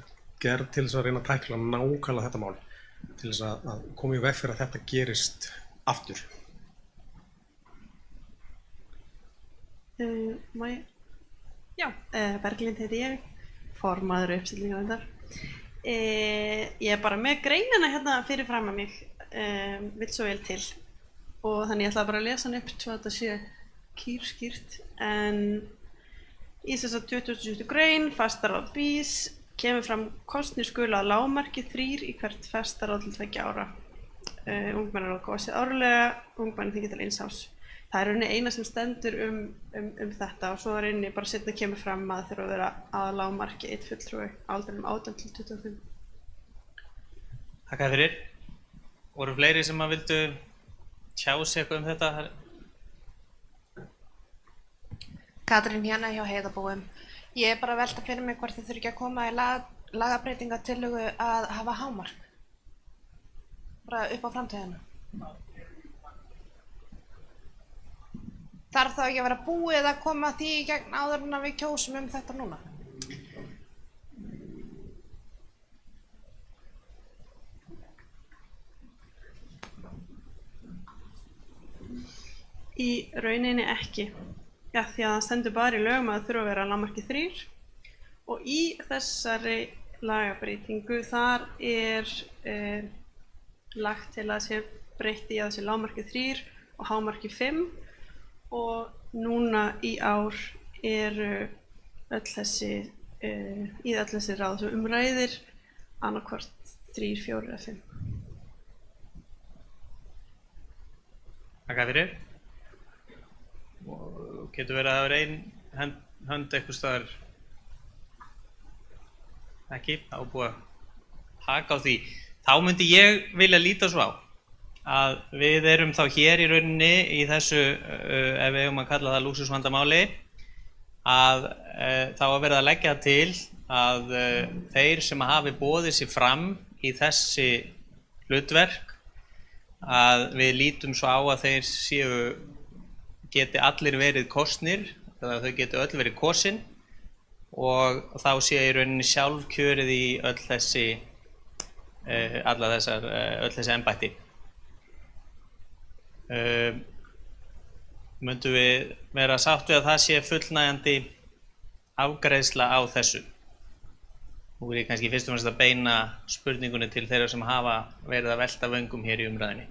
til þess að reyna að tækla nákvæmlega þetta mál til þess að koma í veg fyrir að þetta gerist aftur. Já, Berglind heiti ég, formaður uppstillingarnefndar. Ég bara með greinina hérna fyrir fram að mig, vill svo vel til og þannig ég ætla bara að lesa hann upp svo að þetta sé kýrskýrt, en í þess að 20. grein fastaráð BÍS kemur fram kosnir skulu að lágmarki 3 í hvert fastaráð til 2 ára. Ungmennaráð kosið árlega, ungmenni þykir til 1 árs. Það er rauninni eina sem stendur um þetta og svo er rauninni bara seinna kemur fram að það þurfa að vera að lágmarki 1 fulltrúi aldrinum 18 til 25. Takk fyrir. Voru fleiri sem að vildu tjá sig eitthvað um þetta? Katrín hérna hjá Heiðabúum. Ég er bara að velta fyrir mig hvort þið þurfi ekki að koma í lagabreytingartillögu að hafa hámark. Bara upp á framtíðina. Þarf þá ekki að vera búið að koma því í gegn áður en að við kjósum þetta núna? Í rauninni ekki. Já, því að það stendur bara í lögum að það þurfa að vera lágmarki 3 og í þessari lagabreytingu þar er lagt til að sé breytt í að þessi lágmarki 3 og hámarki 5 og núna í ár eru öll þessi ráð sem umræðir annarkvort 3, 4 eða 5. Takk fyrir. Og getur verið að það vera ein hönd eitthvað staðar ekki, þá er búið að taka á því. Þá myndi ég vilja líta svo á að við erum þá hér í rauninni í þessu, ef við eigum að kalla það lúxusvandamáli, að þá að verða að leggja til að þeir sem hafi boðið sig fram í þessi hlutverk, að við lítum svo á að þeir geti allir verið kosnir, eða þau geti öll verið kosin og þá sé í rauninni sjálfkjörið í öll þessi embætti. Myndum við vera sátt við að það sé fullnægjandi afgreiðsla á þessu? Nú er ég kannski fyrst og fremst að beina spurningunni til þeirra sem hafa verið að velta vöngum hér í umræðinni.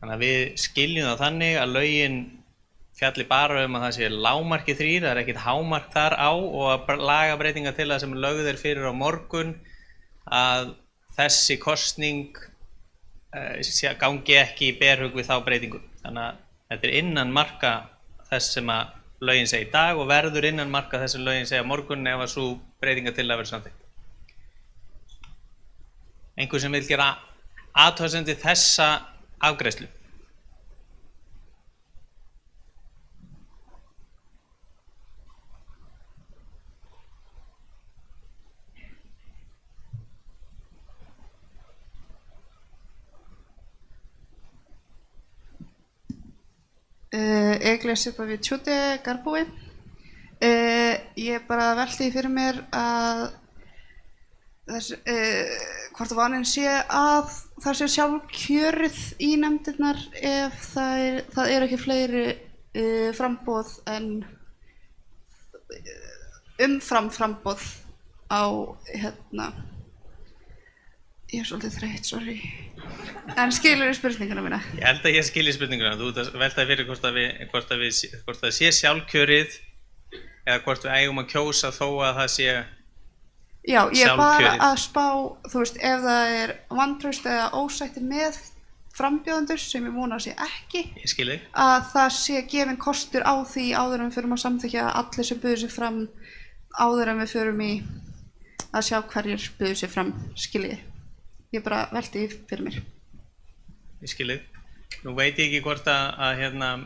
Þannig að við skiljum það þannig að lögin fjalli bara að það sé lágmarki 3, það er ekkert hámark þar á og að lagabreytingar til það sem lögð fyrir á morgun að þessi kosning gangi ekki í berhug við þá breytingu. Þannig að þetta innan marka þess sem að lögin segja í dag og verður innan marka þess sem lögin segja á morgun ef að svo breytingar til að vera samþykkt. Einhver sem vil gera athugasemd við þessa afgreiðslu? Egles upp að við tjúti garbúi. Ég bara velti fyrir mér að hvort vanin sé að það sé sjálfkjörið í nefndirnar ef það er ekki fleiri framboð en umfram framboð á ég er svolítið þreytt, sorry. En skilur spurninguna mína? Ég held að ég skilji spurninguna. Þú veltaði fyrir hvort það sé sjálfkjörið eða hvort við eigum að kjósa þó að það sé sjálfkjörið. Já, ég er bara að spá, þú veist, ef það er vantraust eða ósætti með frambjóðendur sem ég vona að sé ekki, ég skil þig, að það sé gefinn kostur á því áður en við förum að samþykkja allir sem buðu sig fram áður en við förum í að sjá hverjir buðu sig fram, skiljið. Ég bara velti fyrir mér. Ég skil þig. Nú veit ég ekki hvort að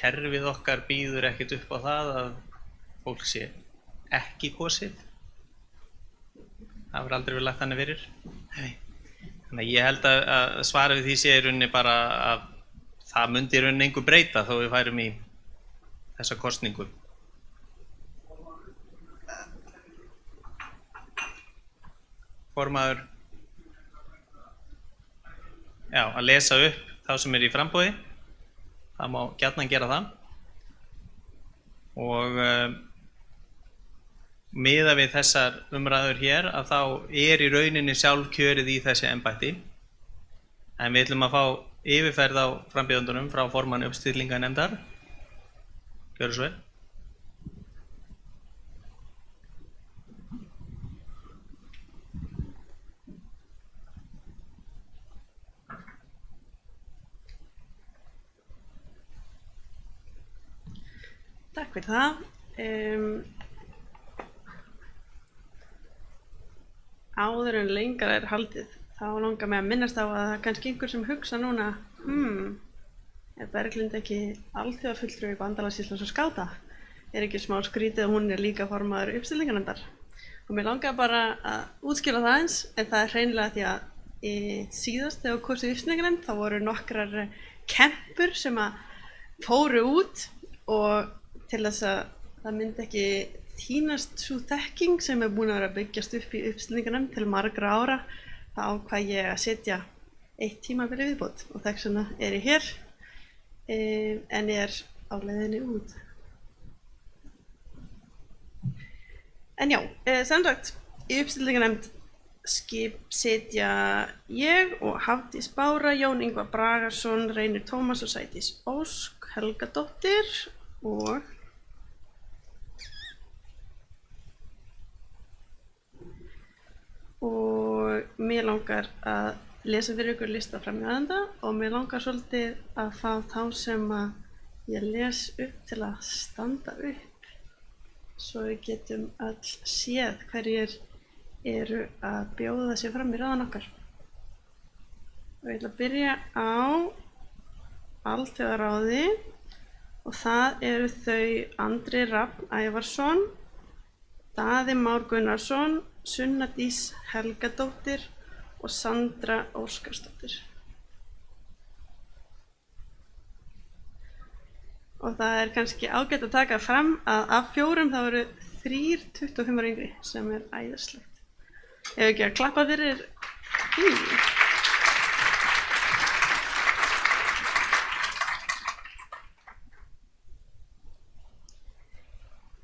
kerfið okkar býður ekkert upp á það að fólk sé ekki kosið. Það hefur aldrei verið lagt þannig fyrir. Þannig að ég held að svarið við því sé í rauninni bara að það myndi í rauninni engu breyta þó við færum í þessa kosningu. Formaður, já, að lesa upp þá sem er í framboði, það má gjarnan gera það og miðað við þessar umræður hér að þá er í rauninni sjálfkjörið í þessi embætti en við ætlum að fá yfirferð á frambjóðendunum frá formanni uppstillingarnefndar. Gjörðu svo vel. Takk fyrir það. Áður en lengra er haldið, þá langar mig að minnast á að það er kannski einhver sem hugsa núna, er Berglind ekki alþjóðafulltrúi Bandalags Íslands og skáta? Er ekki smá skrítið að hún er líka formaður uppstillingarnefndar? Og mér langar bara að útskýra það eins, en það er hreinlega því að síðast þegar kosið uppstillingarnefnd þá voru nokkrar kempur sem að fóru út og til þess að það myndi ekki týnast sú þekking sem er búin að vera að byggjast upp í uppstillingarnefnd til margra ára, þá ákvað ég að setja 1 tímabil viðbót og þess vegna er ég hér en ég er á leiðinni út. En já, sem sagt, í uppstillingarnefnd skip sitja ég og Hafdís Bára, Jón Ingvar Bragason, Reynir Tómas og Sædís Ósk Helgadóttir og mér langar að lesa fyrir ykkur lista framleiðenda og mér langar svolítið að fá þá sem að ég les upp til að standa upp svo við getum öll séð hverjir eru að bjóða sig fram í raðan okkar. Og ég ætla að byrja á Alþjóðaráði og það eru þau Andri Rafn Ævarsson, Daði Már Gunnarsson, Sunna Dís Helgadóttir og Sandra Óskarsdóttir. Og það er kannski ágætt að taka fram að af 4 það voru 3 25 ára yngri sem er æðislegt. Ef ekki að klappa fyrir því.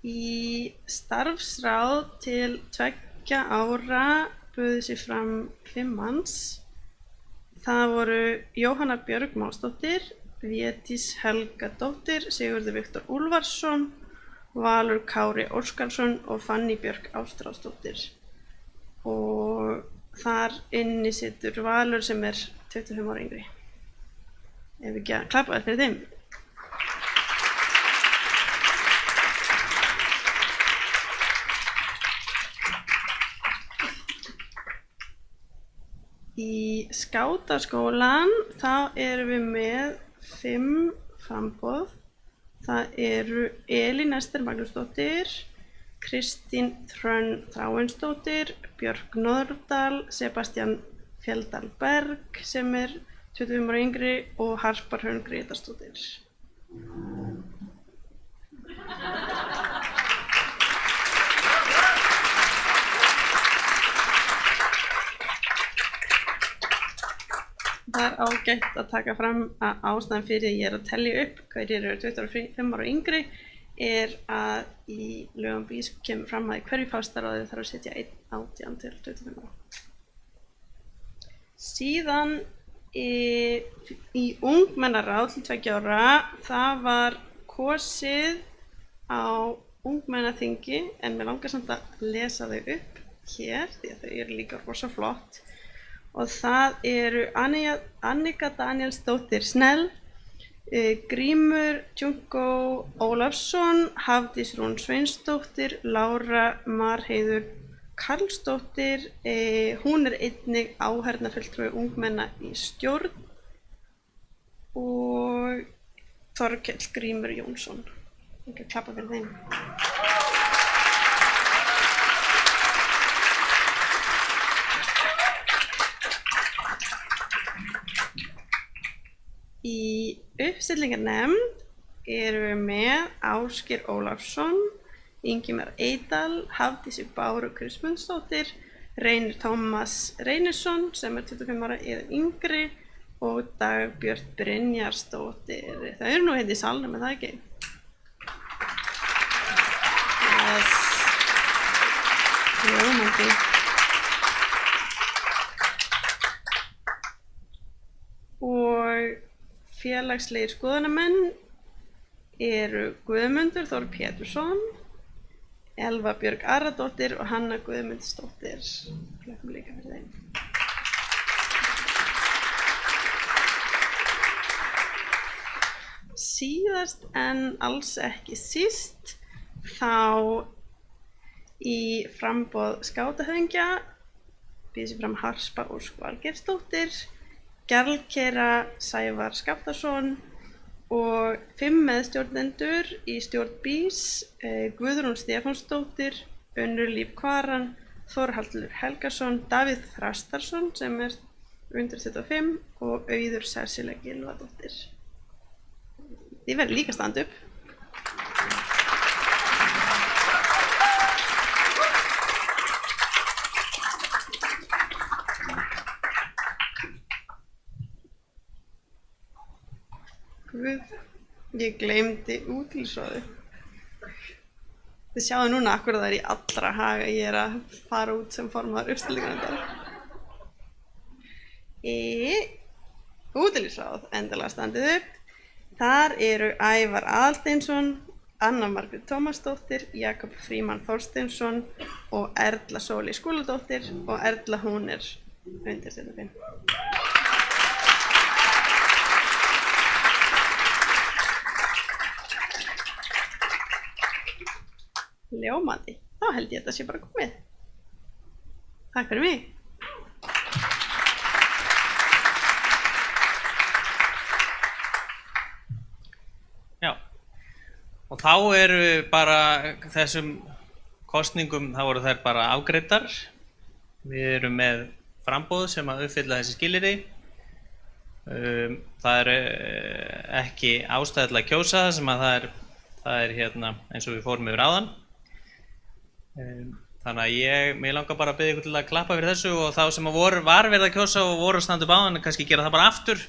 Í starfsráð til 2 ára buðu sig fram 5 manns. Það voru Jóhanna Björg Másdóttir, Védís Helgadóttir, Sigurður Viktor Úlfarsson, Valur Kári Óskarsson og Fanný Björk Ástráðsdóttir. Og þar inni situr Valur sem er 25 ára yngri. Ef ekki að klappa fyrir þeim. Í skátaskólan þá erum við með 5 framboð. Það eru Elín Ester Magnúsdóttir, Kristín Hrönn Þráinsdóttir, Björk Norðdal, Sebastian Fjelldal Berg sem er 25 ára yngri og Harpa Hrönn Grétarsdóttir. Það er ágætt að taka fram að ástæðan fyrir ég er að telja upp hverjir eru 25 ára yngri er að í lögum BÍS kemur fram að í hverju fástaráði þarf að setja 1 18 til 25 ára. Síðan í ungmennaráð til 2 ára það var kosið á ungmennaþingi en mér langar samt að lesa þau upp hér því að þau eru líka rosa flott. Og það eru Annika Danielsdóttir Snell, Grímur Djungo Ólafsson, Hafdís Rún Sveinsdóttir, Lára Marheiður Karlsdóttir, hún er einnig áheyrnarfulltrúi ungmenna í stjórn og Þorkell Grímur Jónsson. Ég kan klappa fyrir þeim. Í uppstillingarnefnd erum við með Ásgeir Ólafsson, Ingimar Eydal, Hafdísi Báru Kristmundsdóttir, Reynir Tómas Reynisson sem er 25 ára eða yngri og Dagbjört Brynjarsdóttir. Það eru nú hérna í salnum, er það ekki? Yes. Ljómandi. Og félagslegir skoðunarmenn eru Guðmundur Þór Pétursson, Elva Björg Aradóttir og Hanna Guðmundsdóttir. Klöppum líka fyrir þeim. Síðast en alls ekki síst þá í framboð skátahöfðingja býður sig fram Harpa Ósk Valgeirsdóttir, Gjallkera Sævar Skaftason og 5 meðstjórnendur í stjórn BÍS, Guðrún Stefánsdóttir, Unnur Líf Kvaran, Þórhallur Helgason, Davíð Þrastarsson sem er undir 25 og Auður Sesselja Gylfadóttir. Þið verður líka standa upp. Guð, ég gleymdi útlýsráði. Þið sjáu núna akkur það í allra haga ég að fara út sem formaður uppstillingarnefndar. Útilífsráð, endilega standið upp. Þar eru Ævar Aðalsteinsson, Anna Margrét Tómasdóttir, Jakob Frímann Þorsteinsson og Erla Sóley Skúladóttir og Erla hún undirstjórnarfinn. Ljómandi, þá held ég að þetta sé bara komið. Takk fyrir mig. Já, og þá eru bara þessum kosningum, þá voru þær bara afgreiddar. Við erum með framboð sem að uppfylla þessi skilyrði. Það er ekki ástæðilega að kjósa sem að það er hérna eins og við fórum yfir áðan. Þannig að mig langar bara að biðja ykkur til að klappa fyrir þessu og þá sem að var verið að kjósa og voru að standa upp áðan, kannski gera það bara aftur.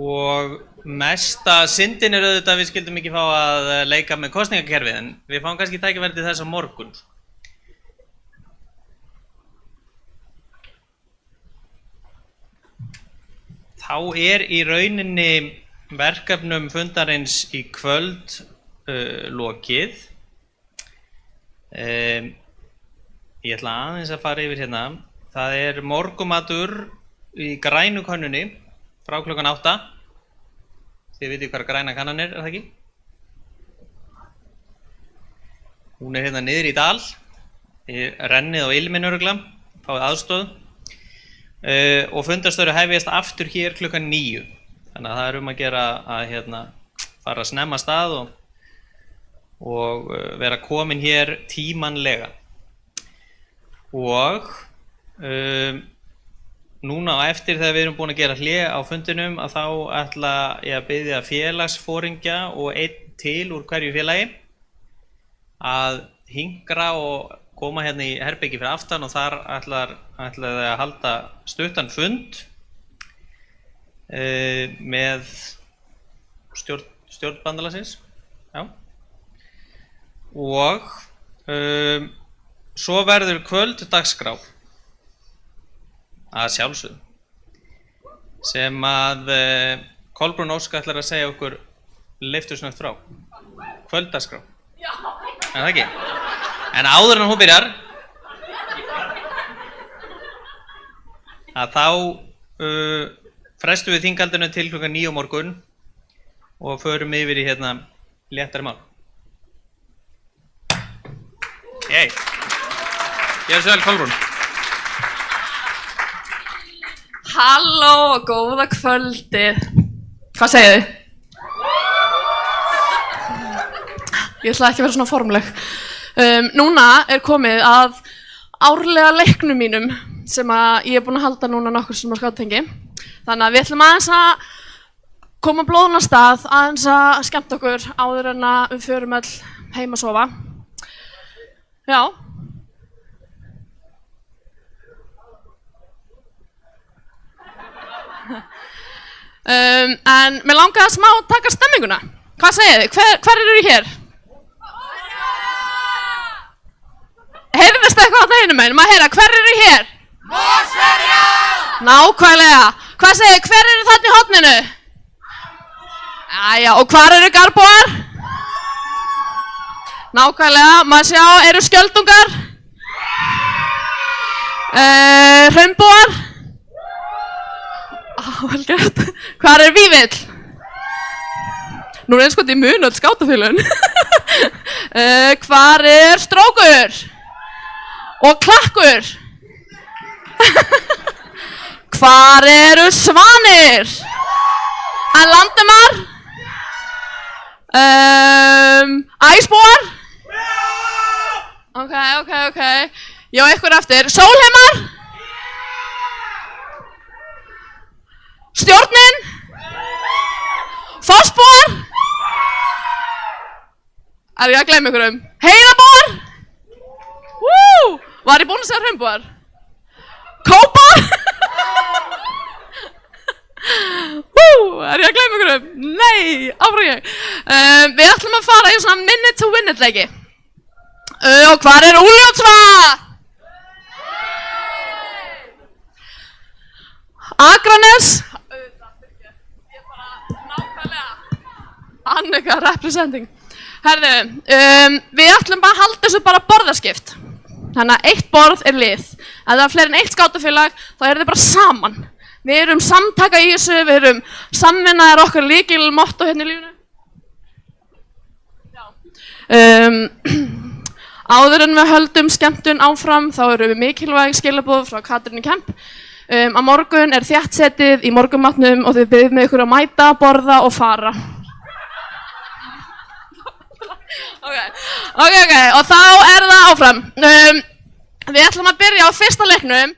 Og mesta syndin er auðvitað að við skildum ekki fá að leika með kosningakerfið, en við fáum kannski tækifæri til þess á morgun. Þá er í rauninni verkefnum fundarins í kvöld lokið. Ég ætla aðeins að fara yfir hérna. Það er morgumatur í grænu könnunni frá klukkan 8. Þið vitið hvað græna kannan er það ekki? Hún er hérna niður í dal. Þið rennið á ilminn örugglega, fáið aðstoð. Og fundarstjóri hefjast aftur hér klukkan 9. Þannig að það er að gera að fara að snemma af stað og vera komin hér tímanlega. Og núna á eftir þegar við erum búin að gera hlé á fundinum að þá ætla ég að biðja félagsforingja og einn til úr hverju félagi að hinkra og koma hérna í herbergi fyrir aftan og þar ætla þau að halda stuttan fund með stjórn bandalagsins. Já. Og svo verður kvöld dagskrá að sjálfsögðu sem að Kolbrún Ósk ætlar að segja okkur leiftursnögt frá. Kvölddagskrá. Er það ekki? En áður en hún byrjar að þá frestum við þinghaldinu til klukkan 9 á morgun og förum yfir í léttari mál. Gjörðu svo vel, Kolbrún. Halló og góða kvöldið. Hvað segið þið? Ég ætla ekki að vera svona formuleg. Núna er komið að árlega leiknum mínum sem að ég er búin að halda núna nokkur sem á skátaþingi. Þannig að við ætlum aðeins að koma blóðun á stað, aðeins að skemmta okkur áður en að við förum öll heim að sofa. Já. En mér langaði að smá taka stemminguna. Hvað segið þið? Hver eru hér? Heyrðist eitthvað á hinum megin? Maður heyra, hver eru hér? Mosferja! Nákvæmlega. Hvað segið þið? Hver eru þarna í horninu? Jæja, og hvar eru garbóar? Nákvæmlega. Maður sjá, eru skjöldungar? Hraunbúar? Vel gert. Hvar er Vífill? Nú er eins og þetta í mun öll skátafélögin. Hvar er Strókur? Og Klakkur? Hvar eru Svanir? En Landemar? Æsbúar? Ok. Já, ykkur eftir. Sólheimar? Stjórnin? Er ég að gleyma ykkur Heiðabúar? Var ég búin að segja Hraunbúar? Kópa? Er ég að gleyma ykkur Nei, áfram ég. Við ætlum að fara í svona minute to win it leiki. Og hvar er Úljótsvatn? Akranes? Annika representing. Herðu, við ætlum bara að halda þessu bara borðaskipt. Þannig að eitt borð er lið. Ef það er fleiri en eitt skátafélag, þá eru þið bara saman. Við erum samtaka í þessu, við erum samvinna er okkar lykil motto hérna í lífinu. Áður en við höldum skemmtun áfram, þá eru við mikilvæg skilaboð frá Katrínu Kemp. Á morgun er þéttsetið í morgunmatnum og þið biðjum með ykkur að mæta, borða og fara. Ok, og þá er það áfram. Við ætlum að byrja á fyrsta leiknum